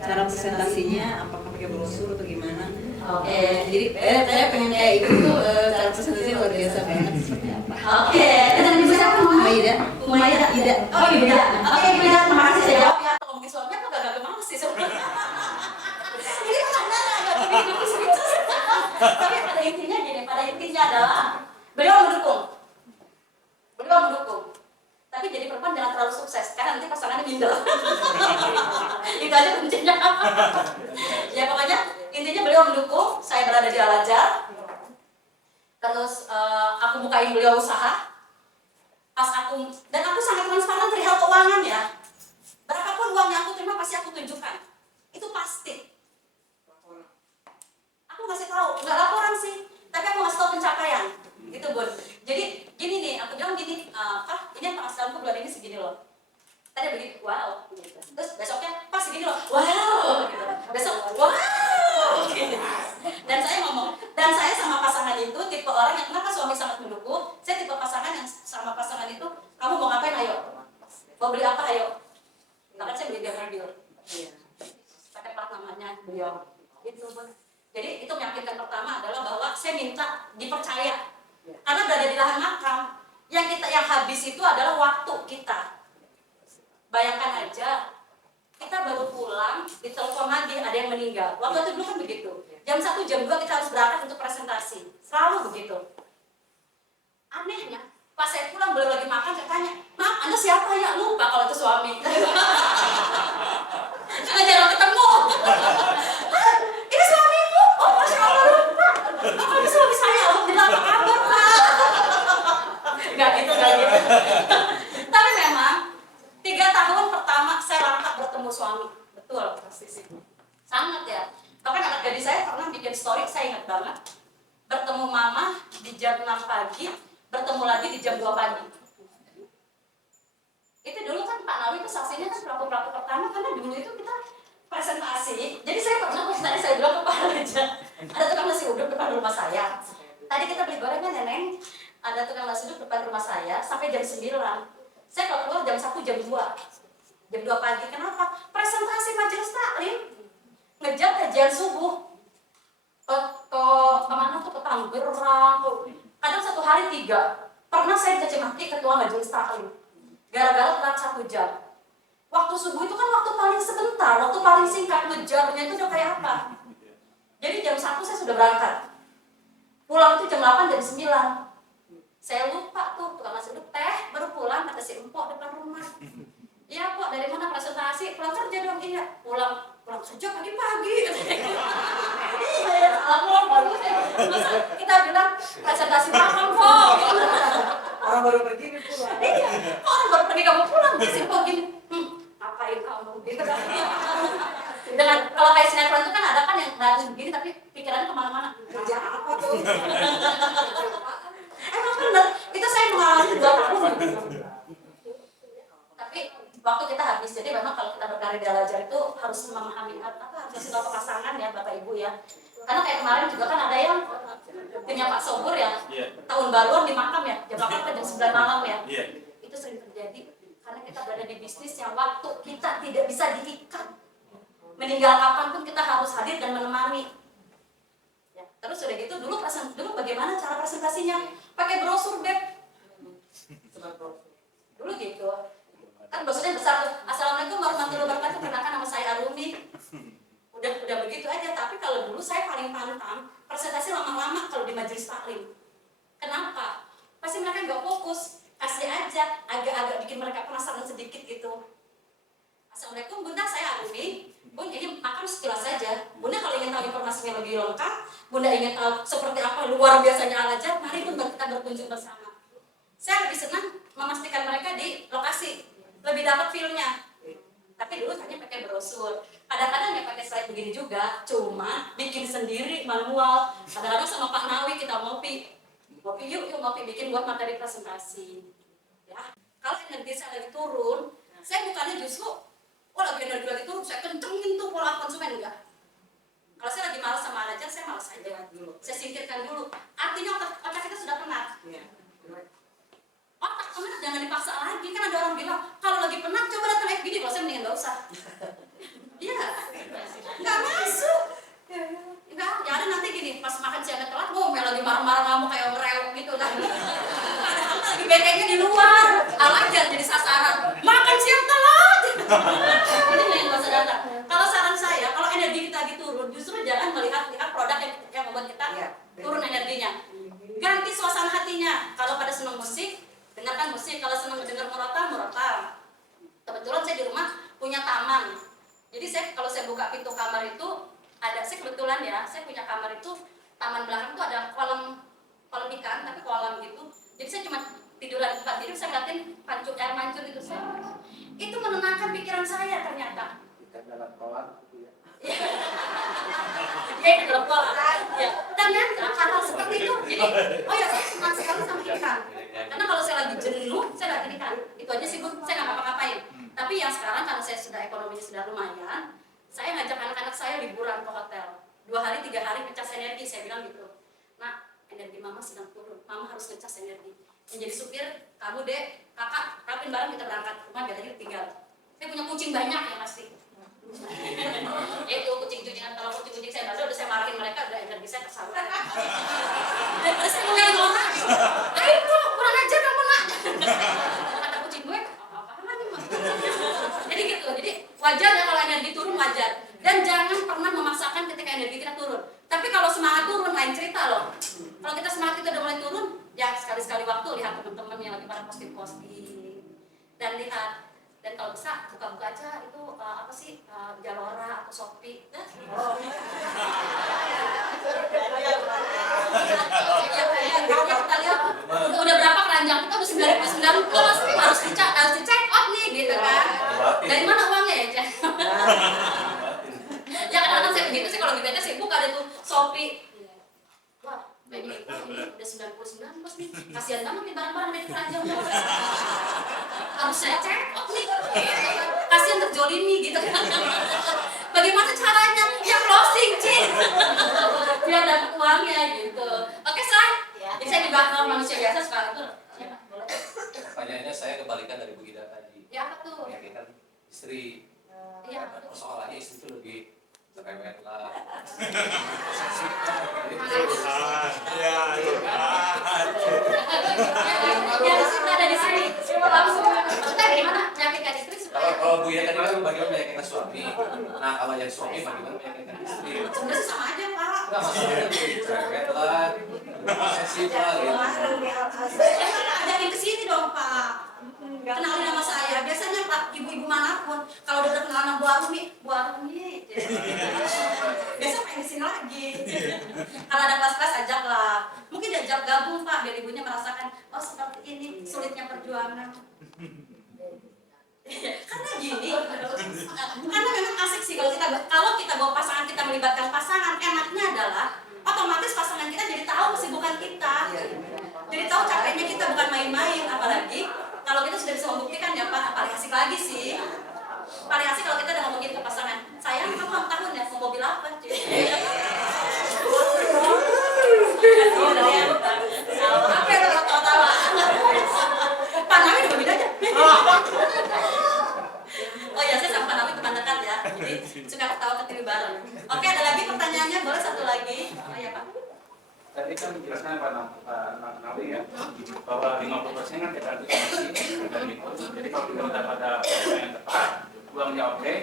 cara presentasinya? Apakah pakai brosur atau gimana? Oke. Jadi saya pengen kayak Ibu tuh cara presentasinya luar biasa banget. Seperti apa? Oke. Dan ibu siapa namanya? Maida. Ida. Oh Ida. Oke Ida, terima kasih saya jawab ya. Kalau mungkin suami aku gak gimana sih sebenarnya. Ini pertanyaan agak gini serius. Tapi pada intinya adalah beliau mendukung. Tapi jadi perempuan jangan terlalu sukses, karena nanti pasangannya minder. Itu aja kuncinya. Ya pokoknya intinya beliau mendukung. Saya berada di Al-Azhar. Terus aku bukain beliau usaha. Dan aku sangat transparan perihal keuangan ya. Berapapun uang yang aku terima pasti aku tunjukkan. Itu pasti. Aku ngasih tahu, nggak laporan sih, tapi aku ngasih tahu pencapaian. Gitu Bun. Jadi gini nih, aku bilang gini, Pak, ini penghasilanku bulan ini segini loh. Tadi begini, wow. Gitu. Terus besoknya, Pak segini loh, wow. Gitu. Besok, wow. Gitu. Dan saya ngomong, dan saya sama pasangan itu tipe orang yang kenapa suami sangat mendukung. Saya tipe pasangan yang sama pasangan itu, kamu mau ngapain ayo, mau beli apa ayo. Bahkan saya beli dia mobil, pakai plat namanya beliau. Gitu Bun. Jadi itu meyakinkan pertama adalah bahwa saya minta dipercaya. Karena berada di lahan makam, yang habis itu adalah waktu kita. Bayangkan aja, kita baru pulang, ditelepon lagi ada yang meninggal. Waktu itu dulu kan begitu. Jam 1, jam 2 kita harus berangkat untuk presentasi. Selalu begitu. Anehnya, pas saya pulang belum lagi makan, saya tanya, maaf Anda siapa ya? Lupa kalau itu suami. Karena jarang ketemu. Hah? Ini suamimu? Oh Masya Allah lupa. Oh ini suami saya, alhamdulillah apa kabar Pak? Enggak gitu banget ya. Bahkan anak gadis saya pernah bikin story, saya ingat banget. Bertemu mama di jam 6 pagi, bertemu lagi di jam 2 pagi. Itu dulu kan Pak Nawi itu saksinya kan pelaku-pelaku pertama, karena dulu itu kita presentasi. Jadi saya pernah pas tadi saya bilang ke Pak Raja, ada tukang nasi uduk depan rumah saya. Tadi kita beli gorengan Neneng, ada tukang nasi uduk depan rumah saya sampai jam 9. Saya kalau keluar jam 1, jam 2. Jam 2 pagi, kenapa? Presentasi majelis taklim. Ngejar kajian subuh. Kemana tuh, ke Tangerang. Kadang 1 hari 3. Pernah saya caci maki ketua majelis taklim. Gara-gara telat 1 jam. Waktu subuh itu kan waktu paling sebentar, waktu paling singkat, ngejarnya itu udah kayak apa. Jadi jam 1 saya sudah berangkat. Pulang itu jam 8, jam 9. Saya lupa tuh, tukang nasi uduk teh, baru pulang, kata si empok depan rumah. Iya Pok, dari mana presentasi? Pulang kerja dong, iya. Pulang kerja pagi-pagi. Iya, salah baru. Masa kita bilang presentasi makan Pok. Orang baru pergi nih pulang. Iya, orang baru pergi kamu pulang, si empok gini. Ngapain kamu? Gitu kan. Dengan kalau kayak sinetron itu kan ada kan yang nggak begini tapi pikirannya kemana-mana. Kerja apa tuh? Emang bener, itu saya mengalami 2 tahun. Tapi waktu kita habis, jadi memang kalau kita berkarir di Al-Azhar itu harus memahami harus silau pasangan ya Bapak Ibu ya. Karena kayak kemarin juga kan ada yang punya Pak Sobur ya, tahun baruan di makam ya, jam 8 ke jam 9 malam ya. Itu sering terjadi karena kita berada di bisnis yang waktu kita tidak bisa diikat. Meninggal kapanpun kita harus hadir dan menemani. Ya, terus udah gitu dulu bagaimana cara presentasinya? Pakai brosur Beb. Dulu gitu. Kan brosurnya besar tuh. Assalamualaikum warahmatullahi wabarakatuh. Perkenalkan nama saya Arumi. Udah begitu aja. Tapi kalau dulu saya paling pantang presentasi lama-lama kalau di majelis taklim. Kenapa? Pasti mereka nggak fokus. Kasih aja agak-agak bikin mereka penasaran sedikit gitu. Assalamualaikum Bunda, saya Arumi. Bunda ini makan sekilas saja. Bunda kalau ingin tahu informasinya lebih lengkap, Bunda ingin tahu seperti apa luar biasanya Al-Azhar, mari pun kita berkunjung bersama. Saya lebih senang memastikan mereka di lokasi, lebih dapat feel-nya. Tapi dulu hanya pakai brosur. Kadang-kadang ya pakai slide begini juga, cuma bikin sendiri manual. Kadang-kadang sama Pak Nawi kita ngopi yuk ngopi bikin buat materi presentasi. Ya, kalau energi saya lagi turun, saya bukannya justru lagi energi lagi turun, saya kencengin tuh pola konsumen enggak. Kalau saya lagi malas sama Al-Azhar, saya malas aja dulu. Saya singkirkan dulu. Artinya otak kita sudah penat. Otak penat jangan dipaksa lagi. Kan ada orang bilang, kalau lagi penat coba datang FGD. Kalau saya mendingan nggak usah. Iya, nggak masuk. Enggak, ya ada nanti gini, pas makan siang telat, ngomel lagi marah-marah ngamuk kayak ngerewok gitu kan. Padahal lagi betenya di luar. Al-Azhar jadi sasaran. Makan siang telat. Ini yang nggak usah datang. Kalau saran saya, kalau energi kita lagi turun, justru jangan melihat produk yang membuat kita turun energinya. Ganti suasana hatinya. Kalau pada senang musik, dengarkan musik. Kalau senang mendengar murotal. Kebetulan saya di rumah punya taman. Jadi kalau saya buka pintu kamar itu saya kebetulan ya, saya punya kamar itu taman belakang itu ada kolam ikan, tapi kolam gitu. Jadi saya cuma tiduran di tempat tidur, saya ngeliatin air mancur itu itu menenangkan pikiran saya ternyata. Ikan dalam kolam gitu ya. Iya, dalam kolam. Ya. Ternyata hal-hal seperti itu. Jadi, saya senang sekali sama ikan. Karena kalau saya lagi jenuh, saya lagi ikan. Itu aja sih Bu, saya nggak ngapa-ngapain. Tapi yang sekarang karena saya sudah ekonominya sudah lumayan, saya ngajak anak-anak saya liburan ke hotel. 2 hari, 3 hari ngecas energi, saya bilang gitu. Nah, energi mama sedang turun, mama harus ngecas energi. Yang jadi supir, kamu dek, kakak, rapin bareng kita berangkat ke rumah, biar aja tinggal. Saya punya kucing banyak ya pasti. Itu kucing-kucingan, kalau kucing-kucing saya udah saya marahin mereka, udah energi saya tersalurkan. Dan terus saya ngomongin orang, ayo bro, kurang ajar kamu nak. Kata kucing gue, apa-apaan nih mas. Jadi gitu, jadi wajar ya kalau energi turun wajar. Dan jangan pernah memaksakan ketika energi kita turun. Tapi kalau semangat turun lain cerita loh. Kalau kita semangat kita udah mulai turun, ya sekali-sekali waktu lihat teman-teman yang lagi pada posting-posting dan lihat. Dan kalau bisa buka-buka aja itu Zalora atau Shopee. Kita lihat udah berapa keranjang kita udah 9.900 harus dicek out nih gitu kan. Dari mana uangnya ya? Ya kadang-kadang gitu sih kalau di BT sibuk ada tuh Shopee. Wah, ini udah 99 bos nih. Kasihan banget nih barang-barang dari keranjang. Harus saya cek nih. Kasihan terjolimi gitu. Bagaimana caranya? Ya closing, Cin. Biar dapat uangnya gitu. Oke, Say. Ya. Jadi saya dibakar manusia biasa sekarang tuh. Pertanyaannya saya kebalikan dari Bu Ida tadi. Ya apa tuh? Meyakinkan istri. Ya. Persoalannya istri itu lebih cerewet lah. Ya, kita ada di sini. Langsung. Kita gimana? Meyakinkan istri supaya Kalau Bu Ida tadi kan bagaimana meyakinkan suami. Nah kalau yang suami bagaimana meyakinkan istri. sebenarnya sama aja, Pak. Enggak masalahnya lebih cerewet lah, posesif lah gitu. Ajakin ke sini dong, Pak. Kenalin nama saya. Biasanya Pak, ibu-ibu manapun kalau udah kenalan sama Bu Arumi. Biasa pengen di sini lagi. Kalau ada kelas-kelas ajaklah. Mungkin diajak gabung, Pak, biar ibunya merasakan oh seperti ini sulitnya perjuangan. Karena gini, karena memang asik sih kalau kita bawa pasangan, kita melibatkan pasangan, enaknya adalah otomatis pasangan kita jadi tahu kesibukan kita, jadi tahu capeknya kita bukan main-main. Apalagi kalau kita sudah bisa membuktikan ya Pak, paling asik lagi sih, paling asik kalau kita udah ngomongin ke pasangan, sayang kamu ulang tahun ya, mau mobil apa? Apa ya tawa-tawa? Pak Nawi juga beda aja. Oh ya, saya sama Pak Nawi teman dekat ya, jadi suka ketawa ketiwi bareng. Oke, ada lagi pertanyaannya, boleh satu lagi? Oh ya Pak. Tadi kan menjelaskan Pak Nawi ya, bahwa 50% kan tergantung emosi dan input. Jadi kalau kita udah pada yang tepat, uangnya oke,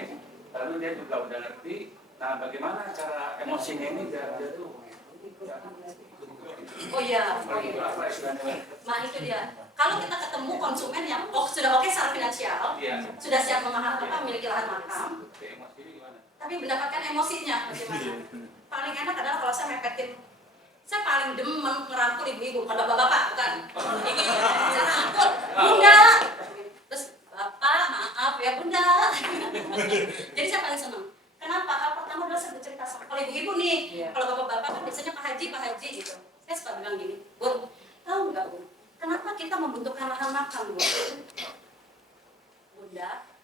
lalu dia juga udah ngerti. Nah, bagaimana cara emosinya ini biar dia tuh Oh iya, apa istilahnya? nah itu dia. Kalau kita ketemu konsumen yang sudah oke secara finansial, Iya. sudah siap memiliki lahan makam, Oke, emosi ini gimana? tapi mendapatkan emosinya bagaimana? Paling enak adalah kalau saya mepetin. Saya paling demen ngerangkul ibu-ibu, bukan bapak-bapak, bukan. Saya rangkul, Bunda. Terus Bapak, maaf ya Bunda. Jadi saya paling senang. Kenapa? Hal pertama adalah saya bercerita sama kalau ibu-ibu nih, kalau bapak-bapak kan biasanya Pak Haji gitu. Saya suka bilang gini, Bu, tahu nggak Bu? Kenapa kita membentukkan lahan makam, Bu?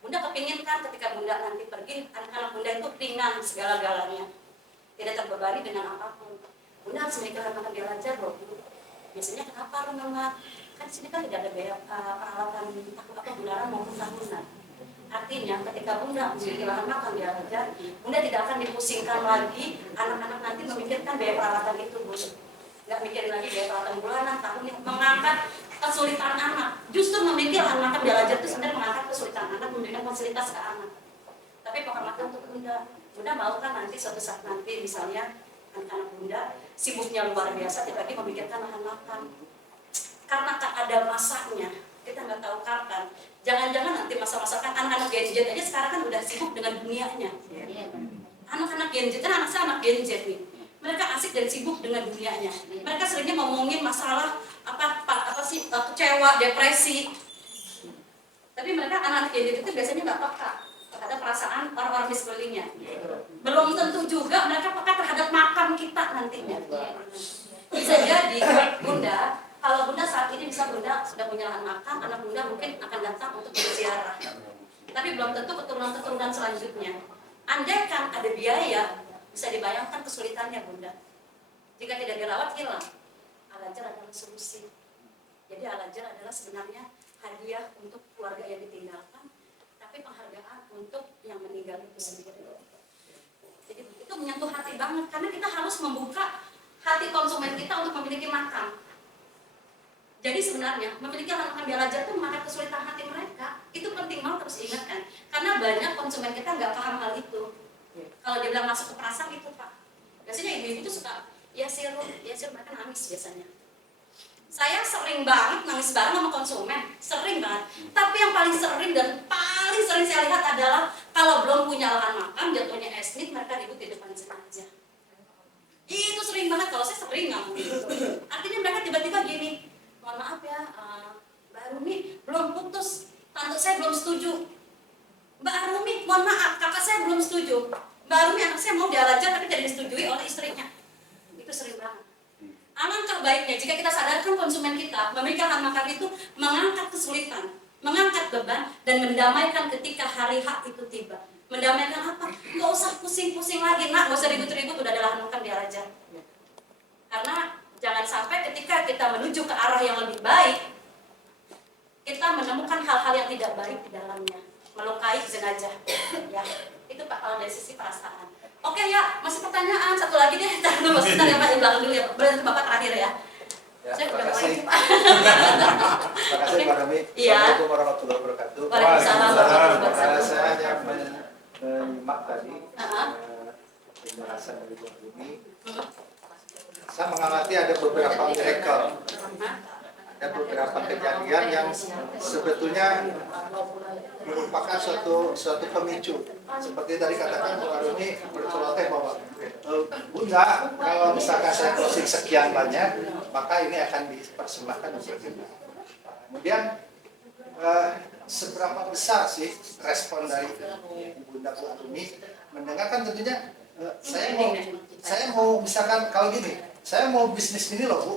Bunda kepingin kan ketika Bunda nanti pergi, anak-anak Bunda itu ringan segala-galanya, tidak terbebani dengan apapun. Bunda harus memikirkan makan dia lancar loh, Bu. Biasanya kenapa Mama? Kan di sini kan tidak ada biaya peralatan bulanan maupun tahunan. Artinya ketika Bunda memiliki lahan makan dia lancar, Bunda tidak akan dipusingkan lagi anak-anak nanti memikirkan biaya peralatan itu, Bu. Nggak mikirin lagi biaya peralatan bulanan, tahunnya, mengangkat kesulitan anak. Justru memiliki lahan makan dia lancar itu sebenarnya mengangkat kesulitan anak, memberikan fasilitas ke anak. Tapi penghormatan untuk Bunda. Bunda mau kan nanti suatu saat nanti misalnya anak-anak Bunda sibuknya luar biasa, tidak lagi memikirkan lahan makan. Karena tak ada masanya, kita nggak tahu kapan. Jangan-jangan nanti masa-masa kan anak-anak Gen Z aja sekarang kan udah sibuk dengan dunianya. Anak-anak Gen Z kan anak Gen Z nih. Mereka asik dan sibuk dengan dunianya. Mereka seringnya ngomongin masalah apa sih kecewa, depresi. Tapi mereka anak-anak Gen Z itu biasanya nggak peka terhadap perasaan orang-orang di sekelilingnya. Belum tentu juga mereka peka terhadap makan kita nantinya. Bisa jadi Bunda, kalau Bunda saat ini bisa Bunda sudah punya lahan makan, anak Bunda mungkin akan datang untuk berziarah. Tapi belum tentu keturunan-keturunan selanjutnya. Andaikan ada biaya, bisa dibayangkan kesulitannya Bunda. Jika tidak dirawat hilang. Al-Hajar adalah solusi. Jadi Al-Hajar adalah sebenarnya hadiah untuk keluarga yang ditinggalkan, tapi penghargaan untuk yang meninggal itu sendiri. Jadi itu menyentuh hati banget, karena kita harus membuka hati konsumen kita untuk memiliki makan. Jadi sebenarnya memiliki lahan makan di Al-Hajar itu mengangkat kesulitan hati mereka. Itu penting banget terus diingatkan, karena banyak konsumen kita nggak paham hal itu. Kalau dia bilang masuk ke perasaan itu Pak, biasanya ibu-ibu itu suka ya sirup mereka nangis biasanya. Saya sering banget nangis bareng sama konsumen, sering banget. Tapi yang paling sering dan paling sering saya lihat adalah kalau belum punya lahan makan, jatuhnya esnik, mereka ribut di depan jenazah. Itu sering banget, kalau saya sering ngomong gitu. Artinya mereka tiba-tiba gini, mohon maaf ya, Mbak Arumi belum putus, tante saya belum setuju. Mbak Arumi, mohon maaf, kakak saya belum setuju. Mbak Arumi anak saya mau di Al-Azhar tapi tidak disetujui oleh istrinya. Itu sering banget. Alangkah baiknya jika kita sadarkan konsumen kita, memberikan hak makan itu mengangkat kesulitan, mengangkat beban, dan mendamaikan ketika hari hak itu tiba. Mendamaikan apa? Nggak usah pusing-pusing lagi, nak, nggak usah ribut-ribut, udah ada lahan makan di Al-Azhar. Karena jangan sampai ketika kita menuju ke arah yang lebih baik, kita menemukan hal-hal yang tidak baik di dalamnya, melukai jenazah. Ya, itu Pak kalau dari sisi perasaan. Oke ya, masih pertanyaan satu lagi deh. Ntar dulu sebentar ya Pak, di belakang dulu ya. Berarti Bapak terakhir ya. Saya udah mulai Terima Pak. kasih Pak Rami. Iya. Assalamualaikum warahmatullahi wabarakatuh. Waalaikumsalam warahmatullahi Saya wabarakatuh. hanya menyimak tadi penjelasan dari Bu Rumi. Saya mengamati ada beberapa miracle, ada beberapa kejadian yang sebetulnya merupakan suatu pemicu. Seperti tadi katakan Bu Rumi berceloteh bahwa Bunda, kalau misalkan saya closing sekian banyak, maka ini akan dipersembahkan untuk kita. Kemudian seberapa besar sih respon dari Bunda Bu Rumi mendengarkan tentunya saya mau misalkan kalau gini, saya mau bisnis ini loh Bu,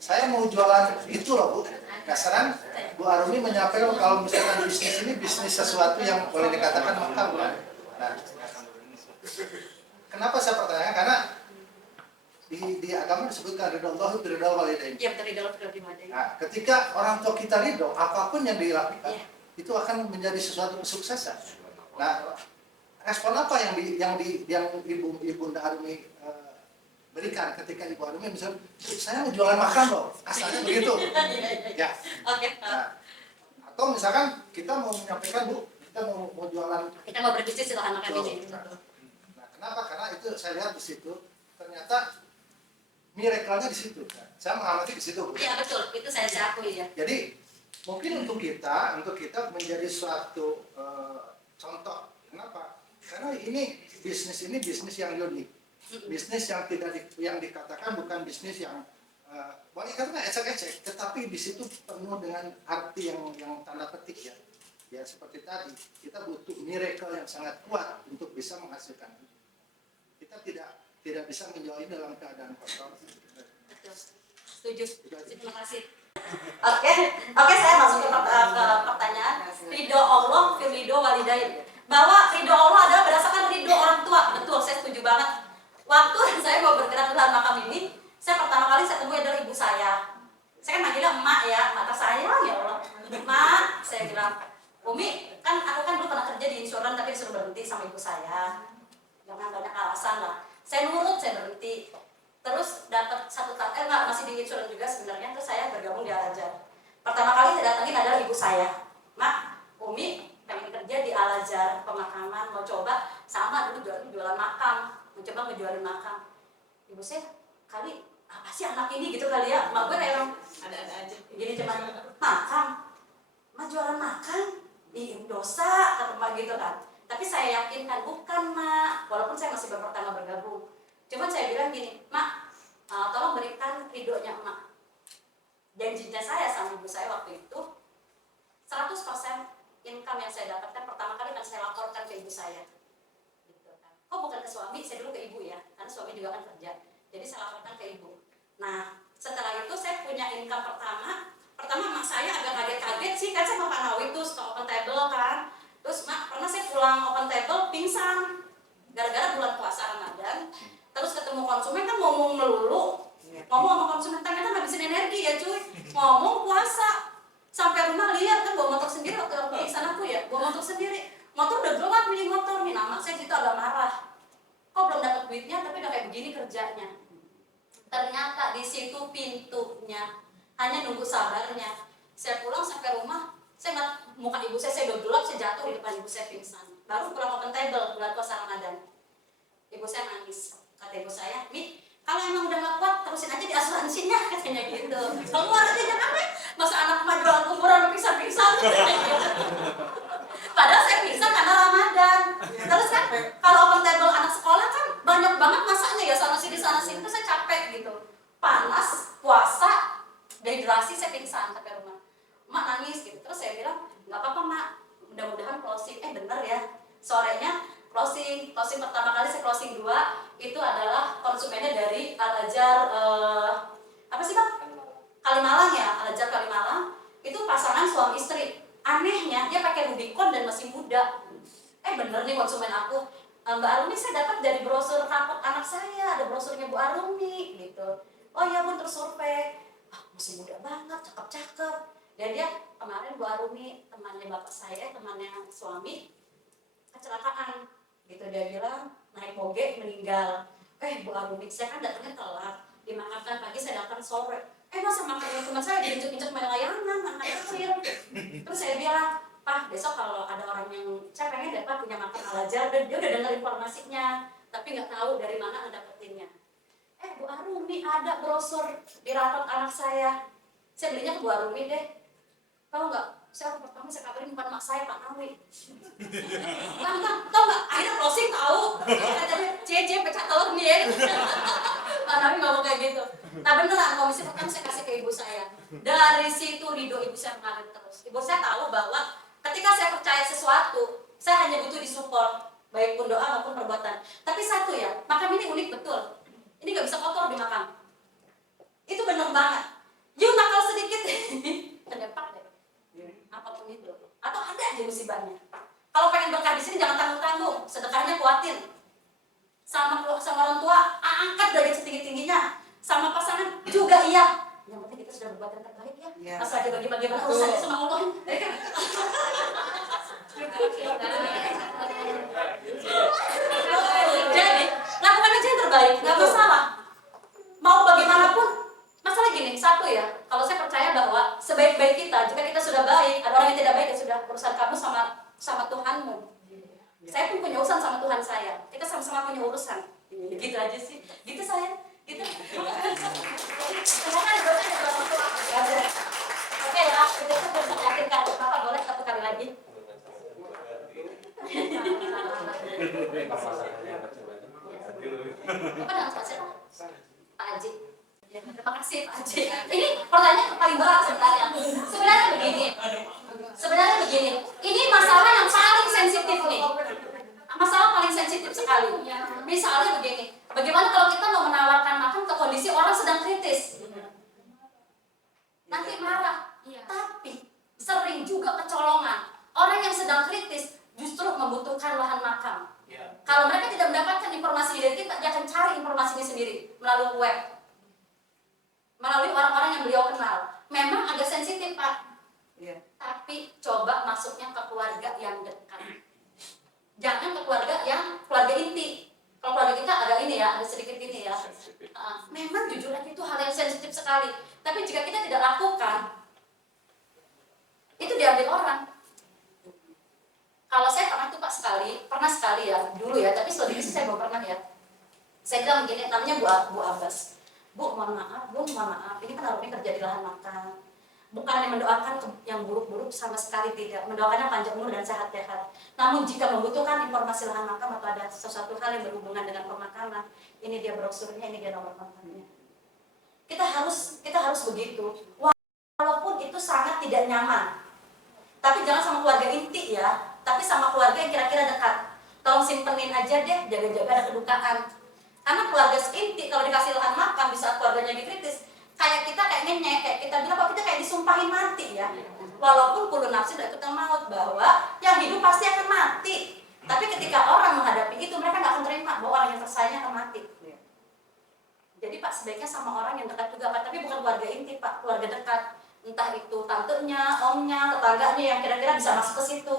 saya mau jualan itu loh Bu. Nah sekarang Bu Arumi menyampaikan kalau misalkan bisnis ini bisnis sesuatu yang boleh dikatakan mahal kan. Nah, kenapa saya pertanyaan? Karena di agama disebutkan ridho Allah itu ridho walidain. Iya, betul ridho walidain. Nah, ketika orang tua kita ridho, apapun yang dilakukan Iya. itu akan menjadi sesuatu kesuksesan. Nah, respon apa yang Ibunda Arumi berikan ketika Ibu Arumi misalnya, saya mau jualan makan loh, asalnya begitu. Ya. Oke. Nah, atau misalkan kita mau menyampaikan Bu, kita mau jualan. Kita mau berbisnis silahkan makan ini. Nah, kenapa? Karena itu saya lihat di situ ternyata miracle-nya di situ. Nah, saya mengamati di situ. Bu. Iya betul, itu saya akui ya. Jadi mungkin untuk kita menjadi suatu contoh. Kenapa? Karena ini bisnis yang unik. Bisnis yang yang dikatakan bukan bisnis yang boleh katakan ecek-ecek, tetapi di situ penuh dengan arti yang tanda petik ya. Ya seperti tadi, kita butuh miracle yang sangat kuat untuk bisa menghasilkan. Kita tidak bisa menjual ini dalam keadaan kosong. Betul. Setuju. Terima kasih. Oke, saya masuk ke pertanyaan. Ridho Allah, ridho walidain. Bahwa ridho Allah adalah berdasarkan ridho orang tua. Betul, saya setuju banget. Waktu saya mau bergerak ke dalam makam ini, saya pertama kali saya temui adalah ibu saya. Saya kan manggilnya emak ya, emak tersayang ya Allah. Emak, saya bilang, Umi, aku kan dulu pernah kerja di insuran tapi disuruh berhenti sama ibu saya. Jangan banyak alasan lah. Saya nurut, saya berhenti. Terus dapat satu tahun, masih di insuran juga sebenarnya. Terus saya bergabung di Al-Azhar. Pertama kali saya datangin adalah ibu saya. Mak, Umi pengen kerja di Al-Azhar pemakaman, mau coba sama dulu jualan makam, mencoba ngejualin makam. Ibu saya, kali apa sih anak ini gitu kali ya? Mak gue kayak orang ada-ada aja. Jadi cuman makam, mak jualan makam, dosa kata mak gitu kan. Tapi saya yakinkan bukan mak, walaupun saya masih pertama bergabung. Cuman saya bilang gini, mak, tolong berikan ridhonya emak. Janjinya saya sama ibu saya waktu itu 100% income yang saya dapatkan pertama kali kan saya laporkan ke ibu saya. Gitu kan. Kok bukan ke suami, saya dulu ke ibu ya, karena suami juga kan kerja. Jadi saya laporkan ke ibu. Nah, setelah itu saya punya income pertama mak saya agak kaget-kaget sih, kan saya mau Pak Nawi tuh suka open table kan. Terus mak, pernah saya pulang open table pingsan gara-gara bulan puasa Ramadan. Terus ketemu konsumen kan ngomong melulu, ngomong sama konsumen, ternyata ngabisin energi ya cuy, ngomong puasa. Sampai rumah lihat kan bawa motor sendiri waktu aku di sana aku ya, bawa motor sendiri. Motor udah gelap punya motor nih, nama saya gitu agak marah. Kok belum dapat duitnya tapi udah kayak begini kerjanya. Ternyata di situ pintunya, hanya nunggu sabarnya. Saya pulang sampai rumah, saya ngeliat muka ibu saya udah gelap, saya jatuh di depan ibu saya pingsan. Baru pulang open table bulan puasa Ramadan. Ibu saya nangis. Kata ibu saya, Mi, kalau emang udah gak kuat, terusin aja di asuransinya, katanya gitu. Keluar aja jangan deh, masa anak mah jualan kuburan pingsan-pingsan. Padahal saya pingsan karena Ramadan. Terus kan, kalau open table anak sekolah kan banyak banget masaknya ya, sana sini, terus saya capek gitu. Panas, puasa, dehidrasi, saya pingsan sampai rumah. Mak nangis gitu, terus saya bilang, gak apa-apa mak, mudah-mudahan closing, bener ya. Sorenya closing pertama kali saya closing 2 itu adalah konsumennya dari Al-Azhar apa sih Bang? Kalimalang ya, Al-Azhar Kalimalang. Itu pasangan suami istri. Anehnya dia pakai Rubicon dan masih muda. Bener nih konsumen aku. Mbak Arumi saya dapat dari brosur rapot anak saya, ada brosurnya Bu Arumi gitu. Oh iya Bun, terus survei. Masih muda banget, cakep-cakep. Dan dia kemarin Bu Arumi, temannya bapak saya, temannya suami, kecelakaan gitu. Dia bilang naik moge meninggal. Bu Arumi, saya kan datangnya telat, dimakamkan pagi, saya datang sore. Masa makan teman saya diinjek-injek main layangan, anak kecil. Terus saya bilang, Pak, besok kalau ada orang yang, saya pengen deh Pak punya makan Al-Azhar, dan dia udah dengar informasinya, tapi nggak tahu dari mana ngedapetinnya. Bu Arumi ada brosur di rapot anak saya belinya ke Bu Arumi deh. Tahu nggak? Saya pertama saya kabarin bukan mak saya, Pak Nawi. Bang, tahu nggak? Akhirnya closing tahu. Katanya, C pecah telur nih ya. Pak Nawi ngomong kayak gitu. Nah beneran, komisi pertama saya kasih ke ibu saya. Dari situ ridho ibu saya mengalir terus. Ibu saya tahu bahwa ketika saya percaya sesuatu, saya hanya butuh disupport, baik pun doa maupun perbuatan. Tapi satu ya, makam ini unik betul. Ini nggak bisa kotor di makam. Itu bener banget. You nakal sedikit, terdepak deh. Apapun itu. Atau ada aja musibahnya. Kalau pengen berkah di sini jangan tanggung-tanggung, sedekahnya kuatin. Sama orang tua, angkat dari setinggi-tingginya. Sama pasangan juga iya. Yang penting kita sudah berbuat yang terbaik ya. Asal aja bagi-bagi urusannya sama Allah. Jadi, lakukan aja yang terbaik, nggak masalah. Mau bagaimanapun, masalah gini, satu ya, kalau saya percaya bahwa sebaik-baik kita, jika kita sudah baik, ada orang yang tidak baik, ya sudah urusan kamu sama Tuhanmu. Saya pun punya urusan sama Tuhan saya. Kita sama-sama punya urusan. Gitu aja sih. Gitu saya. Gitu. Silakan dosen ya orang tua. Oke ya, kita bisa yakinkan Bapak boleh satu kali lagi. Apa nama siapa? Pak Haji. Terima kasih Pak Haji. Ini pertanyaan paling berat sebenarnya. Sebenarnya begini. Ini masalah yang paling sensitif nih. Masalah paling sensitif sekali. Misalnya begini. Bagaimana kalau kita mau menawarkan makan ke kondisi orang sedang kritis? Nanti marah. Tapi sering juga kecolongan. Orang yang sedang kritis justru membutuhkan lahan makam. Kalau mereka tidak mendapatkan informasi dari kita, dia akan cari informasinya sendiri melalui web, melalui orang-orang yang beliau kenal. Memang agak sensitif Pak, tapi coba masuknya ke keluarga yang dekat. Jangan ke keluarga inti. Kalau keluarga kita ada ini ya, ada sedikit ini ya. Memang jujur aja itu hal yang sensitif sekali. Tapi jika kita tidak lakukan, itu diambil orang. Kalau saya pernah sekali ya, dulu ya, tapi selebihnya saya belum pernah ya. Saya bilang begini, namanya Bu Abbas. Bu, mohon maaf, ini kan Arumi kerja di lahan makan. Bukan yang mendoakan yang buruk-buruk sama sekali tidak. Mendoakannya panjang umur dan sehat-sehat. Namun jika membutuhkan informasi lahan makam atau ada sesuatu hal yang berhubungan dengan pemakaman, ini dia brosurnya, ini dia nomor kontaknya. Kita harus begitu. Walaupun itu sangat tidak nyaman. Tapi jangan sama keluarga inti ya, tapi sama keluarga yang kira-kira dekat. Tolong simpenin aja deh, jaga-jaga ada kedukaan. Karena keluarga inti kalau dikasih lahan makam di saat keluarganya dikritis, kayak ngenyek, kayak kita bilang kok kita kayak disumpahin mati ya. Walaupun kullu nafsin dha'iqatul maut, bahwa yang hidup pasti akan mati. Tapi ketika orang menghadapi itu, mereka nggak akan terima bahwa orang yang tersayang akan mati. Jadi Pak, sebaiknya sama orang yang dekat juga Pak, tapi bukan keluarga inti Pak, keluarga dekat. Entah itu tantenya, omnya, tetangganya yang kira-kira bisa masuk ke situ.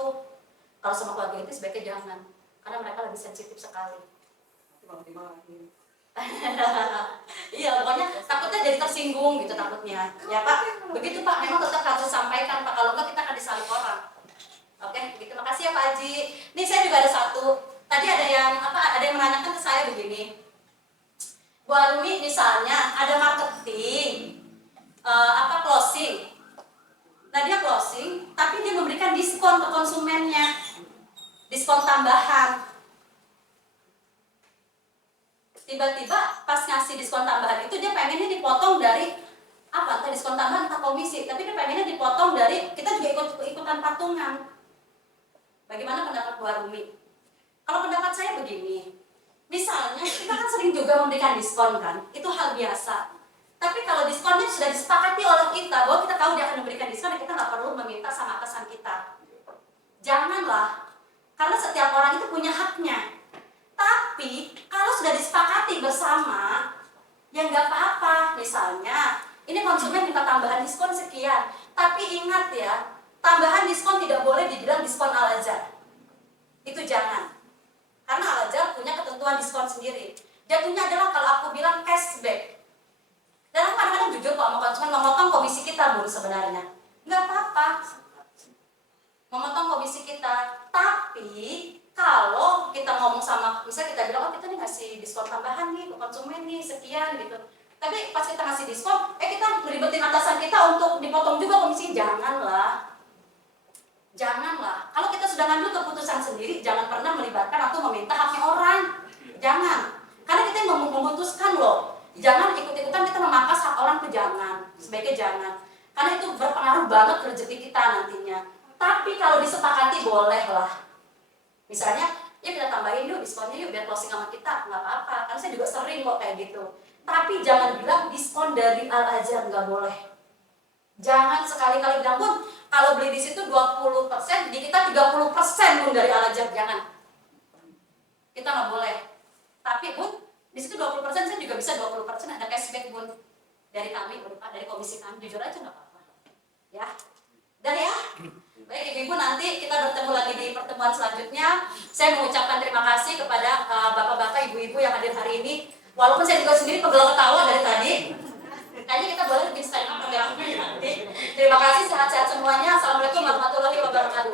Kalau sama keluarga inti sebaiknya jangan, karena mereka lebih sensitif sekali. Iya, pokoknya takutnya jadi tersinggung gitu takutnya. Ya Pak, begitu Pak, memang tetap harus sampaikan Pak, kalau enggak kita akan disalib orang. Oke, begitu. Makasih ya Pak Haji. Nih saya juga ada satu. Tadi ada yang menanyakan ke saya begini. Bu Arumi misalnya ada marketing, closing. Nah dia closing, tapi dia memberikan diskon ke konsumennya, diskon tambahan. Tiba-tiba pas ngasih diskon tambahan itu dia pengennya dipotong dari entah diskon tambahan entah komisi, tapi dia pengennya dipotong dari, kita juga ikutan patungan. Bagaimana pendapat Bu Arumi? Kalau pendapat saya begini, misalnya kita kan sering juga memberikan diskon kan, itu hal biasa. Tapi kalau diskonnya sudah disepakati oleh kita, bahwa kita tahu dia akan memberikan diskon, kita nggak perlu meminta sama atasan kita. Janganlah, karena setiap orang itu punya haknya. Tapi kalau sudah disepakati bersama, ya nggak apa-apa. Misalnya, ini konsumen minta tambahan diskon sekian, tapi ingat ya, tambahan diskon tidak boleh dibilang diskon Al-Azhar. Itu jangan. Karena Al-Azhar punya ketentuan diskon sendiri. Jatuhnya adalah kalau aku bilang cashback. Dan kadang-kadang jujur kok sama konsumen memotong komisi kita, Bu, sebenarnya. Nggak apa-apa. Memotong komisi kita. Tapi kalau kita ngomong sama, misalnya kita bilang, oh kita nih ngasih diskon tambahan nih ke konsumen nih, sekian gitu. Tapi pas kita ngasih diskon, kita ngeribetin atasan kita untuk dipotong juga komisi. Janganlah. Janganlah. Kalau kita sudah ngambil keputusan sendiri, jangan pernah melibatkan atau meminta haknya orang. Jangan. Karena kita yang memutuskan loh. Jangan ikut-ikutan kita memangkas hak orang, itu jangan. Sebaiknya jangan. Karena itu berpengaruh banget ke rezeki kita nantinya. Tapi kalau disepakati bolehlah. Misalnya, ya kita tambahin yuk diskonnya yuk biar closing sama kita. Nggak apa-apa. Karena saya juga sering kok kayak gitu. Tapi jangan bilang diskon dari Al-Azhar, nggak boleh. Jangan sekali-kali bilang, Bun, kalau beli di situ 20%, di kita 30% Bun dari Al-Azhar, jangan. Kita nggak boleh. Tapi Bun, di situ 20%, saya juga bisa 20% ada cashback Bun. Dari kami, dari komisi kami, jujur aja nggak apa-apa. Ya, udah ya. Baik Ibu-Ibu, nanti kita bertemu lagi di pertemuan selanjutnya. Saya mengucapkan terima kasih kepada Bapak-Bapak, Ibu-Ibu yang hadir hari ini. Walaupun saya juga sendiri pegel ketawa dari tadi. Kayaknya kita boleh bikin stand up rame-rame nanti. Terima kasih, sehat-sehat semuanya. Assalamualaikum warahmatullahi wabarakatuh.